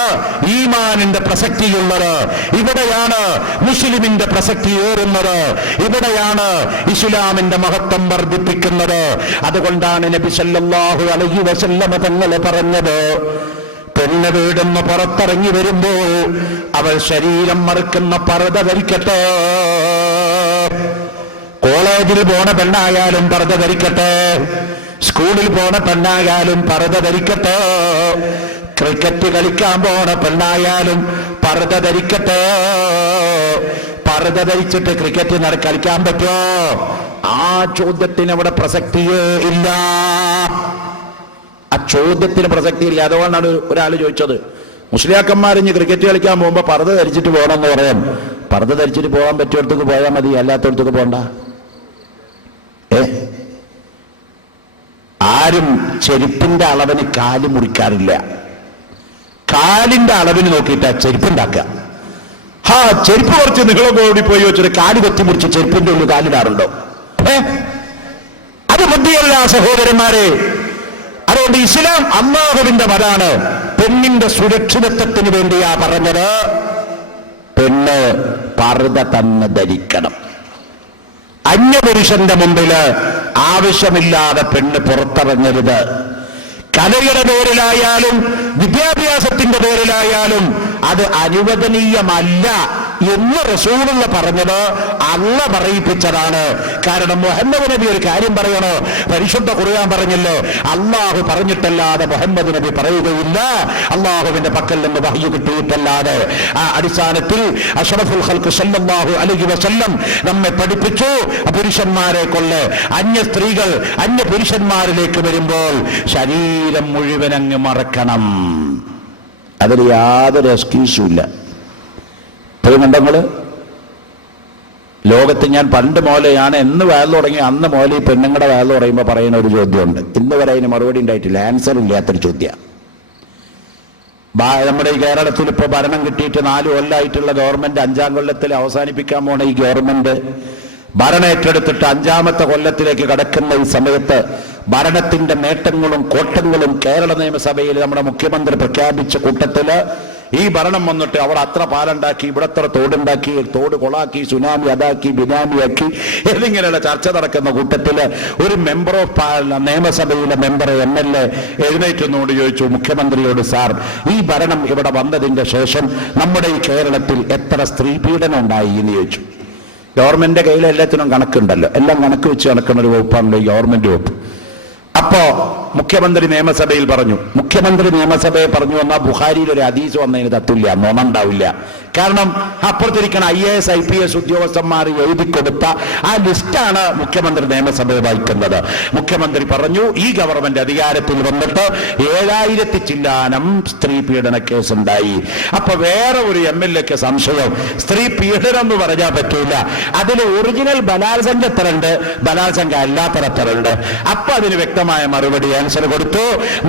ഈമാനിന്റെ പ്രസക്തിയുള്ളത്, ഇവിടെയാണ് മുസ്ലിമിന്റെ പ്രസക്തി ഏറുന്നത്, ഇവിടെയാണ് ഇസ്ലാമിന്റെ മഹത്വം വർദ്ധിപ്പിക്കുന്നത്. അതുകൊണ്ടാണ് നബി സല്ലല്ലാഹു അലൈഹി വസല്ലമ തങ്ങൾ പറഞ്ഞത്, പെണ്ണ് വീടുന്ന് പുറത്തിറങ്ങി വരുമ്പോ അവൾ ശരീരം മറക്കുന്ന പർദ്ദ ധരിക്കട്ടെ. കോളേജിൽ പോണ പെണ്ണായാലും പർദ്ദ ധരിക്കട്ടെ, സ്കൂളിൽ പോണ പെണ്ണായാലും പർദ്ദ ധരിക്കട്ടെ, ക്രിക്കറ്റ് കളിക്കാൻ പോണ പെണ്ണായാലും പർദ്ദ ധരിക്കട്ടെ. പർദ്ദ ധരിച്ചിട്ട് ക്രിക്കറ്റ് കളിക്കാൻ പറ്റുമോ? ആ ചോദ്യത്തിന് അവിടെ പ്രസക്തിയേ ഇല്ല. ആ ചോദ്യത്തിന് പ്രസക്തിയില്ല. അതുകൊണ്ടാണ് ഒരാൾ ചോദിച്ചത്, മുസ്ലിയാക്കന്മാരിഞ്ഞ് ക്രിക്കറ്റ് കളിക്കാൻ പോകുമ്പോ പർദ്ദ ധരിച്ചിട്ട് പോകണമെന്ന് പറയാം. പർദ്ദ ധരിച്ചിട്ട് പോകാൻ പറ്റിയിടത്തേക്ക് പോയാൽ മതി, അല്ലാത്തടത്തേക്ക് പോകണ്ട. ആരും ചെരുപ്പിന്റെ അളവിന് കാല് മുറിക്കാറില്ല. കാലിന്റെ അളവിന് നോക്കിയിട്ടാ ചെരുപ്പുണ്ടാക്കുക. ചെരുപ്പ് കുറച്ച് നിങ്ങളൊക്കെ ഓടിപ്പോയി വെച്ചിട്ട് കാല് കൊത്തി മുറിച്ച് ചെരുപ്പിന്റെ ഉള്ളിൽ കാലിടാറുണ്ടോ? അത് ബുദ്ധിയല്ല സഹോദരന്മാരെ. അതുകൊണ്ട് ഇസ്ലാം അല്ലാഹുവിന്റെ മതാണ്. പെണ്ണിന്റെ സുരക്ഷിതത്വത്തിന് വേണ്ടിയാ പറഞ്ഞത്. പെണ്ണ് പർദ്ദ തന്നെ ധരിക്കണം. അന്യപുരുഷന്റെ മുമ്പില് ആവശ്യമില്ലാതെ പെണ്ണ് പുറത്തിറങ്ങരുത്. കലയുടെ പേരിലായാലും വിദ്യാഭ്യാസത്തിന്റെ പേരിലായാലും അത് അനുവദനീയമല്ല എന്ന് റസൂലുള്ള പറഞ്ഞത് അള്ള പറയിപ്പിച്ചതാണ്. കാരണം മുഹമ്മദ് നബി ഒരു കാര്യം പറയണോ? പരിശുദ്ധ ഖുർആൻ പറഞ്ഞല്ലോ, അള്ളാഹു പറഞ്ഞിട്ടല്ലാതെ മുഹമ്മദ് നബി പറയുകയില്ല, അള്ളാഹുവിന്റെ പക്കൽ നിന്ന് വഹ്യ് കിട്ടിയിട്ടല്ലാതെ. ആ അടിസ്ഥാനത്തിൽ അഷ്റഫുൽ ഖൽഖ് സല്ലല്ലാഹു അലൈഹി വസല്ലം നമ്മെ പഠിപ്പിച്ചു, പുരുഷന്മാരെ കൊണ്ട് അന്യ സ്ത്രീകൾ അന്യ പുരുഷന്മാരിലേക്ക് വരുമ്പോൾ ശരീരം മുഴുവൻ അങ്ങ് മറക്കണം. അതിൽ യാതൊരു എക്സ്ക്യൂസും ഇല്ല. കണ്ടങ്ങള് ലോകത്ത് ഞാൻ പണ്ട് മോലെയാണ് എന്ന് വയൽ തുടങ്ങി അന്ന് മോലെ ഈ പെണ്ണുങ്ങളുടെ വയൽ പറയുമ്പോൾ പറയുന്ന ഒരു ചോദ്യമുണ്ട്. ഇന്ന് വരെ അതിന് മറുപടി ഉണ്ടായിട്ടില്ല, ആൻസർ ഇല്ലാത്തൊരു ചോദ്യം. നമ്മുടെ ഈ കേരളത്തിൽ ഇപ്പോൾ ഭരണം കിട്ടിയിട്ട് 4 കൊല്ലമായിട്ടുള്ള ഗവൺമെന്റ് 5-ാം കൊല്ലത്തിൽ അവസാനിപ്പിക്കാൻ പോണ ഈ ഗവൺമെന്റ് ഭരണം ഏറ്റെടുത്തിട്ട് 5-ാമത്തെ കൊല്ലത്തിലേക്ക് കടക്കുന്ന ഈ സമയത്ത് ഭരണത്തിന്റെ നേട്ടങ്ങളും കോട്ടങ്ങളും കേരള നിയമസഭയിൽ നമ്മുടെ മുഖ്യമന്ത്രി പ്രഖ്യാപിച്ച കൂട്ടത്തില് ഈ ഭരണം വന്നിട്ട് അവിടെ അത്ര പാലുണ്ടാക്കി, ഇവിടെ അത്ര തോടുണ്ടാക്കി, തോട് കൊളാക്കി, സുനാമി അതാക്കി, ബിനാമിയാക്കി എന്നിങ്ങനെയുള്ള ചർച്ച നടക്കുന്ന കൂട്ടത്തില് ഒരു മെമ്പർ ഓഫ് നിയമസഭയിലെ മെമ്പർ MLA എഴുന്നേറ്റുന്നോട് ചോദിച്ചു മുഖ്യമന്ത്രിയോട്, സാർ ഈ ഭരണം ഇവിടെ വന്നതിന്റെ ശേഷം നമ്മുടെ ഈ കേരളത്തിൽ എത്ര സ്ത്രീ പീഡനം ഉണ്ടായി എന്ന് ചോദിച്ചു. ഗവൺമെന്റിന്റെ കയ്യിൽ എല്ലാത്തിനും കണക്കുണ്ടല്ലോ, എല്ലാം കണക്ക് വെച്ച് നടക്കുന്ന ഒരു വകുപ്പാണല്ലോ ഈ ഗവൺമെന്റ് വകുപ്പ്. അപ്പോ മുഖ്യമന്ത്രി നിയമസഭയിൽ പറഞ്ഞു. മുഖ്യമന്ത്രി നിയമസഭയെ പറഞ്ഞു എന്നാൽ ബുഖാരിയിൽ ഒരു ഹദീസ് വന്നതിന് തത്തില്ല, നോണുണ്ടാവില്ല. കാരണം അപ്പുറത്തിരിക്കണ IAS IPS ഉദ്യോഗസ്ഥന്മാർ എഴുതി കൊടുത്ത ആ ലിസ്റ്റാണ് മുഖ്യമന്ത്രി നിയമസഭയെ വായിക്കുന്നത്. മുഖ്യമന്ത്രി പറഞ്ഞു, ഈ ഗവൺമെന്റ് അധികാരത്തിൽ വന്നിട്ട് 7000 ചില്ലാനം സ്ത്രീ പീഡന കേസുണ്ടായി. അപ്പൊ വേറെ ഒരു MLAക്ക് സംശയം, സ്ത്രീ പീഡനം എന്ന് പറഞ്ഞാൽ പറ്റൂല, അതിൽ ഒറിജിനൽ ബലാത്സംഗം എത്രയുണ്ട്, ബലാത്സംഗം അല്ലാത്തരത്തരുണ്ട്. അപ്പൊ അതിന് വ്യക്തമായ മറുപടി ആൻസർ കൊടുത്തു.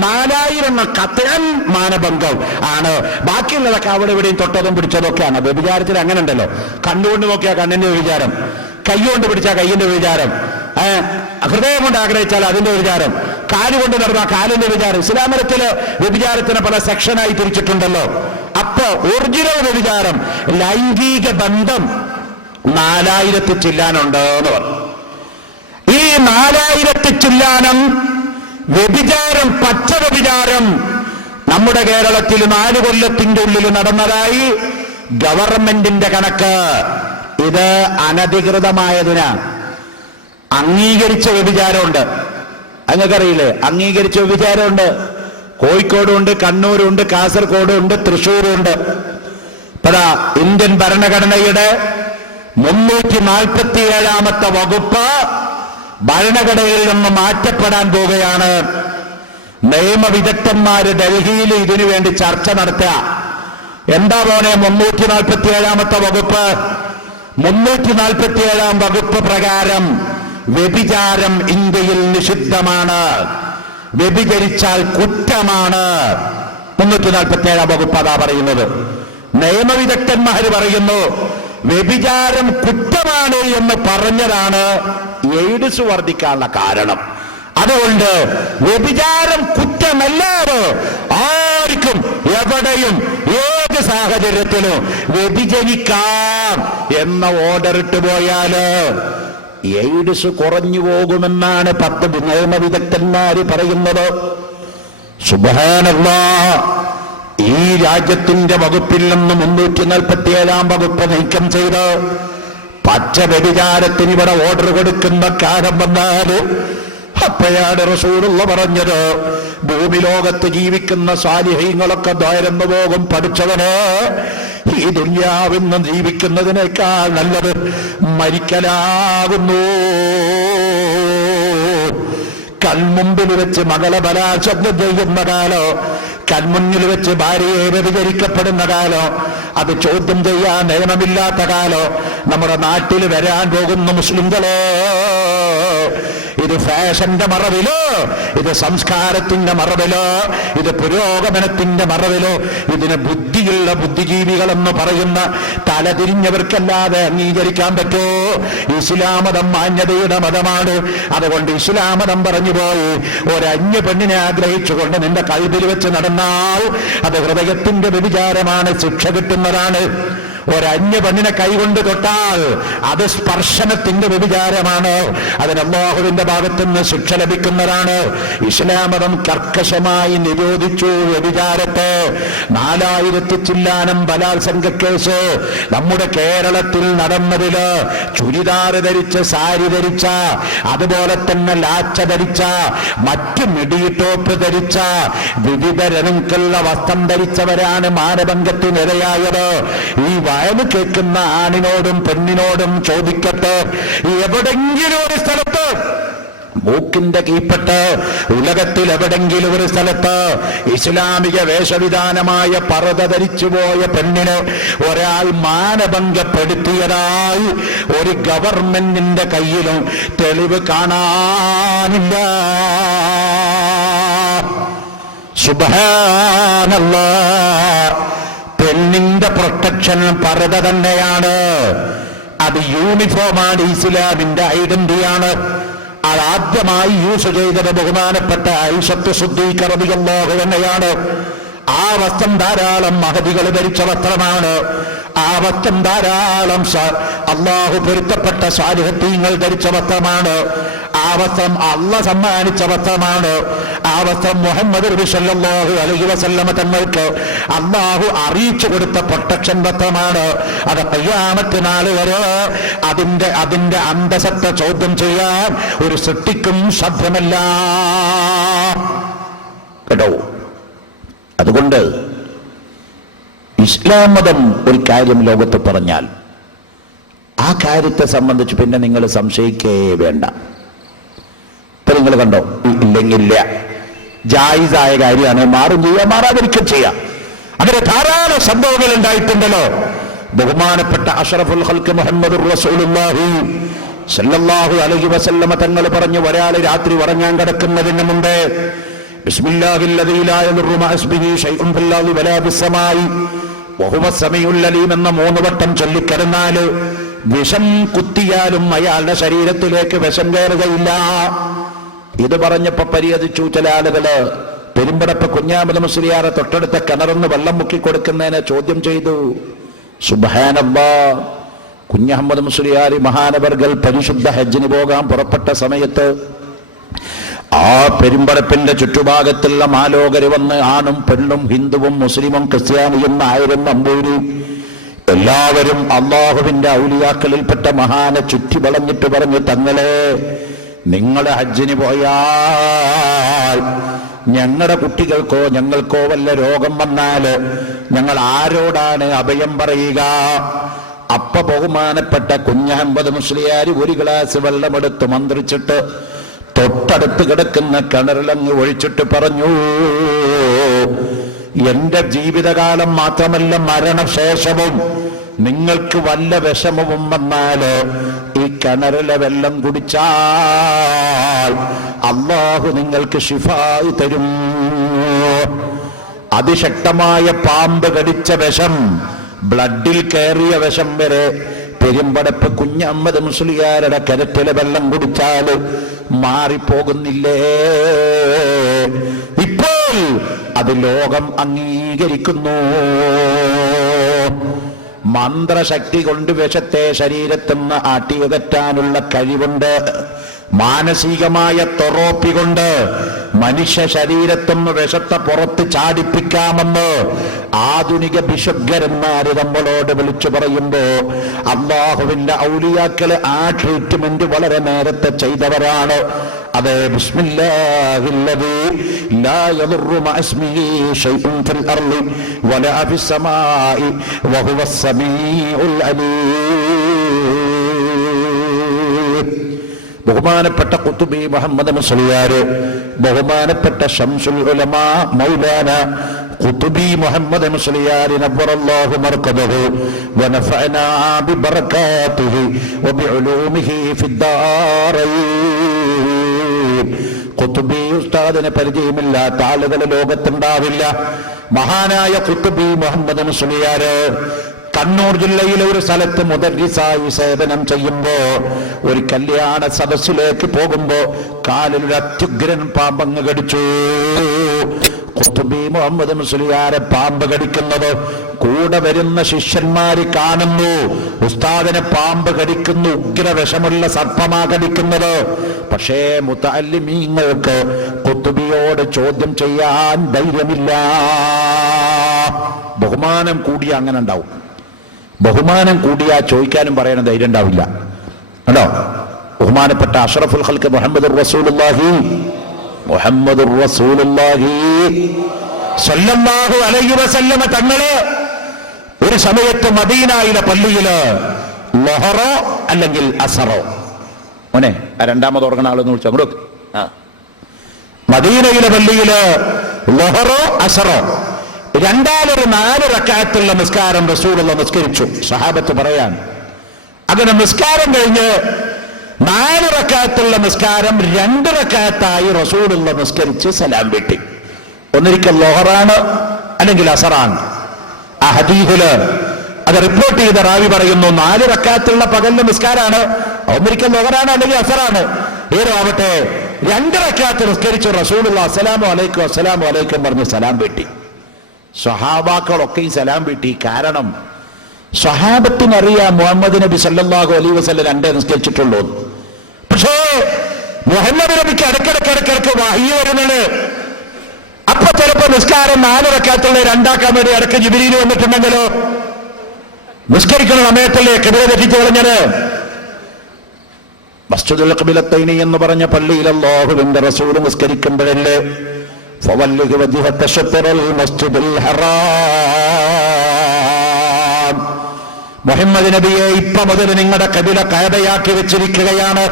4000 കത്തൻ മാനഭംഗം ആണ്, ബാക്കിയുള്ളതൊക്കെ അവിടെ ഇവിടെയും തൊട്ടതും പിടിച്ചതൊക്കെയാണ്. വ്യഭിചാരത്തിൽ അങ്ങനെ ഉണ്ടല്ലോ, കണ്ണുകൊണ്ട് നോക്കിയാൽ കണ്ണിന്റെ വിചാരം, കൈകൊണ്ട് പിടിച്ചാൽ കൈയിന്റെ വിചാരം, ഹൃദയം കൊണ്ട് ആഗ്രഹിച്ചാൽ അതിന്റെ വിചാരം, കാലുകൊണ്ട് നടന്ന കാലിന്റെ വിചാരം. ഇസ്ലാമത്തില് വ്യഭിചാരത്തിന് പല സെക്ഷനായി തിരിച്ചിട്ടുണ്ടല്ലോ. അപ്പൊ ഒറിജിനൽ വ്യഭിചാരം ലൈംഗിക ബന്ധം 4000 ചില്ലാനുണ്ട് എന്ന് പറഞ്ഞു. ഈ 4000 ചില്ലാനം വ്യഭിചാരം, പച്ച വ്യഭിചാരം നമ്മുടെ കേരളത്തിൽ 4 കൊല്ലത്തിന്റെ ഉള്ളിൽ നടന്നതായി ഗവൺമെന്റിന്റെ കണക്ക്. ഇത് അനധികൃതമായതിന് അംഗീകരിച്ച വ്യഭിചാരമുണ്ട്. അങ്ങക്കറിയില്ലേ? അംഗീകരിച്ച വ്യഭിചാരമുണ്ട്. കോഴിക്കോടുണ്ട്, കണ്ണൂരുണ്ട്, കാസർഗോഡുണ്ട്, തൃശ്ശൂരുണ്ട്. അതാ ഇന്ത്യൻ ഭരണഘടനയുടെ 347 വകുപ്പ് ഭരണഘടനയിൽ നിന്ന് മാറ്റപ്പെടാൻ പോവുകയാണ്. നിയമവിദഗ്ധന്മാര് ഡൽഹിയിൽ ഇതിനു വേണ്ടി ചർച്ച നടത്തുക. എന്താ പോനെ 347 വകുപ്പ്? 347 വകുപ്പ് പ്രകാരം വ്യഭിചാരം ഇന്ത്യയിൽ നിഷിദ്ധമാണ്. വ്യഭിചരിച്ചാൽ കുറ്റമാണ്. 347 വകുപ്പ് അതാ പറയുന്നത്. നിയമവിദഗ്ധന്മാര് പറയുന്നു വ്യഭിചാരം കുറ്റമാണ് എന്ന് പറഞ്ഞതാണ് എയ്ഡ്സ് വർദ്ധിക്കാനുള്ള കാരണം. അതുകൊണ്ട് വ്യഭിചാരം കുറ്റമല്ലാതെ ആർക്കും എവിടെയും ഏത് സാഹചര്യത്തിലും വ്യഭിചരിക്കാം എന്ന ഓർഡർ ഇട്ട് പോയാല് എയ്ഡ്സ് കുറഞ്ഞു പോകുമെന്നാണ് 10 നിയമവിദഗ്ധന്മാര് പറയുന്നത്. സുബ്ഹാനല്ലാഹ്. ഈ രാജ്യത്തിന്റെ വകുപ്പിൽ നിന്ന് 347 വകുപ്പ് നീക്കം ചെയ്ത് പച്ച വ്യഭിചാരത്തിന് ഇവിടെ ഓർഡർ കൊടുക്കുന്ന കാലം വന്നാൽ അപ്പോഴാണ് റസൂലുള്ള പറഞ്ഞത്, ഭൂമി ലോകത്ത് ജീവിക്കുന്ന സാലിഹീങ്ങളൊക്കെ ദ്വാരന്നു പോകും. പഠിച്ചവന് ഈ ദുനിയാവിൽ നിന്ന് ജീവിക്കുന്നതിനേക്കാൾ നല്ലത് മരിക്കലാകുന്നു. കൺമുമ്പിൽ വെച്ച് മകളെ ബലാത്സംഗം ചെയ്യുന്ന കാലോ, കൺമുന്നിൽ വെച്ച് ഭാര്യയെ വ്യഭിചരിക്കപ്പെടുന്ന കാലോ, അത് ചോദ്യം ചെയ്യാൻ നിയമമില്ലാത്ത കാലോ നമ്മുടെ നാട്ടിൽ വരാൻ പോകുന്ന മുസ്ലിംകളെ, ഇത് ഫാഷന്റെ മറവിലോ, ഇത് സംസ്കാരത്തിന്റെ മറവിലോ, ഇത് പുരോഗമനത്തിന്റെ മറവിലോ, ഇതിന് ബുദ്ധിയുള്ള ബുദ്ധിജീവികളെന്ന് പറയുന്ന തലതിരിഞ്ഞവർക്കല്ലാതെ അംഗീകരിക്കാൻ പറ്റുമോ? ഇസ്ലാം മതം മാന്യതയുടെ മതമാണ്. അതുകൊണ്ട് ഇസ്ലാം മതം പറഞ്ഞു പോയി ഒരന്യ പെണ്ണിനെ ആഗ്രഹിച്ചുകൊണ്ട് നിന്റെ കൽബിൽ വെച്ച് നടന്നാൽ അത് ഹൃദയത്തിന്റെ വ്യഭിചാരമാണ്, ശിക്ഷ കിട്ടുന്നതാണ്. ഒരന്യ പെണ്ണിനെ കൈകൊണ്ട് തൊട്ടാൽ അത് സ്പർശനത്തിന്റെ വ്യഭിചാരമാണ്, അതിന് അല്ലാഹുവിന്റെ ഭാഗത്തു നിന്ന് ശിക്ഷ ലഭിക്കുന്നതാണ്. ഇസ്ലാം മതം കർക്കശമായി നിരോധിച്ചു വ്യഭിചാരത്തെ. 4000 ചില്ലാനം ബലാത്സംഗ കേസ് നമ്മുടെ കേരളത്തിൽ നടന്നതില് ചുരിദാർ ധരിച്ച്, സാരി ധരിച്ച, അതുപോലെ തന്നെ ലാച്ച ധരിച്ച, മറ്റ് മിഡി ടോപ്പ് ധരിച്ച, വിവിധ രംഗുള്ള വസ്ത്രം ധരിച്ചവരാണ് മാനഭംഗത്തിനിരയായത്. ഈ വയല് കേൾക്കുന്ന ആണിനോടും പെണ്ണിനോടും ചോദിക്കട്ടെ, എവിടെങ്കിലും ഒരു സ്ഥലത്ത് മൂക്കിന്റെ കീപ്പട്ട് ഉലകത്തിൽ എവിടെങ്കിലും ഒരു സ്ഥലത്ത് ഇസ്ലാമിക വേഷവിധാനമായ പർദ്ദ ധരിച്ചുപോയ പെണ്ണിന് ഒരാൾ മാനഭംഗപ്പെടുത്തിയതായി ഒരു ഗവൺമെന്റിന്റെ കയ്യിലും തെളിവ് കാണാനില്ല. സുബ്ഹാനല്ലാഹ്. പെണ്ണിന്റെ പ്രൊട്ടക്ഷൻ പർദ്ദ തന്നെയാണ്. അത് യൂണിഫോമാണ്, ഇസ്ലാമിന്റെ ഐഡന്റിറ്റിയാണ്. അതാദ്യമായി യൂസ് ചെയ്തത് ബഹുമാനപ്പെട്ട ഐഷത്ത് സിദ്ദീഖ റളിയല്ലാഹു അൻഹയാണ്. ആ വസ്ത്രം ധാരാളം മഹദികൾ ധരിച്ച വസ്ത്രമാണ്. ആ വസ്ത്രം ധാരാളം അള്ളാഹു പൊരുത്തപ്പെട്ട സാലിഹീങ്ങൾ ധരിച്ച വസ്ത്രമാണ്. ആ വസ്ത്രം അള്ളാഹ് സമ്മാനിച്ച വസ്ത്രമാണ്. ആ വസ്ത്രം മുഹമ്മദ് നബി സല്ലല്ലാഹു അലൈഹി വസല്ലമ തങ്ങൾക്ക് അള്ളാഹു അറിയിച്ചു കൊടുത്ത പ്രൊട്ടക്ഷൻ വസ്ത്രമാണ്. അത് ഖിയാമത്ത് നാൾ വരെ അതിന്റെ അന്തസത്ത ചോദ്യം ചെയ്യാൻ ഒരു സൃഷ്ടിക്കും സാധ്യമല്ല. കേട്ടോ? അതുകൊണ്ട് ഇസ്ലാം മതം ഒരു കാര്യം ലോകത്ത് പറഞ്ഞാൽ ആ കാര്യത്തെ സംബന്ധിച്ച് പിന്നെ നിങ്ങൾ സംശയിക്കേ വേണ്ട. ഇപ്പൊ നിങ്ങൾ കണ്ടോ, ഇല്ലെങ്കില്ല, ജായിസായ കാര്യമാണ്, മാറും ചെയ്യാം, മാറാതിരിക്കും ചെയ്യാം. അങ്ങനെ ധാരാളം സംഭവങ്ങൾ ഉണ്ടായിട്ടുണ്ടല്ലോ. ബഹുമാനപ്പെട്ട അഷ്റഫുൽ ഖൽഖ് മുഹമ്മദുർ റസൂലുള്ളാഹി സല്ലല്ലാഹു അലൈഹി വസല്ലമ തങ്ങൾ പറഞ്ഞു, ഒരാൾ രാത്രി ഉറങ്ങാൻ കിടക്കുന്നതിന് മുമ്പ് ബിസ്മില്ലാഹില്ലദീ ലാ യദുറു മഅ ഇസ്മിഹി ശൈഉൻ ഫിൽ അർളി വലാ ഫിസ് സമാഇ വഹുവ സമീഉൽ അലീം എന്ന 3 വട്ടം ചൊല്ലിക്കിടന്നാൽ വിഷം കുത്തിയാലും അയാളുടെ ശരീരത്തിലേക്ക് വിഷം കയറുകയില്ല. ഇത് പറഞ്ഞപ്പോ പരിഹസിച്ചു ചില ആളുകള്. പെരുമ്പടപ്പ് കുഞ്ഞാമത് മുസ്ലിയാറെ തൊട്ടടുത്ത കിണറിന്ന് വെള്ളം മുക്കിക്കൊടുക്കുന്നതിനെ ചോദ്യം ചെയ്തു. സുബ്ഹാനല്ലാഹ്. കുഞ്ഞഹമ്മദ് മുസ്ലിയാർ മഹാനവർകൾ പരിശുദ്ധ ഹജ്ജിന് പോകാൻ പുറപ്പെട്ട സമയത്ത് ആ പെരുമ്പടപ്പിന്റെ ചുറ്റുഭാഗത്തുള്ള മാലോകര് വന്ന് ആണും പെണ്ണും ഹിന്ദുവും മുസ്ലിമും ക്രിസ്ത്യാനിയും നായരും നമ്പൂരി എല്ലാവരും അള്ളാഹുവിന്റെ ഔലിയാക്കളിൽപ്പെട്ട മഹാനെ ചുറ്റി വളഞ്ഞിട്ട് പറഞ്ഞു, തങ്ങളെ നിങ്ങളെ ഹജ്ജിന് പോയാൽ ഞങ്ങളുടെ കുട്ടികൾക്കോ ഞങ്ങൾക്കോ വല്ല രോഗം വന്നാല് ഞങ്ങൾ ആരോടാണ് അഭയം പറയുക? അപ്പ ബഹുമാനപ്പെട്ട കുഞ്ഞഹമ്മദ് മുസ്ലിയാർ ഒരു ഗ്ലാസ് വെള്ളമെടുത്ത് മന്ത്രിച്ചിട്ട് തൊട്ടടുത്ത് കിടക്കുന്ന കിണറിലങ്ങ് ഒഴിച്ചിട്ട് പറഞ്ഞു, എന്റെ ജീവിതകാലം മാത്രമല്ല മരണശേഷവും നിങ്ങൾക്ക് വല്ല വിഷമവും വന്നാല് ഈ കിണറിലെ വെള്ളം കുടിച്ചാൽ അല്ലാഹു നിങ്ങൾക്ക് ശിഫായി തരും. അതിശക്തമായ പാമ്പ് കടിച്ച വിഷം, ബ്ലഡിൽ കയറിയ വിഷം വരെ പെരുമ്പടപ്പ് കുഞ്ഞഹമ്മദ് മുസ്ലിയാരുടെ കിണറ്റിലെ വെള്ളം കുടിച്ചാൽ മാറിപ്പോകുന്നില്ലേ? ഇപ്പോൾ അത് ലോകം അംഗീകരിക്കുന്നു. മന്ത്രശക്തി കൊണ്ട് വിഷത്തെ ശരീരത്തുനിന്ന് ആട്ടിയകറ്റാനുള്ള കഴിവുണ്ട്. മാനസികമായ തൊറോപ്പി കൊണ്ട് മനുഷ്യ ശരീരത്തുനിന്ന് വിഷത്തെ പുറത്ത് ചാടിപ്പിക്കാമെന്ന് ആധുനിക ബിഷഗ്ഗരന്മാര് നമ്മളോട് വിളിച്ചു പറയുമ്പോ അല്ലാഹുവിന്റെ ഔലിയാക്കള് ആ ട്രീറ്റ്മെന്റ് വളരെ നേരത്തെ ചെയ്തവരാണ്. അതെ, ബിസ്മില്ലാഹില്ലദീ ലാ യദുറു മഅസ്മിഹി ശൈഉൻ ഫിൽ അർളി വലാ ഫിസ് സമാഇ വഹുവസ് സമീഉൽ അലീം. ബഹുമാനപ്പെട്ട ഖുതുബി മുഹമ്മദ് മുസ്ലിയാർ, ബഹുമാനപ്പെട്ട ശംസുൽ ഉലമാ മൗലാന ഖുതുബി മുഹമ്മദ് മുസ്ലിയാർ നവ്വറല്ലാഹു മർകദഹു വനഫഅനാ ബിബറകാതിഹി വബിഉലൂമിഹി ഫിദ്ദാറൈൻ. ഖുതുബി ഉസ്താദിനെ പരിചയമില്ലാത്ത ആളുകൾ ലോകത്തുണ്ടാവില്ല. മഹാനായ ഖുതുബി മുഹമ്മദ് മുസ്ലിയാർ കണ്ണൂർ ജില്ലയിലെ ഒരു സ്ഥലത്ത് മുദർരിസായി സേവനം ചെയ്യുമ്പോ ഒരു കല്യാണ സദസ്സിലേക്ക് പോകുമ്പോ കാലിൽ ഒരു അത്യുഗ്രൻ പാമ്പങ്ങ് കടിച്ചു. ഖുതുബി മുഹമ്മദ് മുസ്ലിയാരെ പാമ്പ് കടിക്കുന്നത് കൂടെ വരുന്ന ശിഷ്യന്മാര് കാണുന്നു. ഉസ്താദിനെ പാമ്പ് കടിക്കുന്നു, ഉഗ്രവിഷമുള്ള സർപ്പമാ കടിക്കുന്നത്. പക്ഷേ മുതഅല്ലിമീങ്ങൾക്ക് ഖുതുബിയോട് ചോദ്യം ചെയ്യാൻ ധൈര്യമില്ല. ബഹുമാനം കൂടിയ അങ്ങനെ ഉണ്ടാവും. ബഹുമാനം കൂടിയാ ചോദിക്കാനും പറയാനും ധൈര്യം ഉണ്ടാവില്ല. കണ്ടോ, ബഹുമാനപ്പെട്ട അഷ്റഫുൽ ഖൽഖ് മുഹമ്മദുർ റസൂലുള്ളാഹി സ്വല്ലല്ലാഹു അലൈഹി വസല്ലമ തങ്ങള് ഒരു സമയത്ത് മദീനയിലെ പള്ളിയില് ലഹറോ അല്ലെങ്കിൽ അസറോ, മോനെ രണ്ടാമത് ഓർക്കണ ആളെന്ന് വിളിച്ചു അങ്ങോട്ട്. മദീനയിലെ പള്ളിയില് ലഹറോ അസറോ രണ്ടാലൊരു 4 റക്അത്തുള്ള നിസ്കാരം റസൂലുള്ള നിസ്കരിച്ചു. സഹാബത്ത് പറയാൻ, അങ്ങനെ നിസ്കാരം കഴിഞ്ഞ് 4 റക്അത്തുള്ള നിസ്കാരം 2 റക്അത്തായി റസൂലുള്ള നിസ്കരിച്ച് സലാം വീട്ടി. ഒന്നിരിക്കൽ ലോഹറാണ് അല്ലെങ്കിൽ അസറാണ്. ആ ഹദീസില് അത് റിപ്പോർട്ട് ചെയ്ത റാവി പറയുന്നു 4 റക്അത്തുള്ള പകലിന്റെ നിസ്കാരാണ്, ഒന്നിരിക്കൽ ലോഹറാണ് അല്ലെങ്കിൽ അസറാണ്, ഏതോ ആവട്ടെ 2 റക്അത്ത് നിസ്കരിച്ച് റസൂലുള്ള അസ്സലാമു അലൈക്കും അസ്സലാമു അലൈക്കും പറഞ്ഞ് സലാം വീട്ടി. സ്വഹാബാക്കളൊക്കെ ഈ സലാം വീട്ടി. കാരണം സ്വഹാബത്തിനറിയാം മുഹമ്മദ് നബി സല്ലല്ലാഹു അലൈഹി വസല്ലം 2 നിസ്കരിച്ചിട്ടുള്ളൂ. പക്ഷേ മുഹമ്മദ് നബിക്ക് ഇടക്കിടക്ക് വഹ്യ് വരുന്നത്. അപ്പൊ ചിലപ്പോ നിസ്കാരം 4 റക്അത്തുള്ള 2 വേണ്ടി ഇടയ്ക്ക് ജിബ്രീൽ വന്നിട്ടുണ്ടെങ്കിലോ നിസ്കരിക്കുന്ന സമയത്തല്ലേ ഖിബ്ല തെറ്റിച്ചു കളഞ്ഞത്. മസ്ജിദുൽ ഖിബ്ലത്തൈനി എന്ന് പറഞ്ഞ പള്ളിയിൽ അല്ലാഹുവിന്റെ റസൂൽ നിസ്കരിക്കുമ്പോഴല്ലേ ഫവല്ലിഹ് വജ്ഹക ശത്റൽ മസ്ജിദുൽ ഹറാം, മുഹമ്മദ് നബിയെ ഇപ്പൊ മുതൽ നിങ്ങളുടെ ഖിബ്ല കഅബയാക്കി വെച്ചിരിക്കുകയാണ്.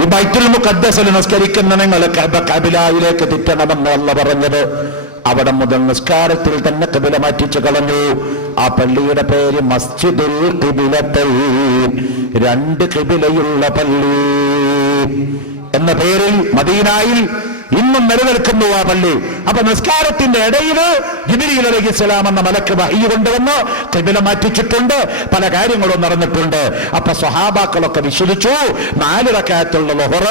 ഈ ബൈത്തുൽ മുഖദ്ദസിൽ നിസ്കരിക്കുന്ന നിങ്ങൾ ഖിബ്ലയിലേക്ക് തിരിയണമെന്ന് അല്ലാഹു പറഞ്ഞത്. അവിടെ മുതൽ നിസ്കാരത്തിൽ തന്നെ ഖിബ്ല മാറ്റിച്ചു കളഞ്ഞു. ആ പള്ളിയുടെ പേര് മസ്ജിദുൽ ഖിബ്ലത്തൈൻ, 2 ഖിബ്ലയുള്ള പള്ളി എന്ന പേരിൽ മദീനയിൽ ഇന്നും നിലനിൽക്കുന്നു ആ പള്ളി. അപ്പൊ നിസ്കാരത്തിന്റെ ഇടയിൽ ജിബ്രീൽ അലൈഹിസ്സലാം എന്ന മലക്ക് വഹ്യ് കൊണ്ടുവന്ന് ഖിബ്ല മാറ്റിച്ചിട്ടുണ്ട്, പല കാര്യങ്ങളും നടന്നിട്ടുണ്ട്. അപ്പൊ സ്വഹാബാക്കളൊക്കെ വിശ്വസിച്ചു 4 റക്അത്തുള്ള ളുഹർ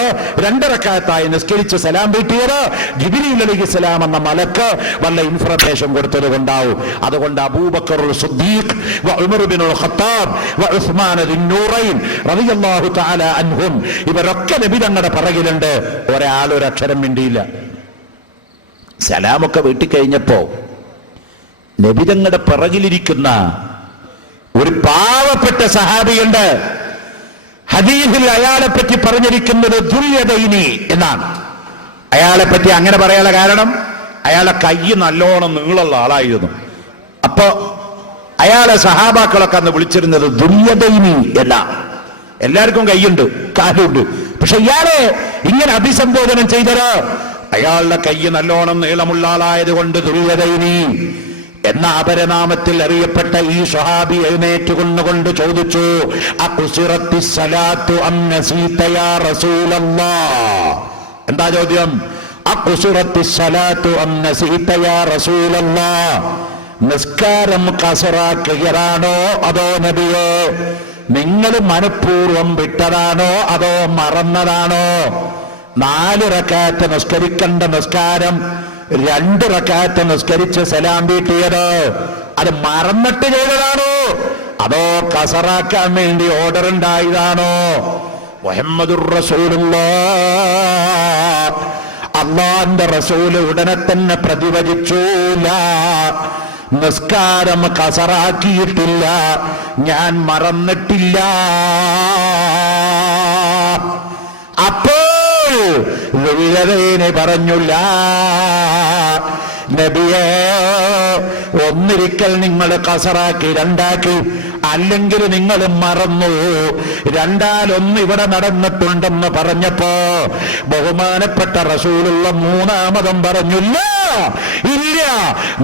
2 റക്അത്തായി നിസ്കരിച്ച് സലാം വീട്ടിയത് ജിബ്രീൽ അലൈഹിസ്സലാം എന്ന മലക്ക് വല്ല ഇൻഫർമേഷൻ കൊടുത്തത് കൊണ്ടാവും. അതുകൊണ്ട് അബൂബക്കർ സിദ്ദീഖ് വ ഉമർ ഇബ്നുൽ ഖത്താബ് വ ഉസ്മാൻ ദിന്നൂറൈൻ റളിയല്ലാഹു തആല അൻഹും ഇവരൊക്കെ നബി തങ്ങളുടെ പിറകിലുണ്ട്. ഒരാൾ ഒരു അക്ഷരം മിണ്ടിയില്ല. സലാമൊക്കെ വീട്ടിക്കഴിഞ്ഞപ്പോ നബി തങ്ങളുടെ പിറകിലിരിക്കുന്ന ഒരു പാവപ്പെട്ട സഹാബിയുണ്ട്, ഹദീസിൽ അയാളെ പറ്റി പറഞ്ഞിരിക്കുന്നത് ദുൽയദൈനി എന്നാണ്. അയാളെ പറ്റി അങ്ങനെ പറയാനുള്ള കാരണം അയാളെ കൈ നല്ലോണം നീളമുള്ള ആളായിരുന്നു. അപ്പോ അയാളെ സഹാബാക്കളൊക്കെ അന്ന് വിളിച്ചിരുന്നത് ദുൽയദൈനി എന്നാ. എല്ലാവർക്കും കൈയുണ്ട്, കാലുണ്ട്, പക്ഷെ ഇയാളെ ഇങ്ങനെ അഭിസംബോധന ചെയ്തത് അയാളുടെ കൈ നല്ലോണം നീളമുള്ള ആളായതുകൊണ്ട് ദുൽയദൈനി എന്ന അപരനാമത്തിൽ അറിയപ്പെട്ട ഈ സ്വഹാബി എഴുന്നേറ്റുകൊണ്ടുകൊണ്ട് ചോദിച്ചു, എന്താ ചോദ്യം? നിസ്കാരം കസറാക്കുകയാണോ അതോ നബിയോ? നിങ്ങൾ മനഃപൂർവം വിട്ടതാണോ അതോ മറന്നതാണോ? 4 റക്അത്ത് നിസ്കരിക്കേണ്ട നിസ്കാരം 2 റക്അത്ത് നിസ്കരിച്ച് സലാം വീട്ടിയത് അത് മറന്നിട്ട് ചെയ്തതാണോ അതോ കസറാക്കാൻ വേണ്ടി ഓർഡർ ഉണ്ടായതാണോ? മുഹമ്മദുർ റസൂലുള്ളാഹ്, അല്ലാഹുവിന്റെ റസൂൽ ഉടനെ തന്നെ പ്രതിവചിച്ചൂല, നിസ്കാരം കസറാക്കിയിട്ടില്ല, ഞാൻ മറന്നിട്ടില്ല. അപ്പോൾ പറഞ്ഞില്ല, നബിയേ ഒന്നിരിക്കൽ നിങ്ങൾ കസറാക്കി 2ആക്കി, അല്ലെങ്കിൽ നിങ്ങൾ മറന്നു 2-1 ഇവിടെ നടന്നിട്ടുണ്ടെന്ന് പറഞ്ഞപ്പോ ബഹുമാനപ്പെട്ട റസൂലുള്ള 3-മതും പറഞ്ഞില്ല, ഇല്ല,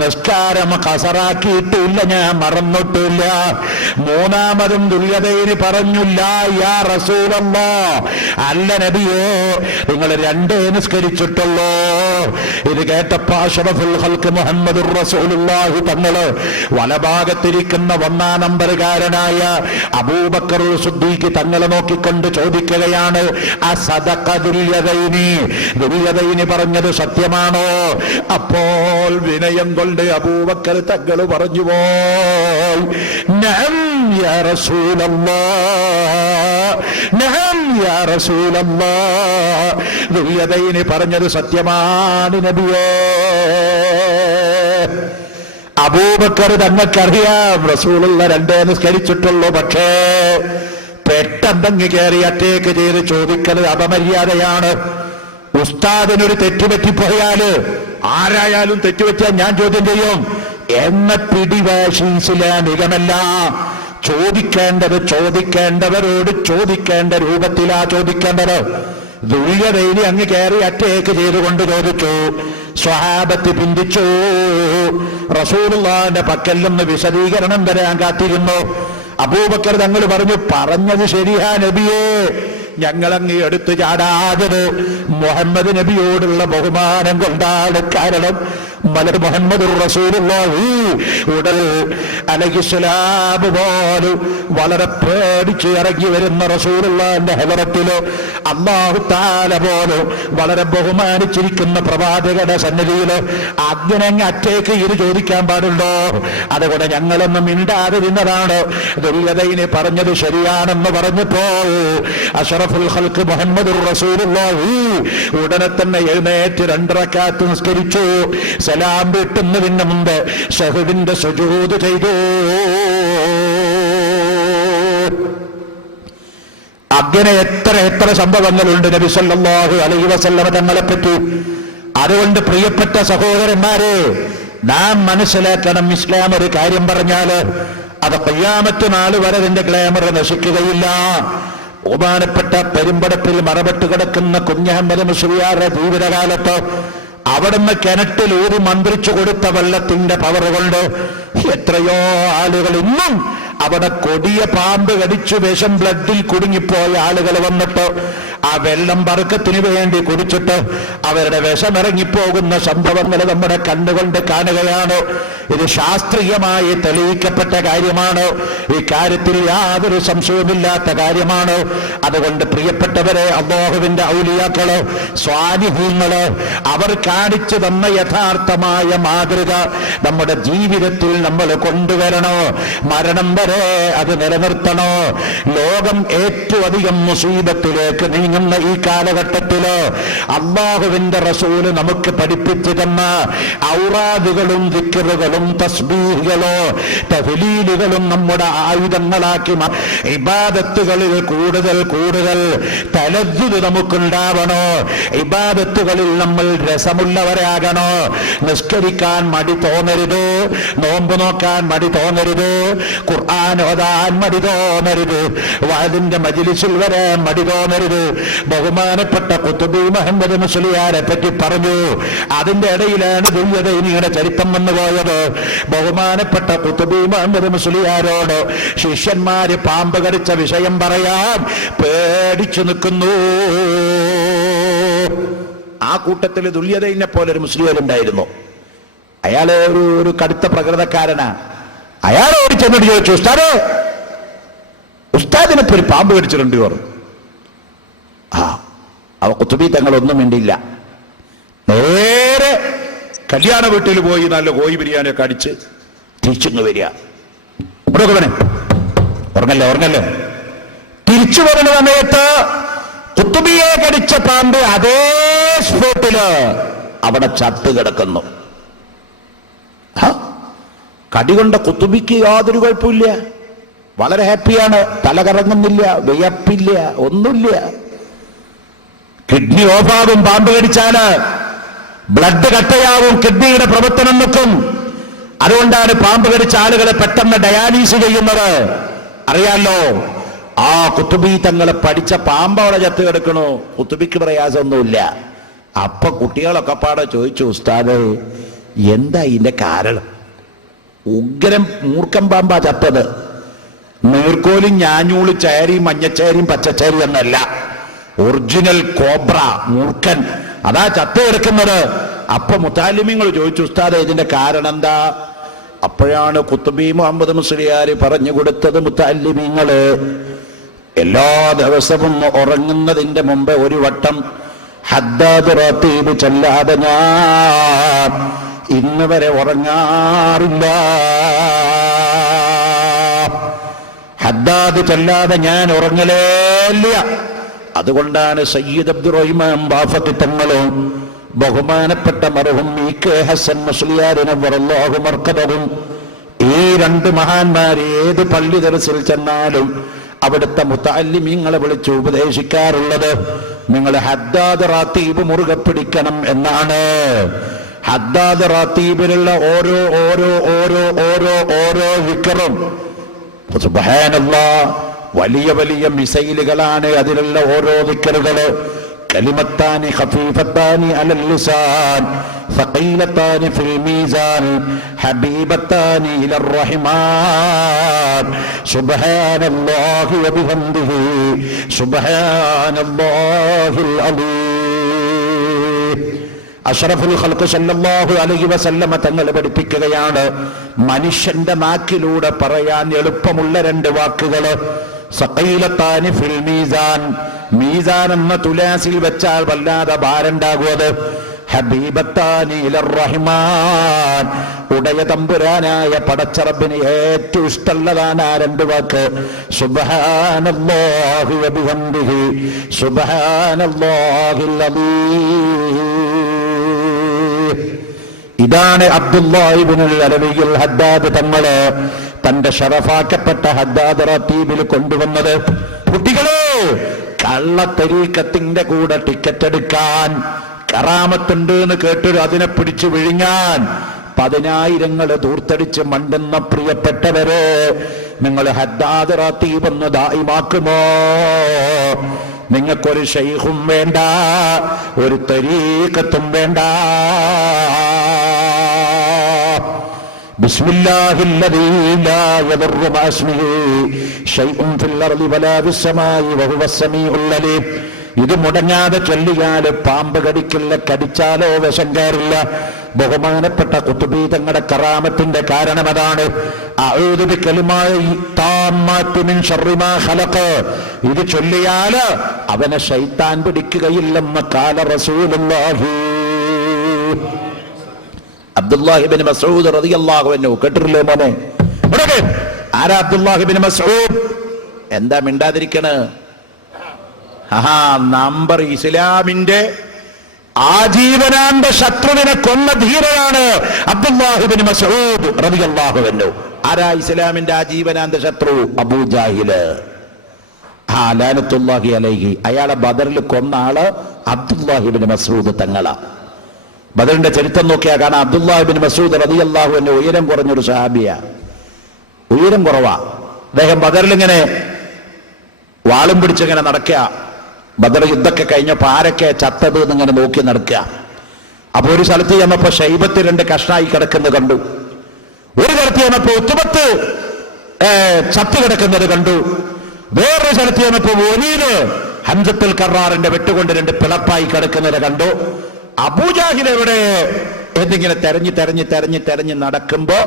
നിസ്കാരം കസറാക്കിയിട്ടില്ല, ഞാൻ മറന്നിട്ടില്ല. 3-മതും ദുൽയദൈനി പറഞ്ഞില്ല, യാ റസൂലല്ലാഹ്, അല്ല നബിയോ നിങ്ങൾ 2 നിസ്കരിച്ചിട്ടുള്ളൂ. ഇത് കേട്ടപ്പോ അഷ്റഫുൽ ഖൽഖ് മുഹമ്മദുർ റസൂലുള്ളാഹി തങ്ങള് വലഭാഗത്തിരിക്കുന്ന 1-ാം നമ്പറുകാരനായ അബൂബക്കർ സിദ്ദീഖ് തങ്ങളെ നോക്കിക്കൊണ്ട് ചോദിക്കുകയാണ്, അസദഖ ദുൽയദൈനി, ദുൽയദൈനി പറഞ്ഞത് സത്യമാണോ? അപ്പോൾ വിനയം കൊണ്ട് അബൂബക്കർ തങ്ങൾ പറഞ്ഞു പോയി, നഅം യാ റസൂലല്ലാഹ്, നഅം യാ റസൂലല്ലാഹ്, ദുൽയദൈനി പറഞ്ഞത് സത്യമാണ് നബിയേ. അബൂബക്കർ തങ്ങൾക്കറിയാം റസൂലുള്ള 2 നിസ്കരിച്ചിട്ടുള്ളൂ, പക്ഷേ പെട്ടെന്നങ്ങ് കയറി അറ്റേക്ക് ചെയ്ത് ചോദിക്കൽ അപമര്യാദയാണ്. ഉസ്താദിനൊരു തെറ്റുപറ്റിപ്പോയാല് ആരായാലും തെറ്റുപറ്റിയാൽ ഞാൻ ചോദ്യം ചെയ്യും എന്ന പിടിവാശി ഇസ്ലാമികമല്ല. ചോദിക്കേണ്ടവരോട് ചോദിക്കേണ്ട രൂപത്തിലാ ചോദിക്കേണ്ടത്. ദുൽയദൈനി അങ്ങ് കയറി അറ്റേക്ക് ചെയ്തുകൊണ്ട് ചോദിച്ചു, സ്വഹാബത്ത് പിന്തിച്ചു. റസൂലുള്ളാഹിന്റെ പക്കൽ നിന്ന് വിശദീകരണം തരാൻ കാത്തിരുന്നു. അബൂബക്കർ തങ്ങൾ പറഞ്ഞു, പറഞ്ഞത് ശരിയാ നബിയേ, ഞങ്ങളങ്ങ് എടുത്തു ചാടാതത് മുഹമ്മദ് നബിയോടുള്ള ബഹുമാനം കൊണ്ടാണ്. കാരണം മുഹമ്മദ് റസൂലുള്ളാഹി ഉടൽ അലൈഹിസ്സലാം പോലും വളരെ പേടിച്ച് ഇറങ്ങി വരുന്ന റസൂലുള്ളാഹിന്റെ ഹദറത്തില് അല്ലാഹു തആല പോലും വളരെ ബഹുമാനിച്ചിരിക്കുന്ന പ്രവാചകന്റെ സന്നിധിയില് അങ്ങനെ അങ്ങ് അറ്റേക്ക് ഇത് ചോദിക്കാൻ പാടുണ്ടോ? അതുകൊണ്ട് ഞങ്ങളൊന്നും മിണ്ടാതിരുന്നതാണ്. ദുൽയദൈനി പറഞ്ഞത് ശരിയാണെന്ന് പറഞ്ഞപ്പോൾ അഷ്റഫുൽ ഖൽഖ് മുഹമ്മദ് റസൂലുള്ളാഹി ഉടനെ തന്നെ എഴുന്നേറ്റ് 2 റക്അത്ത് നിസ്കരിച്ചു. സലാം വീട്ടുന്നതിന് മുമ്പ് ശഹദിന്റെ സുജൂദ് ചെയ്തു. അങ്ങനെ എത്ര സംഭവങ്ങളുണ്ട് നബി സല്ലല്ലാഹു അലൈഹി വസല്ലമ തങ്ങളെ പറ്റി. അതുകൊണ്ട് പ്രിയപ്പെട്ട സഹോദരന്മാരെ, നാം മനസ്സിലാക്കണം, ഇസ്ലാം ഒരു കാര്യം പറഞ്ഞാല് അത് ഖിയാമത്ത് നാൾ വരെ അതിന്റെ ഗ്ലാമർ നശിക്കുകയില്ല. ബഹുമാനപ്പെട്ട പെരുമ്പടപ്പിൽ മറപെട്ട് കിടക്കുന്ന കുഞ്ഞഹമ്മദ് മുസ്ലിയാരുടെ ജീവിതകാലത്ത് അവിടുന്ന് കിണറ്റിൽ ഊതി മന്ത്രിച്ചു കൊടുത്ത വെള്ളത്തിന്റെ പവർ കൊണ്ട് എത്രയോ ആളുകൾ ഇന്നും അവിടെ കൊടിയ പാമ്പ് കടിച്ചു വിഷം ബ്ലഡിൽ കുടുങ്ങിപ്പോയ ആളുകൾ വന്നിട്ട് ആ വെള്ളം ബർക്കത്തിന് വേണ്ടി കുടിച്ചിട്ട് അവരുടെ വിഷമിറങ്ങിപ്പോകുന്ന സംഭവങ്ങൾ നമ്മുടെ കണ്ണുകൊണ്ട് കാണുകയാണ്. ഇത് ശാസ്ത്രീയമായി തെളിയിക്കപ്പെട്ട കാര്യമാണ്. ഈ കാര്യത്തിൽ യാതൊരു സംശയവുമില്ലാത്ത കാര്യമാണ്. അതുകൊണ്ട് പ്രിയപ്പെട്ടവരെ, അല്ലാഹുവിന്റെ ഔലിയാക്കള്, സ്വാലിഹീങ്ങള് അവർ കാണിച്ചു തന്ന യഥാർത്ഥമായ മാതൃക നമ്മുടെ ജീവിതത്തിൽ നമ്മൾ കൊണ്ടുവരണോ. മരണം വരെ അത് നിലനിർത്തണോ. ലോകം ഏറ്റവും അധികം മുസീബത്തിലേക്ക് നീങ്ങി നീങ്ങുന്ന ഈ കാലഘട്ടത്തില് അല്ലാഹുവിന്റെ റസൂല് നമുക്ക് പഠിപ്പിച്ചു തന്ന ഔറാദുകളും ദിക്റുകളും തസ്ബീഹുകളോ തഹ്ലീലുകളും നമ്മുടെ ആയുധങ്ങളാക്കി ഇബാദത്തുകളിൽ കൂടുതൽ കൂടുതൽ തലദ്ദുദ് നമുക്കുണ്ടാവണോ, ഇബാദത്തുകളിൽ നമ്മൾ രസമുള്ളവരാകണോ, നിസ്കരിക്കാൻ മടി തോന്നരുത്, നോമ്പ് നോക്കാൻ മടി തോന്നരുത്, ഖുർആൻ ഓതാൻ മടി തോന്നരുത്, വഅദിന്റെ മജ്ലിസിൽ വരാൻ മടി തോന്നരുത്. ബഹുമാനപ്പെട്ട ഖുത്ബി മുഹമ്മദ് മുസ്ലിയാരെ പറ്റി പറഞ്ഞു. അതിന്റെ ഇടയിലാണ് ദുൽയദൈനിയുടെ ചരിത്രം വന്നുപോയത്. ബഹുമാനപ്പെട്ട ഖുത്ബി മുഹമ്മദ് മുസ്ലിയാരോട് ശിഷ്യന്മാര് പാമ്പ് കടിച്ച വിഷയം പറയാൻ പേടിച്ചു നിൽക്കുന്നു. ആ കൂട്ടത്തിൽ ദുൽയദൈനെ പോലെ ഒരു മുസ്ലിമുണ്ടായിരുന്നു. അയാള് ഒരു കടുത്ത പ്രകൃതക്കാരനാ. അയാൾ ഓടിച്ചെന്നിട്ട് ചോദിച്ചു, ഉസ്താദിനിപ്പോ ഒരു പാമ്പ് കടിച്ചിട്ടുണ്ട് പറഞ്ഞു. അവ ഖുത്ബി തങ്ങളൊന്നും വേണ്ടിയില്ല, നേരെ കല്യാണ വീട്ടിൽ പോയി നല്ല കോഴി ബിരിയാണിയൊക്കെ അടിച്ച് തിരിച്ചു വരിക. ഉറങ്ങല്ലേ. തിരിച്ചു വരുന്ന സമയത്ത് ഖുത്ബിയെ കടിച്ച പാമ്പ് അതേ സ്പോട്ടില് അവിടെ ചത്ത് കിടക്കുന്നു. കടികൊണ്ട ഖുത്ബിക്ക് യാതൊരു കുഴപ്പമില്ല, വളരെ ഹാപ്പിയാണ്, തല കറങ്ങുന്നില്ല, വിയപ്പില്ല, ഒന്നുമില്ല. കിഡ്നി ഓഫാകും പാമ്പ് കടിച്ചാല്, ബ്ലഡ് കട്ടയാവും, കിഡ്നിയുടെ പ്രവർത്തനം നിൽക്കും. അതുകൊണ്ടാണ് പാമ്പ് കടിച്ച ആളുകളെ പെട്ടെന്ന് ഡയാലിസ് ചെയ്യുന്നത്. അറിയാലോ, ആ ഖുത്ബി തങ്ങളെ പഠിച്ച പാമ്പ് അവിടെ ചത്ത് കിടക്കണു, ഖുത്ബിക്ക് പ്രയാസമൊന്നുമില്ല. അപ്പൊ കുട്ടികളൊക്കെ പാടെ ചോദിച്ചു, ഉസ്താദ് എന്താ ഇതിന്റെ കാരണം? ഉഗ്രം മൂർഖം പാമ്പാ ചത്തത്. നീർക്കോലും ഞാഞ്ഞൂളി ചേരിയും മഞ്ഞച്ചേരിയും പച്ചച്ചേരി എന്നല്ല, ഒറിജിനൽ കോബ്ര മൂർഖൻ, അതാ ചത്ത് കിടക്കുന്നത്. അപ്പൊ മുത്താലിമീങ്ങൾ ചോദിച്ചു, ഉസ്താദ് ഇതിന്റെ കാരണം എന്താ? അപ്പോഴാണ് ഖുത്ബി മുഹമ്മദ് മുസ്ലിയാർ പറഞ്ഞു കൊടുത്തത്, മുത്താലിമീങ്ങള് എല്ലാ ദിവസവും ഉറങ്ങുന്നതിന്റെ മുമ്പ് ഒരു വട്ടം ഹദ്ദാദ് റതീബ് ചൊല്ലാതെ ഞാൻ ഇന്ന് വരെ ഉറങ്ങാറില്ല. ഹദ്ദാദ് ചൊല്ലാതെ ഞാൻ ഉറങ്ങലേല്ല. അതുകൊണ്ടാണ് സയ്യിദ് അബ്ദുറഹിമാൻ ബാഫഖി തങ്ങളും ബഹുമാനപ്പെട്ട മർഹൂം ഇ.കെ. ഹസൻ മുസ്ലിയാരിനെ വറല്ലാഹു മർക്കദഹും ഈ രണ്ട് മഹാന്മാർ ഏത് പള്ളി ദർസിൽ ചെന്നാലും അവിടുത്തെ മുത്തഅല്ലിമീങ്ങളെ വിളിച്ച് ഉപദേശിക്കാറുള്ളത് നിങ്ങൾ ഹദ്ദാദ് റാത്തീബ് മുറുകെ പിടിക്കണം എന്നാണ്. ഹദ്ദാദ് റാത്തീബിലുള്ള ഓരോ ഓരോ ഓരോ ഓരോ ഓരോ വിക്റും സുബ്ഹാനല്ലാഹ് വലിയ വലിയ മിസൈലുകളാണ്. അതിലുള്ള ഓരോ വിക്റുകള് കലിമത്താനി ഖഫീഫത്താനി അലൽ ലിസാൻ ثقيلتان في الميزان حبيبتان إلى الرحمن سبحان الله وبحمده سبحان الله العظيم. അഷ്റഫുൽ ഖൽഖ് സല്ലല്ലാഹു അലൈഹി വസല്ലമ തങ്ങൾ പഠിപ്പിക്കുകയാണ്, മനുഷ്യന്റെ നാക്കിലൂടെ പറയാൻ എളുപ്പമുള്ള രണ്ട് വാക്കുകള് സഖീലത്താനി ഫിൽ മീസാൻ, മീസാൻ എന്ന തുലാസിൽ വെച്ചാൽ വല്ലാതെ ഭാരണ്ടാകുന്നത്. ഹബീബത്താനി ഇലർ റഹ്മാൻ, ഉടയ തമ്പുരാനായ പടച്ചറബിന് ഏറ്റവും ഇഷ്ടമുള്ളതാണ് ആ രണ്ട് വാക്ക്. സുബ്ഹാനല്ലാഹി വബിഹംദിഹി സുബ്ഹാനല്ലാഹിൽ അലീം. ഇതാണ് അബ്ദുല്ലാഹി ഇബ്നുൽ അലവിയുൽ ഹദ്ദാദ് തങ്ങള് തന്റെ ഷറഫാക്കപ്പെട്ട ഹദ്ദാദ് റതീബിൽ കൊണ്ടുവന്നത്. കുട്ടികളെ, കള്ള തരീഖത്തിന്റെ കൂടെ ടിക്കറ്റ് എടുക്കാൻ കറാമത്തുണ്ട് എന്ന് കേട്ടൊരു അതിനെ പിടിച്ചു വിഴുങ്ങാൻ 10,000 ധൂർത്തടിച്ച് മണ്ടുന്ന പ്രിയപ്പെട്ടവരെ, നിങ്ങൾ ഹദ്ദാദ് റാത്തീബ് ഒന്ന് ദായിമാക്കുമോ? നിങ്ങൾക്കൊരു ശൈഖും വേണ്ട, ഒരു തരീഖത്തും വേണ്ട. ബിസ്മില്ലാഹില്ലദീ ലാ യദുറു മഅസ്മിഹി ശൈഉൻ ഫിൽ അർളി വലാ ഫിസ് സമാഇ വഹുവസ് സമീഉൽ അലീം. ഇത് മുടങ്ങാതെ ചൊല്ലിയാല് പാമ്പ് കടിക്കില്ല, കടിച്ചാലോ വിഷം കയറില്ല. ബഹുമാനപ്പെട്ട ഖുത്ബി തങ്ങളുടെ കറാമത്തിന്റെ കാരണം അതാണ്. അഊദു ബികലിമാതി താമ്മാതി മിൻ ശർരി മാ ഖലഖ, ഇത് ചൊല്ലിയാല് അവനെ ശൈത്താൻ പിടിക്കുകയില്ലെന്ന് ഖാല റസൂലുള്ളാഹി. അബ്ദുല്ലാഹി ഇബ്നു മസ്ഊദ് റളിയല്ലാഹു അൻഹു കേട്ടിട്ടില്ലേ മോനെ? ആരാ അബ്ദുല്ലാഹി ഇബ്നു മസ്ഊദ്? എന്താ മിണ്ടാതിരിക്കണ്? നമ്പർ ഇസ്ലാമിന്റെ ആജീവനാന്ത ശത്രുവിനെ കൊന്ന ധീരനാണ് അബ്ദുല്ലാഹി ഇബ്നു മസ്ഊദ് റളിയല്ലാഹു അൻഹു. ആരാ ഇസ്ലാമിന്റെ ആജീവനാന്ത ശത്രു? അബൂജാഹില്, ലഅനത്തുല്ലാഹി അലൈഹി. അയാളെ ബദറിൽ കൊന്ന ആള് അബ്ദുല്ലാഹി ഇബ്നു മസ്ഊദ് തങ്ങളാ. ബദറിന്റെ ചരിത്രം നോക്കിയാൽ കാണാം, അബ്ദുല്ലാഹി ഇബ്നു മസ്ഊദ് റളിയല്ലാഹു അൻഹു ഉയരം കുറഞ്ഞൊരു സഹാബിയാ. ഉയരം കുറവാ. അദ്ദേഹം ബദറിൽ ഇങ്ങനെ വാളും പിടിച്ചിങ്ങനെ നടക്കുക. ബദർ യുദ്ധമൊക്കെ കഴിഞ്ഞപ്പോ ആരൊക്കെ ചത്തത് എന്നിങ്ങനെ നോക്കി നടക്കുക. അപ്പൊ ഒരു സ്ഥലത്ത് ചെന്നപ്പോ ഷൈബത്ത് 2 കഷ്ണായി കിടക്കുന്നത് കണ്ടു. ഒരു സ്ഥലത്ത് ചെന്നപ്പോ ഉത്തുബത്ത് ചത്ത് കിടക്കുന്നത് കണ്ടു. വേറൊരു സ്ഥലത്ത് ചെന്നപ്പോ വലീദ് ഹംസത്തുൽ കറാറിന്റെ വെട്ടുകൊണ്ട് 2 പിളപ്പായി കിടക്കുന്നത് കണ്ടു. അബൂജാഹിൽ എവിടെ എന്നിങ്ങനെ തെരഞ്ഞ് നടക്കുമ്പോ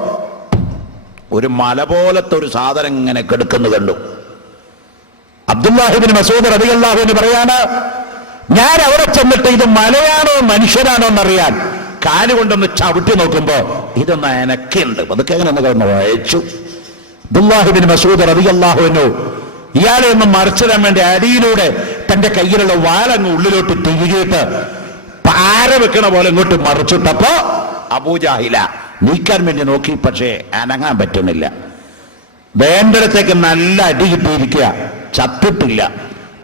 ഒരു മല പോലത്തെ ഒരു സാധനം ഇങ്ങനെ കിടക്കുന്നു കണ്ടു. അബ്ദുല്ലാഹി ഇബ്നു മസ്ഊദ് റളിയല്ലാഹു അൻഹു പറയാണ്, ഞാൻ അവിടെ ചെന്നിട്ട് ഇത് മലയാണോ മനുഷ്യരാണോ എന്നറിയാൻ കാലുകൊണ്ടൊന്ന് ചവിട്ടി നോക്കുമ്പോ ഇതൊന്ന് എനക്കുണ്ട്. അതൊക്കെ എങ്ങനെ ഒന്ന് വായിച്ചു. അബ്ദുല്ലാഹി ഇബ്നു മസ്ഊദ് റളിയല്ലാഹു അൻഹു ഇയാളെ ഒന്ന് മറിച്ചിടാൻ വേണ്ടി അടിയിലൂടെ തന്റെ കയ്യിലുള്ള വാലങ്ങ് ഉള്ളിലോട്ട് തിരികെയിട്ട് പാര വെക്കണ പോലെ ഇങ്ങോട്ട് മറിച്ചിട്ടപ്പോ അബൂജാഹില നീക്കാൻ വേണ്ടി നോക്കി, പക്ഷേ അനങ്ങാൻ പറ്റുന്നില്ല. വേണ്ടടത്തേക്ക് നല്ല അടി കിട്ടിയിരിക്കുക, ചത്തിട്ടില്ല.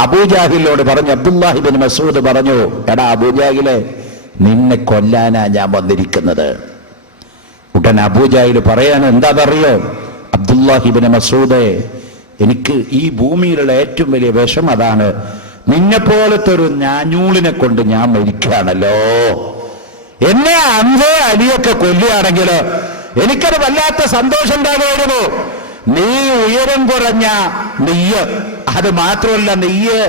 അബൂജാഹിലിനോട് പറഞ്ഞു, അബ്ദുല്ലാഹി ഇബ്നു മസ്ഊദ് പറഞ്ഞു, എടാ അബൂജാഹിലെ, നിന്നെ കൊല്ലാനാ ഞാൻ വന്നിരിക്കുന്നത്. ഉടൻ അബൂജാഹിൽ പറയാണ്, എന്താണെന്നറിയോ അബ്ദുല്ലാഹി ഇബ്നു മസ്ഊദേ, എനിക്ക് ഈ ഭൂമിയിലുള്ള ഏറ്റവും വലിയ വിഷം അതാണ്. നിന്നെ പോലത്തെ ഒരു ഞാഞ്ഞൂളിനെ കൊണ്ട് ഞാൻ മരിക്കുകയാണല്ലോ. എന്നെ അൻവേ അലിയൊക്കെ കൊല്ലുകയാണെങ്കിൽ എനിക്കത് വല്ലാത്ത സന്തോഷം ഉണ്ടാകുമായിരുന്നു. നീ ഉയരം കുറഞ്ഞ നെയ്യ്, അത് മാത്രമല്ല നെയ്യ്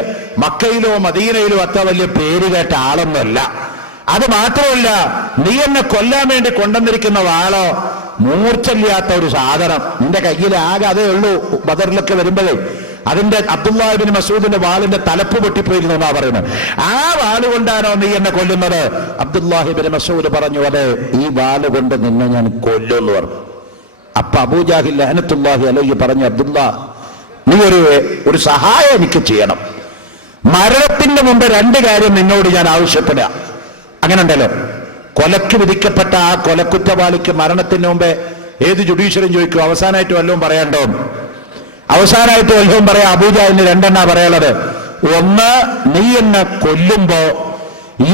മക്കയിലോ മദീനയിലോ അത്ര വലിയ പേര് കേട്ട ആളൊന്നുമല്ല. അത് മാത്രമല്ല, നീ എന്നെ കൊല്ലാൻ വേണ്ടി കൊണ്ടുവന്നിരിക്കുന്ന വാളോ മൂർച്ചയില്ലാത്ത ഒരു സാധനം. നിന്റെ കയ്യിൽ ആകെ അതേ ഉള്ളൂ. ബദറിലൊക്കെ വരുമ്പോഴേ അതിന്റെ അബ്ദുല്ലാഹി ഇബ്നു മസ്ഊദിന്റെ വാളിന്റെ തലപ്പ് പൊട്ടിപ്പോയിരുന്നു എന്നാ പറയുന്നത്. ആ വാള് കൊണ്ടാണോ നീ എന്നെ കൊല്ലുന്നത്? അബ്ദുല്ലാഹി ഇബ്നു മസ്ഊദ് പറഞ്ഞു, അതെ, ഈ വാള് കൊണ്ട് നിന്നെ ഞാൻ കൊല്ലുമെന്ന് പറഞ്ഞു. അപ്പൊ അബൂജാഹിൽ ലഅനത്തുല്ലാഹി അലൈഹി പറഞ്ഞു, അബ്ദുല്ലാ, നീ ഒരു സഹായം എനിക്ക് ചെയ്യണം. മരണത്തിന് മുമ്പ് 2 കാര്യം നിന്നോട് ഞാൻ ആവശ്യപ്പെടുക. അങ്ങനെ ഉണ്ടല്ലോ, കൊലക്ക് വിധിക്കപ്പെട്ട ആ കൊലക്കുറ്റവാളിക്ക് മരണത്തിന് മുമ്പേ ഏത് ജുഡീഷ്യലും ചോദിക്കും, അവസാനമായിട്ട് വല്ലതും പറയാണ്ടോ? അവസാനമായിട്ട് വല്ലതും പറയാം. അബൂജാഹിലിന് 2 പറയാനുള്ളത്. ഒന്ന്, നീ എന്നെ കൊല്ലുമ്പോ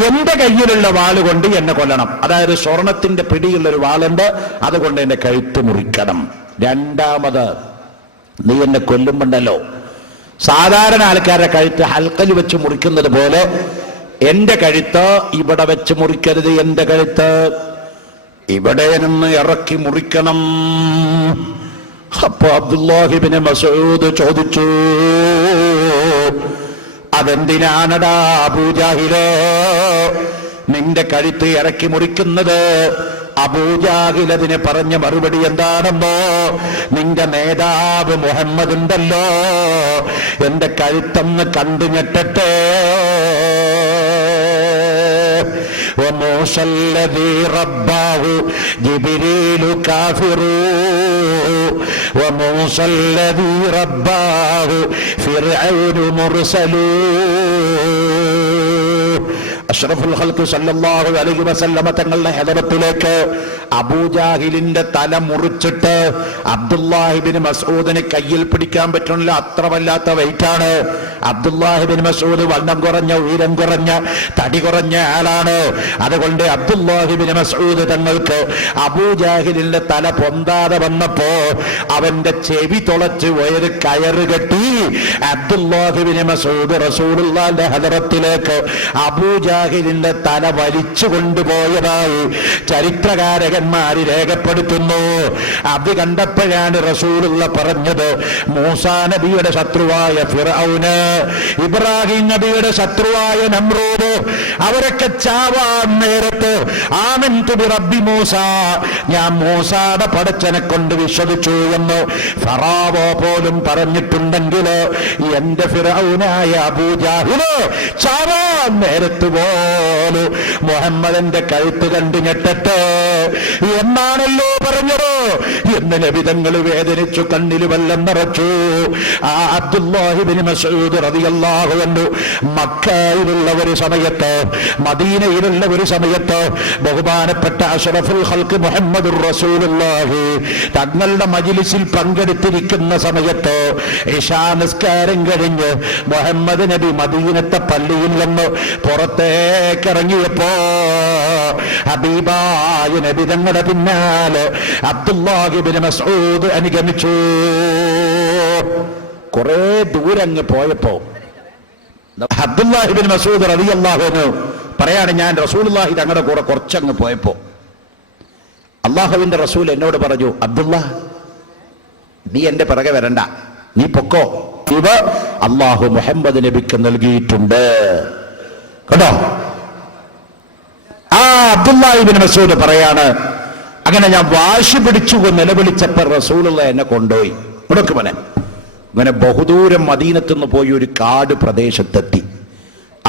എന്റെ കയ്യിലുള്ള വാള് കൊണ്ട് എന്നെ കൊല്ലണം. അതായത് സ്വർണത്തിന്റെ പിടിയുള്ള ഒരു വാളുണ്ട്, അതുകൊണ്ട് എന്റെ കഴുത്ത് മുറിക്കണം. രണ്ടാമത്, നീ എന്നെ കൊല്ലുമ്പോണ്ടല്ലോ, സാധാരണ ആൾക്കാരുടെ കഴുത്ത് ഹൽക്കൽ വെച്ച് മുറിക്കുന്നത് പോലെ എന്റെ കഴുത്ത് ഇവിടെ വെച്ച് മുറിക്കരുത്. എന്റെ കഴുത്ത് ഇവിടെ നിന്ന് ഇറക്കി മുറിക്കണം. അപ്പൊ അബ്ദുല്ലാഹി ഇബ്നു മസ്ഊദ് ചോദിച്ചു, അതെന്തിനാണടാ അബൂജാഹിലേ നിന്റെ കഴുത്ത് ഇറക്കി മുറിക്കുന്നത്? അബൂജാഹിൽ അതിന് പറഞ്ഞ മറുപടി എന്താണെന്നോ, നിന്റെ നേതാവ് മുഹമ്മദ് ഉണ്ടല്ലോ, എന്റെ കഴുത്തൊന്ന് കണ്ടു ഞെട്ടട്ടെ. وموسى الذي رباه جبريل كافر وموسى الذي رباه فرعون مرسل. അഷ്റഫുൽ ഖൽഖ് സല്ലല്ലാഹു അലൈഹി വസല്ലമ തങ്ങളുടെ ഹദറത്തിലേക്ക് അബൂജാഹിലിന്റെ തല മുറിച്ചിട്ട് അബ്ദുല്ലാഹി ഇബ്നു മസ്ഊദിനെ കയ്യിൽ പിടിക്കാൻ പറ്റണില്ല, അത്ര വല്ലാത്ത വെയിറ്റാണ്. അബ്ദുല്ലാഹി ഇബ്നു മസ്ഊദ് വണ്ണം കുറഞ്ഞ, ഉയരം കുറഞ്ഞ, തടി കുറഞ്ഞ ആളാണ്. അതുകൊണ്ട് അബ്ദുല്ലാഹി ഇബ്നു മസ്ഊദ് തങ്ങൾക്ക് അബൂജാഹിലിന്റെ തല പൊന്താതെ വന്നപ്പോ അവന്റെ ചെവി തുളച്ച് ഒരു കയറ് കെട്ടി അബ്ദുല്ലാഹി ഇബ്നു മസ്ഊദ് റസൂലുള്ളാഹിന്റെ ഹദറത്തിലേക്ക് അബൂജാഹിലിന്റെ തല വലിച്ചു കൊണ്ടുപോയതായി ചരിത്രകാരകന്മാര് രേഖപ്പെടുത്തുന്നു. അത് കണ്ടപ്പോഴാണ് റസൂലുള്ള പറഞ്ഞത്, മൂസാ നബിയുടെ ശത്രുവായ ഫിർഔന്, ഇബ്രാഹിം നബിയുടെ ശത്രുവായ നമ്രൂദ്, അവരൊക്കെ ചാവാൻ നേരത്ത് ആമൻതു ബിറബ്ബി മൂസ, ഞാൻ മൂസായുടെ പടച്ചനെ കൊണ്ട് വിശ്വസിച്ചു എന്ന് ഫറാവോ പോലും പറഞ്ഞിട്ടുണ്ടെങ്കിൽ എന്റെ ഫിർഔനായ അബൂജാഹില് ചാവാൻ നേരത്ത് പോലും മുഹമ്മദിന്റെ കഴുത്ത് കണ്ടു ഞെട്ടട്ടെ എന്നാണല്ലോ പറഞ്ഞത് എന്ന് നബി തങ്ങൾ വേദനിച്ചു, കണ്ണിൽ വെള്ളം നിറച്ചു. ആ അബ്ദുല്ലാഹി ഇബ്നു മസ്ഊദ് റളിയല്ലാഹു അൻഹു മക്കയിലുള്ള ഒരു സമയത്ത്, മദീനയിലുള്ള ഒരു സമയത്ത് ബഹുമാനപ്പെട്ട അഷ്റഫുൽ ഖൽഖ് മുഹമ്മദുർ റസൂലുള്ളാഹി തങ്ങളുടെ മജ്ലിസിൽ പങ്കെടുത്തിരിക്കുന്ന സമയത്ത് ഇശാ നിസ്കാരം കഴിഞ്ഞ് മുഹമ്മദ് നബി മദീനത്തെ പള്ളിയിൽ നിന്ന് പുറത്തേക്ക് ഇറങ്ങിയപ്പോ ഹബീബായ നബി തങ്ങളുടെ പിന്നാലെ അബ്ദുല്ലാഹി ഇബ്നു മസ്ഊദ് അനുഗമിച്ചു. കുറെ ദൂരങ്ങ് പോയപ്പോ അബ്ദുല്ലാഹി ഇബ്നു മസ്ഊദ് റളിയല്ലാഹു അൻഹു പറയാണ്, ഞാൻ റസൂലുള്ളാഹി തങ്ങളുടെ കൂടെ കുറച്ചങ്ങ് പോയപ്പോ അള്ളാഹുവിന്റെ റസൂൽ എന്നോട് പറഞ്ഞു, അബ്ദുല്ലാ, നീ എന്റെ പിറകെ വരണ്ട, നീ പൊക്കോ, ഇത് അള്ളാഹു മുഹമ്മദ് നബിക്ക് നൽകിയിട്ടുണ്ട്. കേട്ടോ? ആ അബ്ദുല്ലാഹി ഇബ്നു മസ്ഊദ് പറയാണ്, അങ്ങനെ ഞാൻ വാശി പിടിച്ചു നിലവിളിച്ചപ്പോൾ റസൂലുള്ള എന്നെ കൊണ്ടുപോയി. മുടക്കുമനെ അങ്ങനെ ബഹുദൂരം മദീനത്തുനിന്ന് പോയി ഒരു കാട് പ്രദേശത്തെത്തി.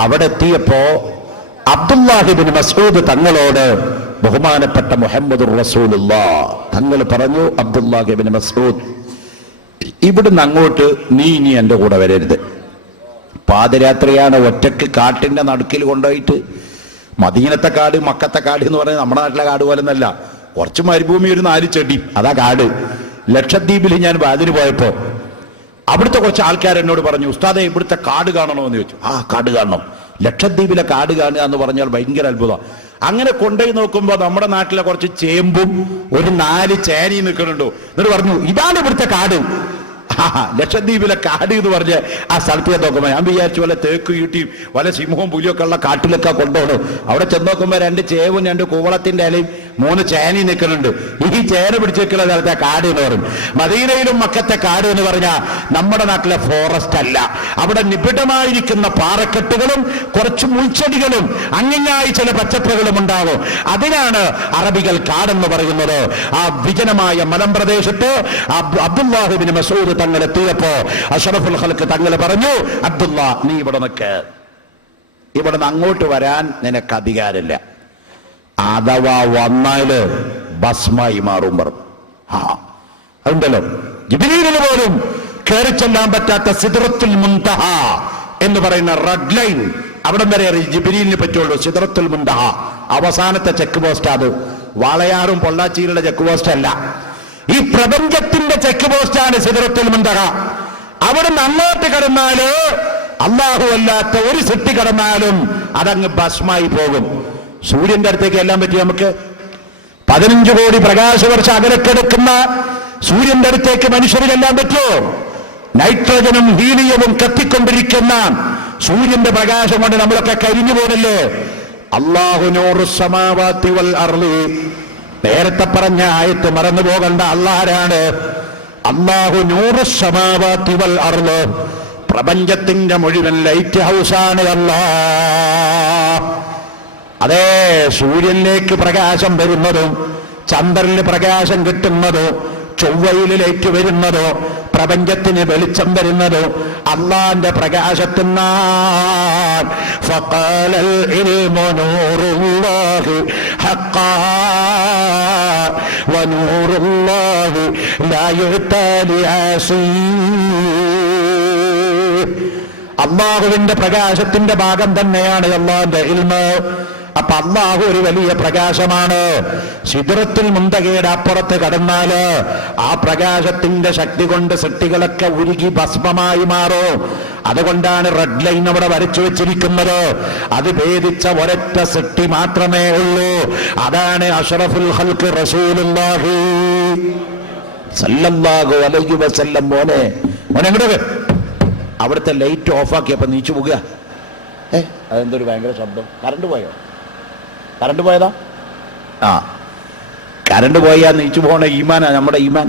അവിടെ എത്തിയപ്പോ അബ്ദുല്ലാഹി ഇബ്നു മസ്ഊദ് തങ്ങളോട് ബഹുമാനപ്പെട്ട മുഹമ്മദുർ റസൂലുള്ളാഹ് തങ്ങൾ പറഞ്ഞു, അബ്ദുല്ലാഹി ഇബ്നു മസ്ഊദ്, ഇവിടുന്ന് അങ്ങോട്ട് നീ ഇനി എൻ്റെ കൂടെ വരരുത്. പാതിരാത്രിയാണ്, ഒറ്റക്ക് കാട്ടിന്റെ നടുക്കിൽ കൊണ്ടുപോയിട്ട്, മദീനത്തെ കാട് മക്കത്തെ കാട് എന്ന് പറയുന്നത് നമ്മുടെ നാട്ടിലെ കാട് പോലെ ഒന്നല്ല, കുറച്ച് മരുഭൂമി, ഒരു 4 ചെടി, അതാ കാട്. ലക്ഷദ്വീപിൽ ഞാൻ അതിന് പോയപ്പോ അവിടുത്തെ കുറച്ച് ആൾക്കാർ എന്നോട് പറഞ്ഞു, ഉസ്താദെ ഇവിടുത്തെ കാട് കാണണമെന്ന് ചോദിച്ചു. ആ കാട് കാണണം, ലക്ഷദ്വീപിലെ കാട് കാണുക എന്ന് പറഞ്ഞാൽ ഭയങ്കര അത്ഭുതം. അങ്ങനെ കൊണ്ടുപോയി നോക്കുമ്പോൾ നമ്മുടെ നാട്ടിലെ കുറച്ച് ചേമ്പും ഒരു 4 ചേനയും നിൽക്കുന്നുണ്ടോ. എന്നിട്ട് പറഞ്ഞു, ഇതാണ് ഇവിടുത്തെ കാട്. ലക്ഷദ്വീപിലെ കാട് എന്ന് പറഞ്ഞ് ആ സ്ഥലത്ത് നോക്കുമ്പോൾ ഞാൻ വിചാരിച്ചു വല്ല തേക്ക് കീട്ടിയും വല്ല സിംഹവും പുലിയൊക്കെ ഉള്ള കാട്ടിലൊക്കെ കൊണ്ടുപോകണം. അവിടെ ചെന്ന് നോക്കുമ്പോൾ 2 ചേവും 2 കൂവളത്തിന്റെ ഇലയും 3 ചേനയും നിൽക്കുന്നുണ്ട്. ഈ ചേന പിടിച്ചു വെക്കുന്ന സ്ഥലത്തെ കാട് എന്ന് പറയും. മദീനയിലും മക്കത്തെ കാട് എന്ന് പറഞ്ഞാൽ നമ്മുടെ നാട്ടിലെ ഫോറസ്റ്റ് അല്ല. അവിടെ നിബിഡമായിരിക്കുന്ന പാറക്കെട്ടുകളും കുറച്ച് മുൾച്ചെടികളും അങ്ങിങ്ങായി ചില പച്ചപ്പുകളും ഉണ്ടാകും. അതിനാണ് അറബികൾ കാടെന്ന് പറയുന്നത്. ആ വിജനമായ മലമ്പ്രദേശത്ത് അബ്ദുല്ലാഹി ഇബ്നു മസ്ഊദ് തങ്ങൾ എത്തിയപ്പോ അഷ്റഫുൽ ഖൽഖ് തങ്ങൾ പറഞ്ഞു, അബ്ദുല്ല, നീ ഇവിടെ നിൽക്ക്, ഇവിടുന്ന് അങ്ങോട്ട് വരാൻ നിനക്ക് അധികാരമില്ല, അഥവാ വന്നാല് ഭസ്മായി മാറും പറഞ്ഞു. അതുണ്ടല്ലോ, ജിബ്രീലിന് പോലും കയറി ചെല്ലാൻ പറ്റാത്ത സിദ്റത്തുൽ മുൻതഹ എന്ന് പറയുന്ന റെഡ് ലൈൻ, അവിടം വരെ ജിബ്രീലിന് പറ്റുള്ളൂ. സിദ്റത്തുൽ മുൻതഹ അവസാനത്തെ ചെക്ക് പോസ്റ്റ്. അത് വാളയാറും പൊള്ളാച്ചിയിലുള്ള ചെക്ക് പോസ്റ്റ് അല്ല, ഈ പ്രപഞ്ചത്തിന്റെ ചെക്ക് പോസ്റ്റാണ് സിദ്റത്തുൽ മുൻതഹ. അവിടെ നിന്ന് അങ്ങോട്ട് കടന്നാല് അല്ലാഹു അല്ലാത്ത ഒരു സൃഷ്ടി കടന്നാലും അതങ്ങ് ഭസ്മായി പോകും. സൂര്യന്റെ അടുത്തേക്ക് എല്ലാം പറ്റി നമുക്ക് 15 കോടി പ്രകാശവർഷം അകലക്കെടുക്കുന്ന സൂര്യന്റെ അടുത്തേക്ക് മനുഷ്യരിലെല്ലാം പറ്റുമോ? നൈട്രജനും ഹീലിയവും കത്തിക്കൊണ്ടിരിക്കുന്ന സൂര്യന്റെ പ്രകാശം കൊണ്ട് നമ്മളൊക്കെ കരിഞ്ഞു പോകല്ലേ. അല്ലാഹു നൂറുസ് സമാവാതി വൽ അർളി, നേരത്തെ പറഞ്ഞ ആയത്ത് മറന്നു പോകണ്ട. അല്ലാഹുവാണ്. അല്ലാഹു നൂറുസ് സമാവാതി വൽ അർളി, പ്രപഞ്ചത്തിന്റെ മുഴുവൻ ലൈറ്റ് ഹൗസാണ് അല്ലാഹ്. അതേ, സൂര്യനിലേക്ക് പ്രകാശം വരുന്നതും ചന്ദ്രനിൽ പ്രകാശം കിട്ടുന്നതോ ചൊവ്വയിലേക്ക് വരുന്നതോ പ്രപഞ്ചത്തിന് വെളിച്ചം വരുന്നതോ അള്ളാന്റെ പ്രകാശത്തിനാണ്. ഫഖാലൽ ഇൽമു നൂറുല്ലാഹി ഹഖ്ഖാ വനൂറുല്ലാഹി ലാ യുഅ്താലി ആസീ. അള്ളാഹുവിന്റെ പ്രകാശത്തിന്റെ ഭാഗം തന്നെയാണ് അള്ളാന്റെ ഇൽമ്. അപ്പൊ അള്ളാഹു ഒരു വലിയ പ്രകാശമാണ്. സിദ്റത്തുൽ മുൻതഹയുടെ അപ്പുറത്ത് കടന്നാല് ആ പ്രകാശത്തിന്റെ ശക്തി കൊണ്ട് സൃഷ്ടികളൊക്കെ ഉരുകി ഭസ്മമായി മാറും. അതുകൊണ്ടാണ് റെഡ് ലൈൻ അവിടെ വരച്ചു വെച്ചിരിക്കുന്നത്. അത് ഭേദിച്ച ഒരൊറ്റ സൃഷ്ടി മാത്രമേ ഉള്ളൂ. അതാണ് അഷ്റഫുൽ ഖൽഖ് റസൂലുള്ളാഹി സല്ലല്ലാഹു അലൈഹി വസല്ലം. മോനെ എങ്ങോട്ട്? അവിടുത്തെ ലൈറ്റ് ഓഫാക്കിയപ്പോ നീച്ചു പോകുക. അതെന്തൊരു ഭയങ്കര ശബ്ദം. കറണ്ട് പോയോ? കറണ്ട് പോയതാ? ആ, കറണ്ട് പോയാ നീച്ചു പോകണ ഈമാനാ നമ്മുടെ ഈമാൻ.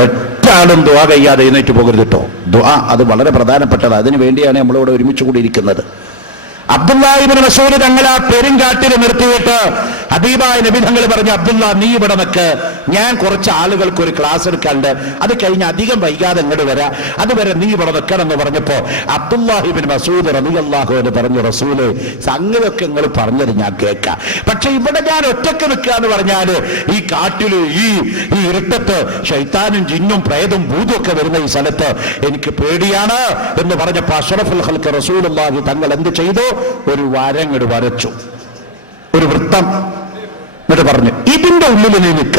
ഒറ്റാളും ദുആ കഴിയാതെ എഴുന്നേറ്റ് പോകരുത് കേട്ടോ. ദുആ അത് വളരെ പ്രധാനപ്പെട്ടത്. അതിനു വേണ്ടിയാണ് നമ്മളിവിടെ ഒരുമിച്ച് കൂടി ഇരിക്കുന്നത്. അബ്ദുല്ലാഹി ഇബ്നു മസ്ഊദ് തങ്ങൾ ആ പെരുങ്കാട്ടിൽ നിർത്തിയിട്ട് ഹബീബായ നബി തങ്ങൾ പറഞ്ഞു, അബ്ദുല്ല നീ ഇവിടെ നിൽക്ക്, ഞാൻ കുറച്ച് ആളുകൾക്ക് ഒരു ക്ലാസ് എടുക്കാണ്ട്, അത് കഴിഞ്ഞ് അധികം വൈകാതെ ഇങ്ങോട്ട് വരാം, അതുവരെ നീ ഇവിടെ നിൽക്കണം എന്ന് പറഞ്ഞപ്പോ അബ്ദുല്ലാഹി ഇബ്നു മസ്ഊദ് റളിയല്ലാഹു അൻഹു പറഞ്ഞു, റസൂലേ സംഗതിയൊക്കെ നിങ്ങൾ പറഞ്ഞത് ഞാൻ കേൾക്കാം, പക്ഷെ ഇവിടെ ഞാൻ ഒറ്റക്ക് നിൽക്കുക എന്ന് പറഞ്ഞാല് ഈ കാട്ടില് ഈ ഇരുട്ടത്ത് ശൈത്താനും ജിന്നും പ്രേതം ഭൂതവും ഒക്കെ വരുന്ന ഈ സ്ഥലത്ത് എനിക്ക് പേടിയാണ് എന്ന് പറഞ്ഞപ്പോ അഷ്റഫുൽ ഖൽഖ് റസൂലുള്ളാഹി തങ്ങൾ എന്ത് ചെയ്തു? ഒരു വരങ്ങട് വരച്ചു, ഒരു വൃത്തം. എന്നിട്ട് പറഞ്ഞു, ഇതിന്റെ ഉള്ളിൽ നീ നിൽക്ക,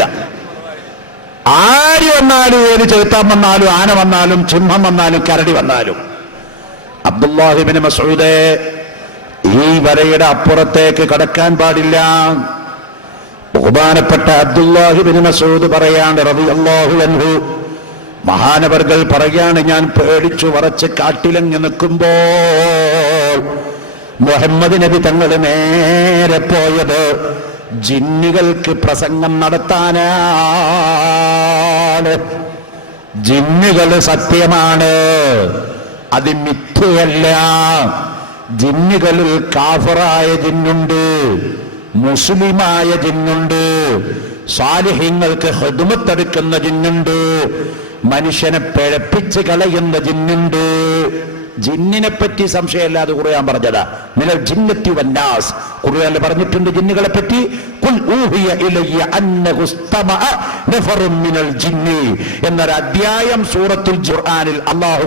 ആര് വന്നാലും, ഏത് ചെറുത്താൻ വന്നാലും, ആന വന്നാലും, സിംഹം വന്നാലും, കരടി വന്നാലും, അബ്ദുല്ലാഹി ഇബ്നു മസ്ഊദേ ഈ വരയുടെ അപ്പുറത്തേക്ക് കടക്കാൻ പാടില്ല. ബഹുമാനപ്പെട്ട അബ്ദുല്ലാഹി ഇബ്നു മസ്ഊദ് പറയാണ് റളിയല്ലാഹു അൻഹു, മഹാനവർകൾ പറയാണ്, ഞാൻ പേടിച്ചു വറച്ച് കാട്ടിലങ്ങ് നിൽക്കുമ്പോൾ മുഹമ്മദ് നബി തങ്ങൾ നേരെ പോയത് ജിന്നുകൾക്ക് പ്രസംഗം നടത്താനാണ്. ജിന്നുകൾ സത്യമാണ്, അത് മിഥ്യയല്ല. ജിന്നുകളിൽ കാഫിറായ ജിന്നുണ്ട്, മുസ്ലിമായ ജിന്നുണ്ട്, സാലിഹ്യങ്ങൾക്ക് ഖിദ്മത്തെടുക്കുന്ന ജിന്നുണ്ട്, മനുഷ്യനെ പിഴപ്പിച്ച് കളയുന്ന ജിന്നുണ്ട്. ജിന്നിനെ പറ്റി സംശയമില്ലാതെ ഖുർആൻ പറഞ്ഞതാ, മിനൽ ജിന്നത്തി വന്നാസ്. ഖുർആനിൽ പറഞ്ഞിട്ടുണ്ട് ജിന്നുകളെ പറ്റി, ഖുൽ ഊഹിയ ഇലയ്യ അന്നഹു ഇസ്തമഅ നഫറുൻ മിനൽ ജിന്നി എന്നൊരു അധ്യായം സൂറത്തുൽ ഖുർആനിൽ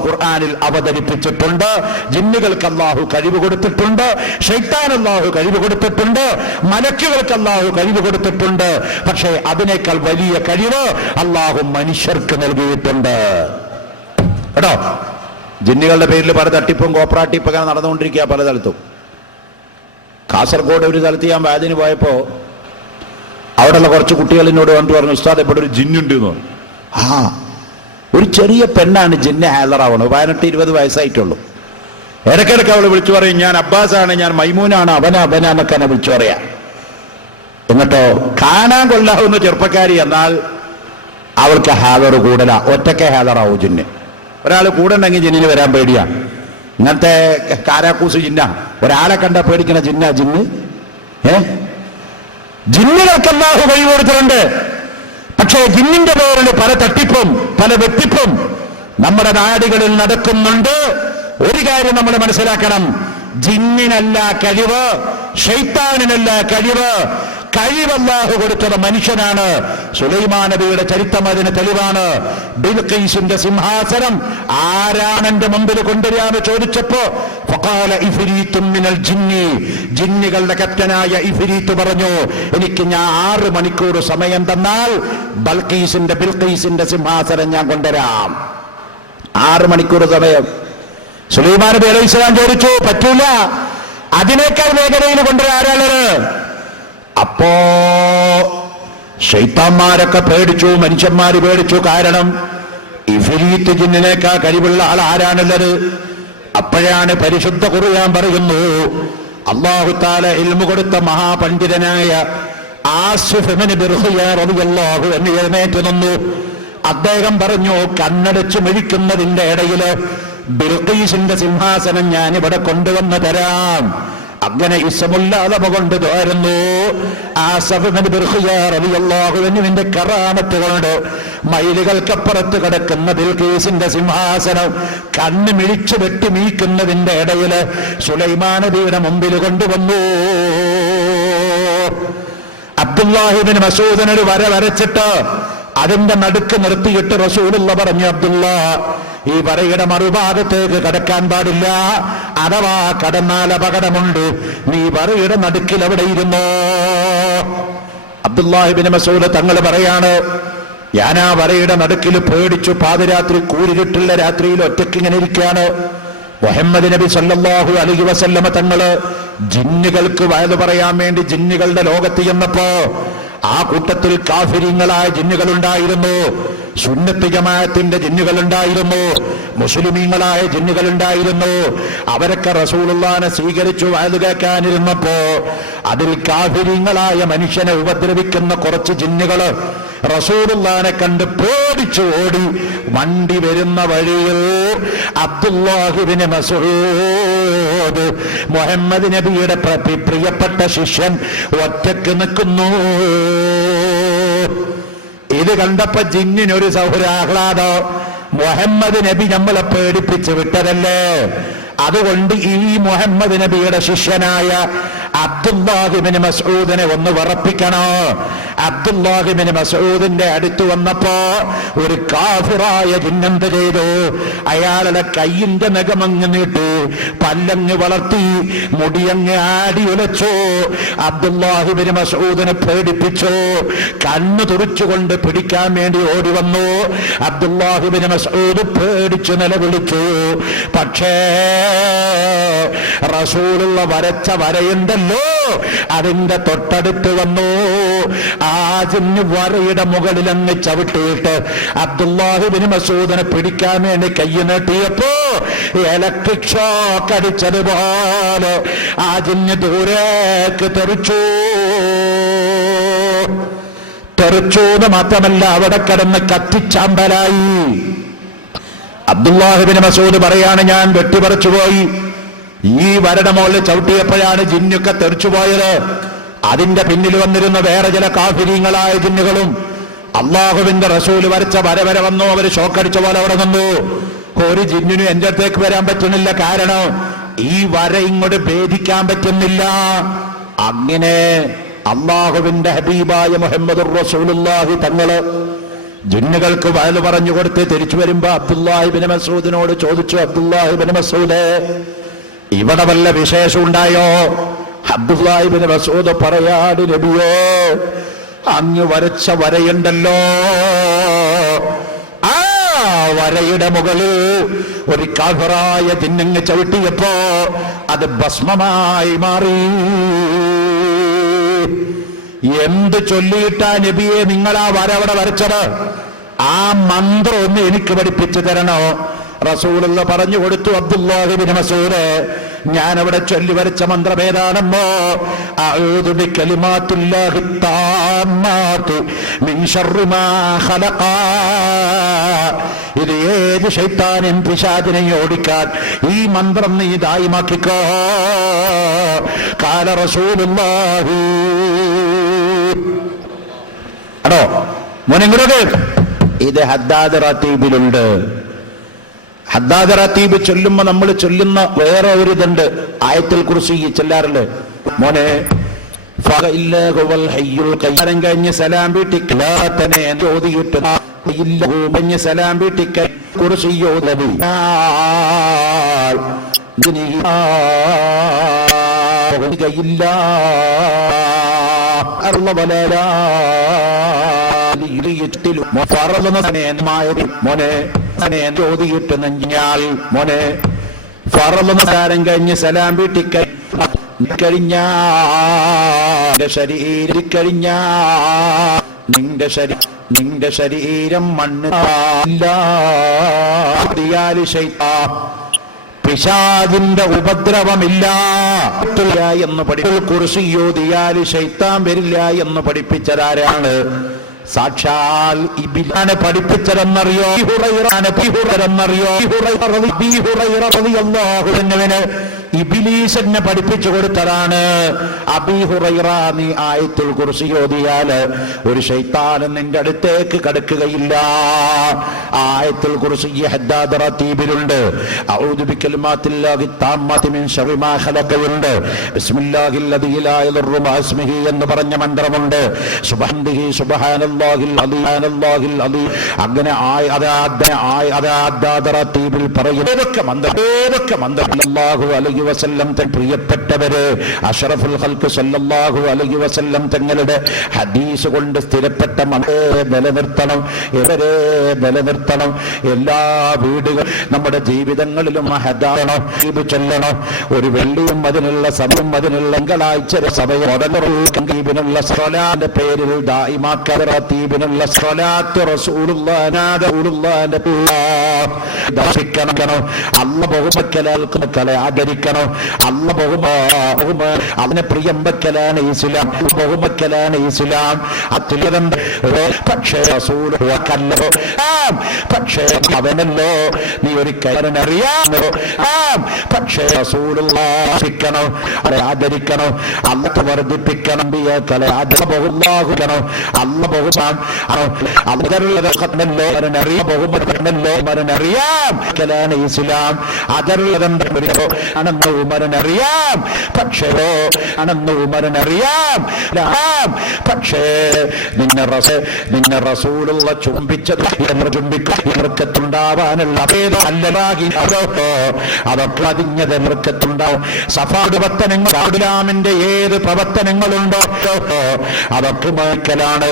ഖുർആനിൽ അവതരിപ്പിച്ചിട്ടുണ്ട്. ജിന്നുകൾക്ക് അല്ലാഹു കഴിവ് കൊടുത്തിട്ടുണ്ട്, ശൈത്താൻ അല്ലാഹു കഴിവ് കൊടുത്തിട്ടുണ്ട്, മലക്കുകൾക്ക് അല്ലാഹു കഴിവ് കൊടുത്തിട്ടുണ്ട്. പക്ഷേ അതിനേക്കാൾ വലിയ കഴിവ് അല്ലാഹു മനുഷ്യർക്ക് നൽകിയിട്ടുണ്ട് കേട്ടോ. ജിന്നുകളുടെ പേരിൽ പല തട്ടിപ്പും കോപ്രാട്ടിപ്പൊക്കെ നടന്നുകൊണ്ടിരിക്കുക പല സ്ഥലത്തും. കാസർഗോഡ് ഒരു സ്ഥലത്ത് ഞാൻ വാദിന് പോയപ്പോ അവിടെയുള്ള കുറച്ച് കുട്ടികൾ എന്നോട് വന്നിട്ട് പറഞ്ഞു, ഉസ്താദ് ഇവിടെ ഒരു ജിന്നുണ്ട് എന്ന് പറഞ്ഞു. ഒരു ചെറിയ പെണ്ണാണ് ജിന്നെ ഹാജറാവണം, 18-20 വയസ്സായിട്ടുള്ളൂ. ഇടയ്ക്കിടയ്ക്ക് അവള് വിളിച്ചു പറയും, ഞാൻ അബ്ബാസാണ്, ഞാൻ മൈമൂനാണ്, അവനാന്നൊക്കെ എന്നെ വിളിച്ചു പറയാ. എന്നിട്ടോ കാണാൻ കൊള്ളാവുന്ന ചെറുപ്പക്കാരി എന്നാൽ അവൾക്ക് ഹാജർ കൂടല, ഒറ്റക്കെ ഹാജറാവൂ ജിന്ന്. ഒരാൾ കൂടെ ഉണ്ടെങ്കിൽ ജിന്നിന് വരാൻ പേടിയാ. ഇങ്ങനത്തെ കാരാക്കൂസ് ജിന്ന, ഒരാളെ കണ്ട പേടിക്കണ ജിന്ന ജിന്ന്. ജിന്നുകൾക്ക് അല്ലാഹു കഴിവ് കൊടുത്തിട്ടുണ്ട്. പക്ഷേ ജിന്നിന്റെ പേരിൽ പല തട്ടിപ്പും പല വെട്ടിപ്പും നമ്മുടെ നാടുകളിൽ നടക്കുന്നുണ്ട്. ഒരു കാര്യം നമ്മൾ മനസ്സിലാക്കണം, ജിന്നിനല്ല കഴിവ്, ശൈത്താനിനല്ല കഴിവ്. കഴിവല്ലാഹു കൊടുത്തത് മനുഷ്യനാണ്. സുലൈമാൻ നബിയുടെ ചരിത്രം അതിന് തെളിവാണ്. ബിൽഖീസിന്റെ സിംഹാസനം ആരാണ് എന്റെ മുമ്പിൽ കൊണ്ടുവരാന്ന് ചോദിച്ചപ്പോ ഫഖാല ഇഫ്രീത്തും മിനൽ ജിന്നി, ജിന്നുകളുടെ കപ്റ്റനായ ഇഫ്രീത്ത് പറഞ്ഞു, എനിക്ക് ഞാൻ 6 മണിക്കൂർ സമയം തന്നാൽ ബിൽഖീസിന്റെ സിംഹാസനം ഞാൻ കൊണ്ടുവരാം. 6 മണിക്കൂർ സമയം. സുലൈമാൻ നബി അലൈഹിസ്സലാം ചോദിച്ചു, പറ്റൂല, അതിനേക്കാൾ വേഗതയിൽ കൊണ്ടുവരാൻ ആരാളുള്ളത്? അപ്പോ ശൈത്താന്മാരൊക്കെ പേടിച്ചു, മനുഷ്യന്മാര് പേടിച്ചു. കാരണം ഇഫ്രീത്ത് ജിന്നിനേക്കാൾ കഴിവുള്ള ആൾ ആരാണുള്ളത്? അപ്പോഴാണ് പരിശുദ്ധ ഖുർആൻ പറയുന്നു, അല്ലാഹു തആല ഇൽമു കൊടുത്ത മഹാപണ്ഡിതനായ ആസിഫ് ഇബ്നു ബർഖിയ റളിയല്ലാഹു അൻഹു എഴുന്നേറ്റ് നിന്നു. അദ്ദേഹം പറഞ്ഞു, കണ്ണടച്ചു മിഴിക്കുന്നതിന്റെ ഇടയില് ബിൽഖീസിന്റെ സിംഹാസനം ഞാൻ ഇവിടെ കൊണ്ടുവന്ന് തരാം. അങ്ങനെ ഇസ്മുല്ലാദമ കൊണ്ട് തോരുന്നു. ആസിഫ് ഇബ്നു ബർഖിയ റളിയല്ലാഹു അൻഹുവിന്റെ കറാമത്ത് കൊണ്ട് മൈലുകൾക്കപ്പുറത്ത് കിടക്കുന്ന ബിൽഖീസിന്റെ സിംഹാസനം കണ്ണ് മിഴിച്ചു വെട്ടി മീക്കുന്നതിന്റെ ഇടയില് സുലൈമാൻ നബിയുടെ മുമ്പിൽ കൊണ്ടുവന്നു. അബ്ദുല്ലാഹി ഇബ്നു മസ്ഊദിന് ഒരു വര വരച്ചിട്ട് അതിന്റെ നടുക്ക് നിർത്തിയിട്ട് റസൂലുള്ള പറഞ്ഞു, അബ്ദുള്ള, ഈ വരയുടെ മറുഭാഗത്തേക്ക് കടക്കാൻ പാടില്ല, അഥവാ കടന്നാൽ അപകടമുണ്ട്, നീ വരയുടെ നടുക്കിൽ അവിടെ ഇരുന്നോ. അബ്ദുല്ലാഹി ഇബ്നു മസ്ഊദ് തങ്ങൾ പറയാണ്, ഞാൻ ആ വരയുടെ നടുക്കിൽ പേടിച്ചു. പാതിരാത്രി, കൂരിരുട്ടുള്ള രാത്രിയിൽ ഒറ്റയ്ക്ക് ഇങ്ങനെ ഇരിക്കുകയാണ്. മുഹമ്മദ് നബി സല്ലല്ലാഹു അലൈഹി വസല്ലമ തങ്ങള് ജിന്നുകൾക്ക് വയത് പറയാൻ വേണ്ടി ജിന്നുകളുടെ ലോകത്ത് ചെന്നപ്പോ ആ കൂട്ടത്തിൽ കാഫിരീങ്ങളായ ജിന്നുകളുണ്ടായിരുന്നു, സുന്നത്ത് ജമാഅത്തിന്റെ ജിന്നുകളുണ്ടായിരുന്നു, മുസ്ലിമീങ്ങളായ ജിന്നുകളുണ്ടായിരുന്നു. അവരൊക്കെ റസൂലുള്ളാഹിനെ സ്വീകരിച്ചു വയത് കേൾക്കാനിരുന്നപ്പോ അതിൽ കാഫിരീങ്ങളായ മനുഷ്യനെ ഉപദ്രവിക്കുന്ന കുറച്ച് ജിന്നുകള് റസൂലുള്ളാഹിനെ കണ്ട് പേടിച്ചു ഓടി. വണ്ടി വരുന്ന വഴിയിൽ അബ്ദുല്ലാഹി ഇബ്നു മസ്ഊദ്, മുഹമ്മദ് നബിയുടെ പ്രിയപ്പെട്ട ശിഷ്യൻ, ഒറ്റക്ക് നിൽക്കുന്നു. ഇത് കണ്ടപ്പോ ജിന്നിനൊരു സൗഹൃദാഹ്ലാദം. മുഹമ്മദ് നബി നമ്മളെ പേടിപ്പിച്ച് വിട്ടതല്ലേ, അതുകൊണ്ട് ഈ മുഹമ്മദ് നബിയുടെ ശിഷ്യനായ അബ്ദുല്ലാഹി ഇബ്നു മസ്ഊദിനെ ഒന്ന് വിറപ്പിക്കണോ. അബ്ദുല്ലാഹി ഇബ്നു മസ്ഊദിന്റെ അടുത്ത് വന്നപ്പോ ഒരു കാഫിറായ ജിന്നെന്ത് ചെയ്തു? അയാളുടെ കയ്യിന്റെ നഖമങ്ങ് നീട്ടി, പല്ലങ്ങ് വളർത്തി, മുടിയങ്ങ് ആടി ഉലച്ചു. അബ്ദുല്ലാഹി ഇബ്നു മസ്ഊദിനെ പേടിപ്പിച്ചു. കണ്ണു തുറിച്ചുകൊണ്ട് പിടിക്കാൻ വേണ്ടി ഓടി വന്നു. അബ്ദുല്ലാഹി ഇബ്നു മസ്ഊദ് പേടിച്ചു നിലവിളിച്ചു. പക്ഷേ റസൂലുള്ള വരച്ച വരയുണ്ടല്ലോ, അതിന്റെ തൊട്ടടുത്ത് വന്നു. ആ ജിന്ന് വരയുടെ മുകളിൽ അങ്ങ് ചവിട്ടിയിട്ട് അബ്ദുല്ലാഹി ഇബ്നു മസ്ഊദിനെ പിടിക്കാൻ വേണ്ടി കൈ നീട്ടിയപ്പോ ഇലക്ട്രിക് ഷോക്ക് അടിച്ചതുപോലെ ആ ജിന്ന് ദൂരേക്ക് തെറിച്ചൂന്ന് മാത്രമല്ല, അവിടെ കിടന്ന് കത്തിച്ചാമ്പലായി. അബ്ദുല്ലാഹി ഇബ്നു മസ്ഊദ് പറയാണ്, ഞാൻ വെട്ടിപറിച്ചു പോയി. ഈ വരയുടെ മുകളിൽ ചവിട്ടിയപ്പോഴാണ് ജിന്നൊക്കെ തെറിച്ചുപോയത്. അതിന്റെ പിന്നിൽ വന്നിരുന്ന വേറെ ചില കാഫിരീങ്ങളായ ജിന്നുകളും അള്ളാഹുവിന്റെ റസൂൽ വരച്ച വര വന്നു. അവര് ഷോക്കടിച്ച പോലെ അവിടെ നിന്നു. ഒരു ജിന്നിനും എന്റെ അടുത്തേക്ക് വരാൻ പറ്റുന്നില്ല. കാരണം ഈ വര ഇങ്ങോട്ട് ഭേദിക്കാൻ പറ്റുന്നില്ല. അങ്ങനെ അള്ളാഹുവിന്റെ ഹബീബായ മുഹമ്മദുർ റസൂലുള്ളാഹി തങ്ങള് ജിന്നുകൾക്ക് വയൽ പറഞ്ഞു കൊടുത്ത് തിരിച്ചു വരുമ്പോ അബ്ദുല്ലാഹി ഇബ്നു മസ്ഊദിനോട് ചോദിച്ചു, അബ്ദുല്ലാഹി ഇബ്നു മസ്ഊദ്, ഇവിടെ വല്ല വിശേഷം ഉണ്ടായോ? അബ്ദുല്ലാഹി ഇബ്നു മസ്ഊദ് പറയാട്, നബിയോ, അങ്ങ് വരച്ച വരയുണ്ടല്ലോ, ആ വരയുടെ മുകളിൽ ഒരു കാഫിറായ ജിന്നങ്ങ് ചവിട്ടിയപ്പോ അത് ഭസ്മമായി മാറി. എന്ത് ചൊല്ലിയിട്ടാ നബിയെ നിങ്ങൾ ആ വര അവിടെ വരച്ചത്? ആ മന്ത്രം ഒന്ന് എനിക്ക് പഠിപ്പിച്ചു തരണോ? റസൂലുള്ള പറഞ്ഞു കൊടുത്തു. അബ്ദുല്ലാഹി ഇബ്നു മസ്ഊദ്, ഞാൻ അവിടെ ചൊല്ലി വരച്ച മന്ത്രം ഏതാണെന്നോ? അഊദു ബികലിമാത്തില്ലാഹി താമ്മാത്തി മിൻ ശർരി മാ ഖലഖ. ഇത് ഏത് ശൈത്താനും പിശാചിനെയും ഓടിക്കാൻ ഈ മന്ത്രം നീ ദായിമാക്കിക്കോ. ഖാല റസൂലുള്ളാഹി. ആണോ മോനെങ്ങോട്ട്? ഇത് ഹദ്ദാദ് റതീബിലുണ്ട്. ഹദ്ദാദ് റതീബ് ചൊല്ലുമ്പോ നമ്മൾ ചൊല്ലുന്ന വേറെ ഒരു ഇതുണ്ട്. ആയത്തുൽ കുർസി ചൊല്ലാറുണ്ട്. മോനെ, കഴിഞ്ഞ് സലാം വീട്ടിക്കലാത്തനെ ഓതിയിട്ട് സലാം വീട്ടിക്ക കുർസിയോ നബി കയ്യില്ല മോനെ ചോദിയിട്ട് നെഞ്ചാൽ മോനെ ഫറലസാരം കഴിഞ്ഞ് സലാം വീട്ടിക്കഴിഞ്ഞ നിന്റെ ശരീരം മണ്ണ് പിശാചിന്റെ ഉപദ്രവമില്ല എന്ന് കുർസിയോദിയാൽ ശൈത്താൻ വരില്ല എന്ന് പഠിപ്പിച്ചതാരാണ്? സാക്ഷാൽ ഇബ്ലീസിനെ പഠിപ്പിച്ചതെന്നറിയോ? ഇബ്ലീസിനെ പഠിപ്പിച്ചു കൊടുത്തതാണ്. അബീ ഹുറൈറ, നീ ആയത്തുൽ കുർസി ഓതിയാല് ഒരു ശൈത്താനും നിന്റെ അടുത്തേക്ക് കടക്കുകയില്ല. ആയത്തുൽ കുർസി ഹദ്ദാദ് റതീബിലുണ്ട്. അഊദു ബികലിമാത്തില്ലാഹി താമ്മാത്തി മിൻ ശർരി മാ ഖലഖയുണ്ട്. ബിസ്മില്ലാഹിൽ ലദീ ലാ യദുറു മാ ഇസ്മിഹി എന്ന് പറഞ്ഞ മന്ത്രമുണ്ട്. സുബ്ഹാനല്ലാഹി സുബ്ഹാനല്ലാഹിൽ അലീം. അങ്ങനെ ഹദ്ദാദ് റതീബിൽ പറയും. ഏതൊക്കെ മന്ത്രം സല്ലല്ലാഹു അലൈഹി വസല്ലം പ്രിയപ്പെട്ടവര് അഷ്റഫുൽ ഖൽഖ് സല്ലല്ലാഹു അലൈഹി വസല്ലം തങ്ങളുടെ ഹദീസ് കൊണ്ട് സ്ഥിരപ്പെട്ട നിലനിർത്തണം. എല്ലാ വീടുകൾ നമ്മുടെ ജീവിതങ്ങളിലും ഹദാണോ ചൊല്ലണം. ഒരു വെള്ളിയും അതിനുള്ള സമയം അതിനുള്ള തിങ്കളാഴ്ച സമയം മുതലുള്ള സ്വലാന്റെ പേരിൽ ദായിമാക്കറത്തീബിനുള്ള സ്വലാത്ത് റസൂലുള്ളാഹിന്റെ ദർശിക്കണം. അല്ല ബഹുമക്കലെ ആദരിക്കണം. അല്ല അതിനെ പ്രിയമ്പക്കലാണ് ഇസ്ലാം, ബഹുമക്കലാണ് ഇസ്ലാം. അത്യുലതന്റെ പക്ഷേ റസൂൽ പക്ഷേ അവനല്ലോ നീ ഒരിക്കലും അറിയാമോ. പക്ഷേ റസൂലുള്ളാഹിക്കണം, അവരെ ആദരിക്കണം, അല്ല വർദ്ധിപ്പിക്കണം, ബിയക്കലെ ബഹുല്ലാഹുക്കണം. അല്ല ബഹുമാൻ അറിയാം കലാണ് ഇസ്ലാം. അതറുള്ളതെന്തോ അണെന്ന് ഉമരനറിയാം. പക്ഷേ അണെന്ന് ഉമരനറിയാം. പക്ഷേ നിന്നെ റസൂലുള്ള ചുംബിച്ചത് ചുംബിക്കും നൃക്കത്തുണ്ടാവാനുള്ള അല്ലലാകി അതൊക്കെ അതിഞ്ഞത് നൃക്കത്തുണ്ടാവും. സഫാടുപത്തനങ്ങൾ ഇസ്ലാമിന്റെ ഏത് പ്രവർത്തനങ്ങളുണ്ടോ അതൊക്കെ മാക്കലാണ്.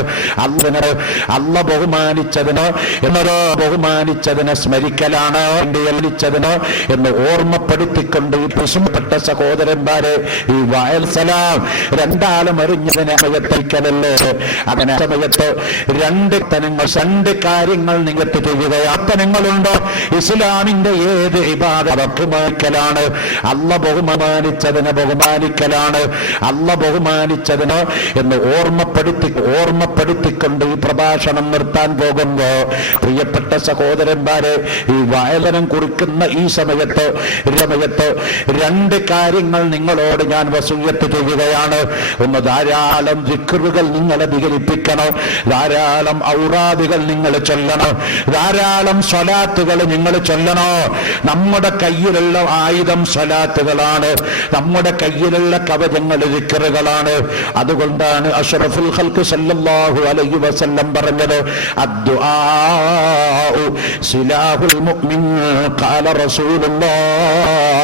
അല്ല ബഹുമാനിച്ചതിന് എന്നോ ബഹുമാനിച്ചതിനെ സ്മരിക്കലാണ്. ിച്ചതിന് എന്ന് ഓർമ്മപ്പെടുത്തിക്കൊണ്ട് ഈ പ്രശ്നപ്പെട്ട സഹോദരന്മാരെ, ഈ വയൽസലാം രണ്ടാളും അറിഞ്ഞതിനെ സമയത്തേക്കലല്ലേ. അങ്ങനെ സമയത്ത് രണ്ട് കാര്യങ്ങൾ നിങ്ങൾക്ക് ചെയ്യുകയാത്തനങ്ങളുണ്ടോ ഇസ്ലാമിന്റെ ഏത് ഇബാദത്ത് അതൊക്കെ മാക്കലാണ്. അല്ല ബഹുമാനിച്ചതിനെ ബഹുമാനിക്കലാണ്. അല്ല ബഹുമാനിച്ചതിന് എന്ന് ഓർമ്മപ്പെടുത്തിക്കൊണ്ട് ഈ പ്രഭാഷണം നിർത്താൻ പോകുമ്പോ പ്രിയപ്പെട്ട സഹോദരന്മാരെ, ഈ വായനം കുറിക്കുന്ന ഈ സമയത്ത് രണ്ട് കാര്യങ്ങൾ നിങ്ങളോട് ഞാൻ വസൂയത്ത് ചെയ്യുകയാണ്. ഒന്ന്, ധാരാളം ദിക്റുകൾ നിങ്ങൾ അധികരിപ്പിക്കണം. ധാരാളം ഔറാദുകൾ നിങ്ങൾ ചൊല്ലണം. ധാരാളം സ്വലാത്തുകൾ നിങ്ങൾ ചൊല്ലണോ. നമ്മുടെ കയ്യിലുള്ള ആയുധം സ്വലാത്തുകളാണ്. നമ്മുടെ കയ്യിലുള്ള കവചങ്ങൾ ദിക്റുകളാണ്. അതുകൊണ്ടാണ് അഷ്റഫുൽ ഖൽഖ് സല്ലല്ലാഹു അലൈഹി വസല്ലം പറഞ്ഞത്, അദ്ദുആഉ സിലാഹുൽ മുഅ്മിൻ ഖാല റസൂലുള്ളാഹ്.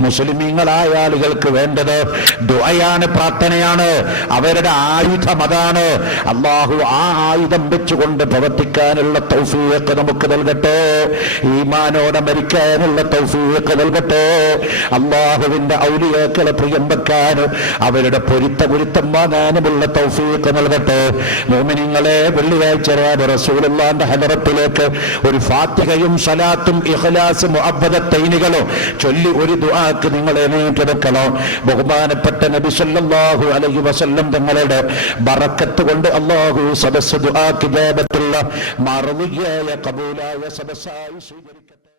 മുസ്ലിമീങ്ങളായ ആളുകൾക്ക് വേണ്ടത് ദുആയാണ്, പ്രാർത്ഥനയാണ്. അവരുടെ ആയുധം അതാണ്. അല്ലാഹു ആ ആയുധം വെച്ചുകൊണ്ട് പ്രവർത്തിക്കാനുള്ള തൗഫീഖ് നമുക്ക് നൽകട്ടെ. ഈമാനോടെ മരിക്കാനുള്ള തൗഫീഖ് നൽകട്ടെ. അല്ലാഹുവിന്റെ ഔലിയാക്കളെ പ്രിയം വെക്കാൻ, അവരുടെ പൊരുത്തം വാങ്ങാനുമുള്ള തൗഫീഖ് നൽകട്ടെ. മുഅ്മിനീങ്ങളെ, വെള്ളിയാഴ്ച റസൂലുള്ളാഹിന്റെ ഹദറത്തിലേക്ക് ഒരു ഫാത്തിഹയും സലാത്തും ഇഖ്ലാസും മുഅവ്വദത്തൈനികളും ചൊല്ലി ഒരു ദുആക്ക് നിങ്ങൾ എണീറ്റെടുക്കണം. ബഹുമാനപ്പെട്ട നബി സല്ലല്ലാഹു അലൈഹി വസല്ലം തങ്ങളുടെ ബറക്കത്ത് കൊണ്ട് അല്ലാഹു സദസ്സ് ദുആക്ക് ഇജാബത്തുള്ള മർദിയായ ഖബൂലായ സദസ്സായി സ്വീകരിക്കട്ടെ.